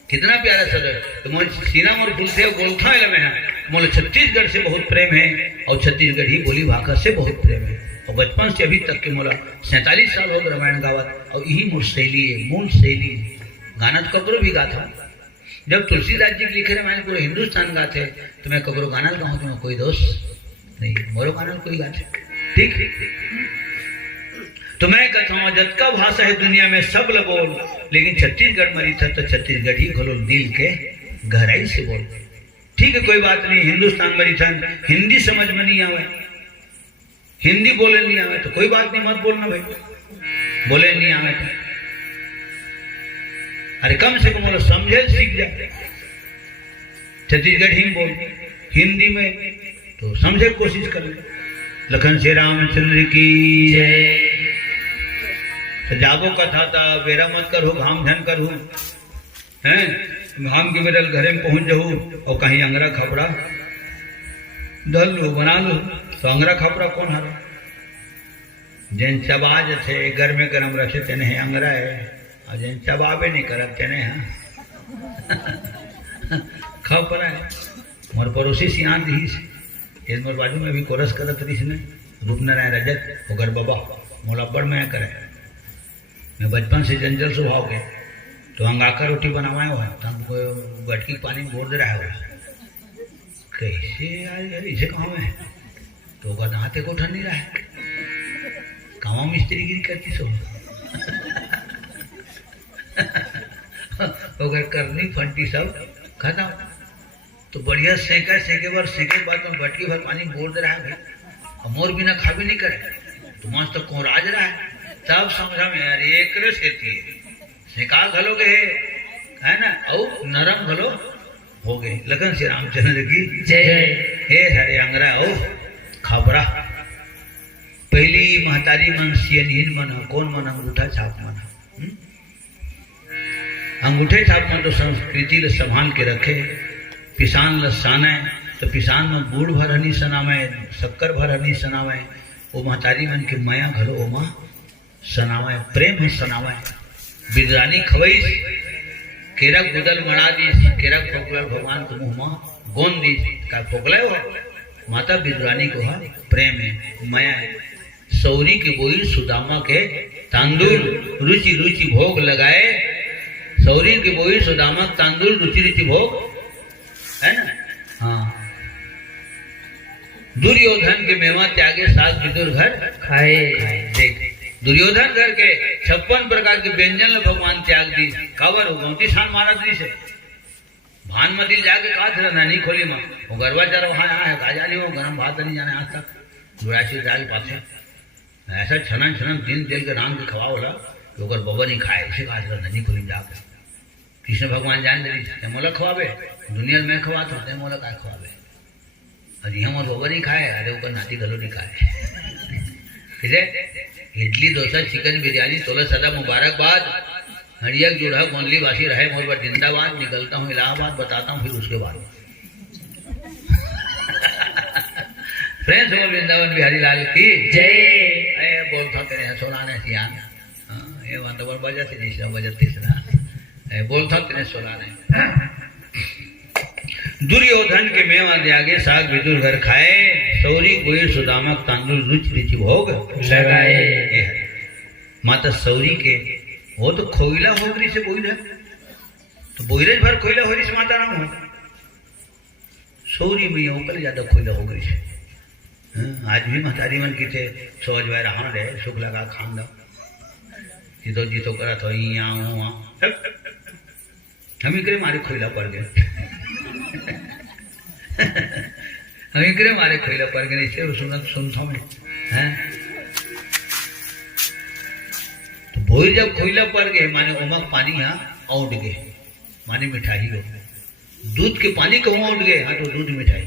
कितना प्यारा सदर तो मोल सीना मोर फूलते बोलता है मैं मोल छत्तीसगढ़ से बहुत प्रेम है और छत्तीसगढ़ी बोली भाषा से बहुत प्रेम है और बचपन से अभी तक के मोला 47 साल हो गए रामायण गावत और यही मोर शैली है, मूल शैली। गाना तो ककरो भी गाता हूँ, जब तुलसीदास जी लिखे रामायण पूरे हिंदुस्तान गाते तो मैं ककरो गाना गाऊँ तो कोई दोष नहीं, मोरो गाना कोई गाते। ठीक तो मैं कहता हूँ जतका भाषा है दुनिया में सब बोल, लेकिन छत्तीसगढ़ मरी था तो छत्तीसगढ़ ही खोलो दिल के गहराई से बोल। ठीक है कोई बात नहीं, हिंदुस्तान मरी था हिंदी समझ में नहीं आवे, हिंदी बोले नहीं आवे तो कोई बात नहीं, मत बोलना भाई, बोले नहीं आवे तो अरे कम से कम बोलो समझे सीख जाए। छत्तीसगढ़ ही बोल, हिंदी में तो समझे कोशिश कर ले। लखन श्री रामचंद्र की जय। तो जागो कथा था बेरा मत करो घाम झन करू हैं, घाम के बेरल घरे में पहुंच जाऊ और कहीं अंगरा खपड़ा धल लो बना लो तो अंगरा खपड़ा कौन हरा? जिन चबाज थे घर में गरम रखे तेने अंगरा है और जिन चबाबे नहीं करत तेने खपड़ा है। मोर पड़ोसी सियान दी मोर बाजू में भी कोरस करत रही ने रूपनारायण रजत ओगर बाबा मोला बड़ मैं करे। मैं बचपन से जंजल स्वभाव के तो अंगाकर रोटी बनावाए हुआ है तो हमको गटकी पानी में घोर दे रहा है। कैसे यार इसे कहाँ है तो का नहाते को ठंडी रहा है कहाँ मिस्त्री गिरी करती सो अगर करनी फंटी सब खत्म तो बढ़िया सेके बाद तो गटकी भर पानी घोर दे रहा है भाई और मोर बिना खा भी नहीं करे तो मस्त तो कोराज रहा है। तब समझा में यार एक सेती सेका घलोगे है ना और नरम घलो हो गए। लगन श्री रामचंद्र की जय। हे हरे अंगरा ओ खबरा पहली महतारी मन सियनहीन मन कौन मन अंगूठा छाप मन अंगूठे छाप मन तो संस्कृति ले संभाल के रखे। पिसान ल साने तो पिसान में गुड़ भर हनी सनावे शक्कर भर हनी सनावे वो महतारी मन के माया घलो ओमा सनावे प्रेम है सनावे। बिदरानी खवैस केरक गुदल मड़ा दी केरक फोकलल भगवान को मुँह में गोंद दी का फोकला हो माता बिदरानी को है प्रेम है माया है। सौरी के बोई सुदामा के तांदुल रुचि रुचि भोग लगाए। सौरी के बोई सुदामा तांदुल रुचि रुचि भोग है ना। हाँ दुर्योधन के मेवा त्यागे साग विदुर घर खाए। देख दुर्योधन घर के 56 प्रकार के व्यंजन भगवान त्याग दी कावर हो गौती शान महाराज जी से भान मंदिर जाके कहा था नानी खोली में वो गरबा जरा वहाँ है राजा नहीं हो गरम भात नहीं जाने आज तक जुड़ासी दाल पासे ऐसा छनन दिन तेल के राम के खवा होला कि अगर बबा नहीं खाए इसे कहा था नानी खोली जाकर कृष्ण भगवान जान दे मोला खवाबे दुनिया में खवा था मोला का खवाबे अरे हम और बबा नहीं खाए अरे वो नाती गलो नहीं खाए। ठीक है इडली डोसा चिकन बिरयानी तोला सदा मुबारकबाद हरिया जुड़ा गोंदली वासी रहे मोर पर जिंदाबाद। निकलता हूँ इलाहाबाद बताता हूँ फिर उसके बाद फ्रेंड्स हो वृंदावन बिहारी लाल की जय। बोलता तेरे सोना ने सियान ये वातावरण बजा तीसरा बजा तीसरा बोलता तेरे सोना ने। दुर्योधन के मेवा त्यागे साग विदुर घर खाए। सौरी कोई सुदामक तांदुल रुचि रुचि भोग लगाए। माता सौरी के वो तो खोइला होगरी से बोई तो बोईरज भर खोइला होगरी से माता नाम हो सौरी में होकर ज्यादा खोइला होगरी से। आज भी महतारी मन की थे सोच वह रहा रहे सुख लगा खान दो जितो जितो करा तो यहाँ हम ही करे मारे खोइला पड़ गए हम ही करे मारे खोइला पड़ गए इसे सुनता मैं हैं तो भोई जब खोइला पड़ गए माने उमक पानी यहाँ औट गए माने मिठाई हो। दूध के पानी कहूँ उठ गए, हाँ तो दूध मिठाई।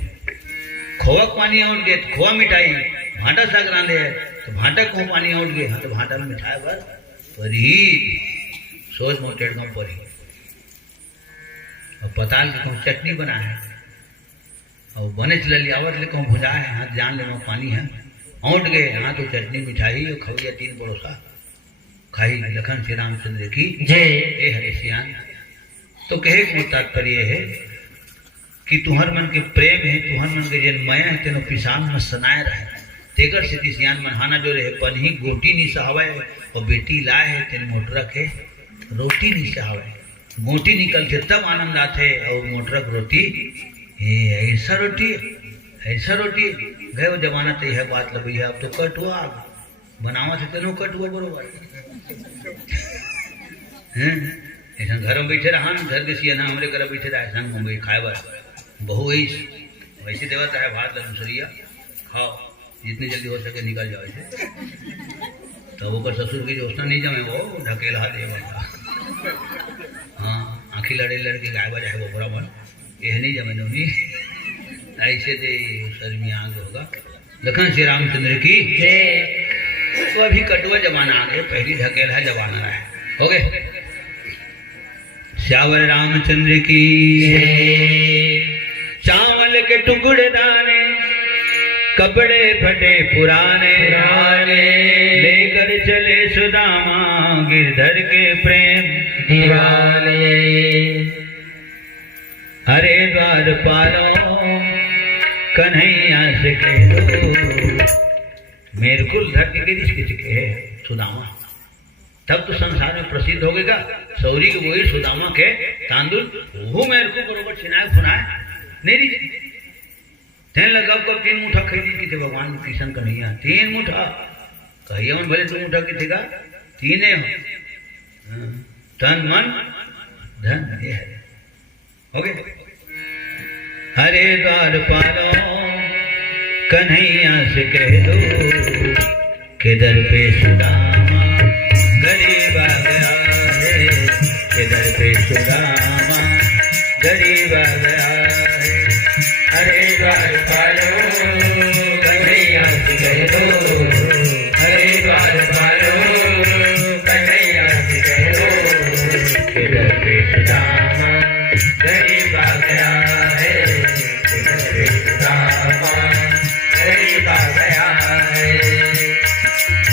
खोवा के पानी उठ गए तो खोवा मिठाई। भाटा साग रांधे है तो भाटा कहूँ पानी उठ गए, हाँ तो भाटा में मिठाई बस परी सोच मोटेड़ गाँव परी। और पताल के कहूँ चटनी बना है और बने चल लियावत ले कहूँ भुजा है, हाँ जान ले पानी है औंट गए, हाँ तो चटनी मिठाई और खवैया 3 पड़ोसा खाई। लखन श्री रामचंद्र की जय। ए हरे सियान। तो कहे को तात्पर्य है कि तुहर मन के प्रेम है, तुहर मन के जन मया है तेनो पिसान में सनाए रहे। तेकर सिद्धि सियान मनहाना जो रहे पनही गोटी नहीं सहावे और बेटी लाए है तेन मोटरक है रोटी नहीं सहावे। मोटी निकल के तब आनंद आते और मोटरक रोटी ऐसा रोटी गए वो जमाना तो यह बात लगी है। अब तो कट हुआ बनावा थे तेनो कट हुआ बरोबर ऐसा घर में बैठे रहा घर के सिया ना हमारे घर बैठे रहा ऐसा मुंबई खाए बार बहु वैसे देवता है भात लसरिया खाओ जितनी जल्दी हो सके निकल जाओ ऐसे। तो वो ससुर की जोशना नहीं जमे वो ढकेला दे बंदा। हाँ आँखी लड़के गाय बजाए वो बराबर यह नहीं जमे दोनी ऐसे दे शर्मी आगे होगा। लखन श्री रामचंद्र की जय। तो अभी कटुआ जमाना आ गया, पहली ढकेला जमाना है हो गए। श्यावर रामचंद्र की जय। चावल के टुकड़े दाने कपड़े फटे पुराने लेकर चले सुदामा गिरधर के प्रेम दीवाने। अरे द्वारपालो कन्हैया से कह दो मेरे कुल धर के गिरिश किसके है सुदामा। तब तो संसार में प्रसिद्ध हो गएगा सौरी के वही सुदामा के तांदुल वो मेरे को बरोबर छिनाए फुनाए नहीं तेन लगा कब 3 मुठा खरीदी की थे भगवान किशन कन्हैया 3 मुठा कहिए भले 2 मुठा की थेगा 3 हो तन मन धन ये है हो गए। हरे द्वारपालो कन्हैया से कह दो के दर पे सुदामा गरीब आ गया है, के दर पे सुदामा गरीब आ गया है। हरे द्वारपालो कन्हैया से कह दो, हरे द्वारपालो कन्हैया से कह दो के दर पे सुदामा गरीब आ गया है, के दर पे सुदामा गरीब आ गया है।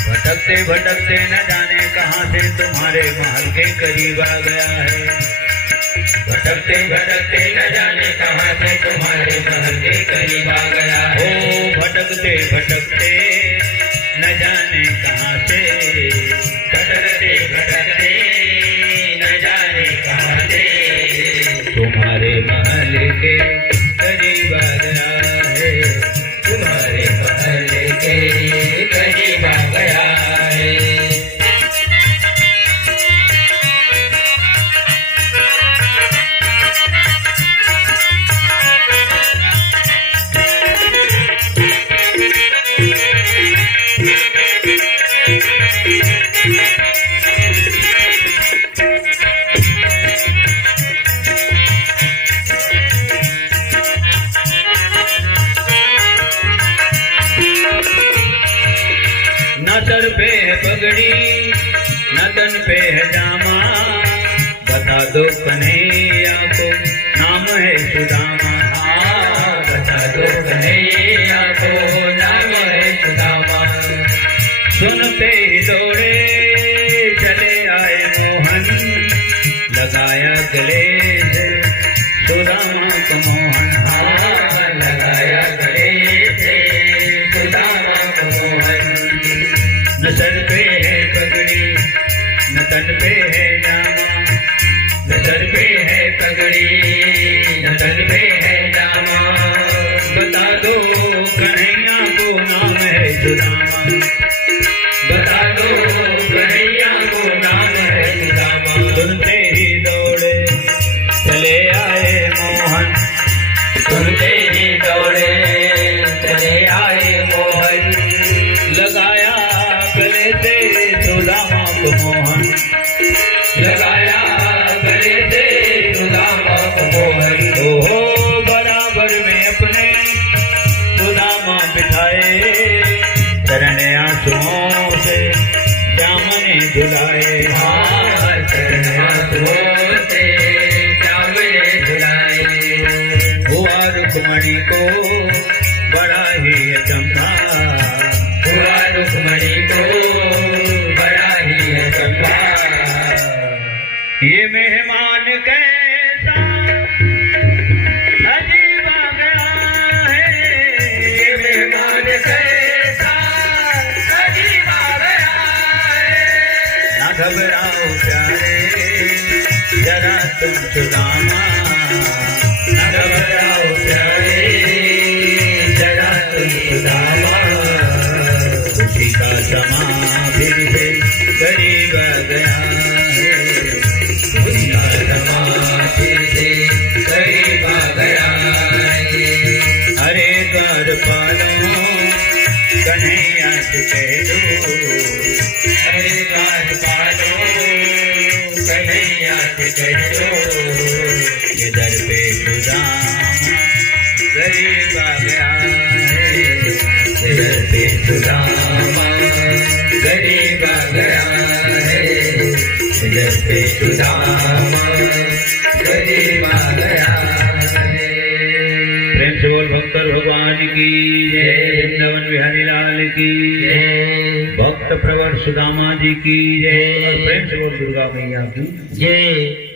भटकते भटकते न जाने कहाँ से तुम्हारे महल के करीब आ गया है। भटकते भटकते न जाने कहाँ से तुम्हारे महल के करीब आ गया है। ओ भटकते भटकते न जाने कहाँ से, भटकते भटकते न जाने कहाँ से तुम्हारे महल के करीब आ गया है, तुम्हारे महल के करीब आ गया है। न सर पे है पगड़ी न तन पे है जामा, बता दो कन्हैया को नाम है सुदामा। बता दो कन्हैया को नाम है सुदामा। सुनते ही दौड़े चले आए मोहन, लगाया गले से सुदामा को मोहन। लगाया गले से सुदामा को मोहन। न सर पे है पगड़ी न तन पे है जामा, न सर पे है पगड़ी न तन पे है जामा। बता दो कन्हैया को नाम है सुदामा, बता दो कन्हैया को नाम है सुदामा। सुनते ही दौड़े चले आए मोहन, सुनते ही दौड़े चले आए मोहन। लगाया गले से सुदामा को मोहन, लगाया गले से सुदामा तुम सुदामा न घबराओ प्यारे जरा तुम सुदामा खुशी का समा फिर से करीब आ गया है उसका समा फिर से करीब आ गया है हरे द्वार पालो कन्हैया से कह दो हरे द्वार पालो कन्हैया से कह दो इधर पे सुदामा गरीब आ गया है इधर पे सुदामा गरीब आ गया है इधर पे सुदामा गरीब आ गया है प्रेम से बोल भक्तर भगवान की जय वृंदावन बिहारी लाल की जय भक्त प्रवर सुदामा जी की जय और प्रेम से बोल दुर्गा मैया की जय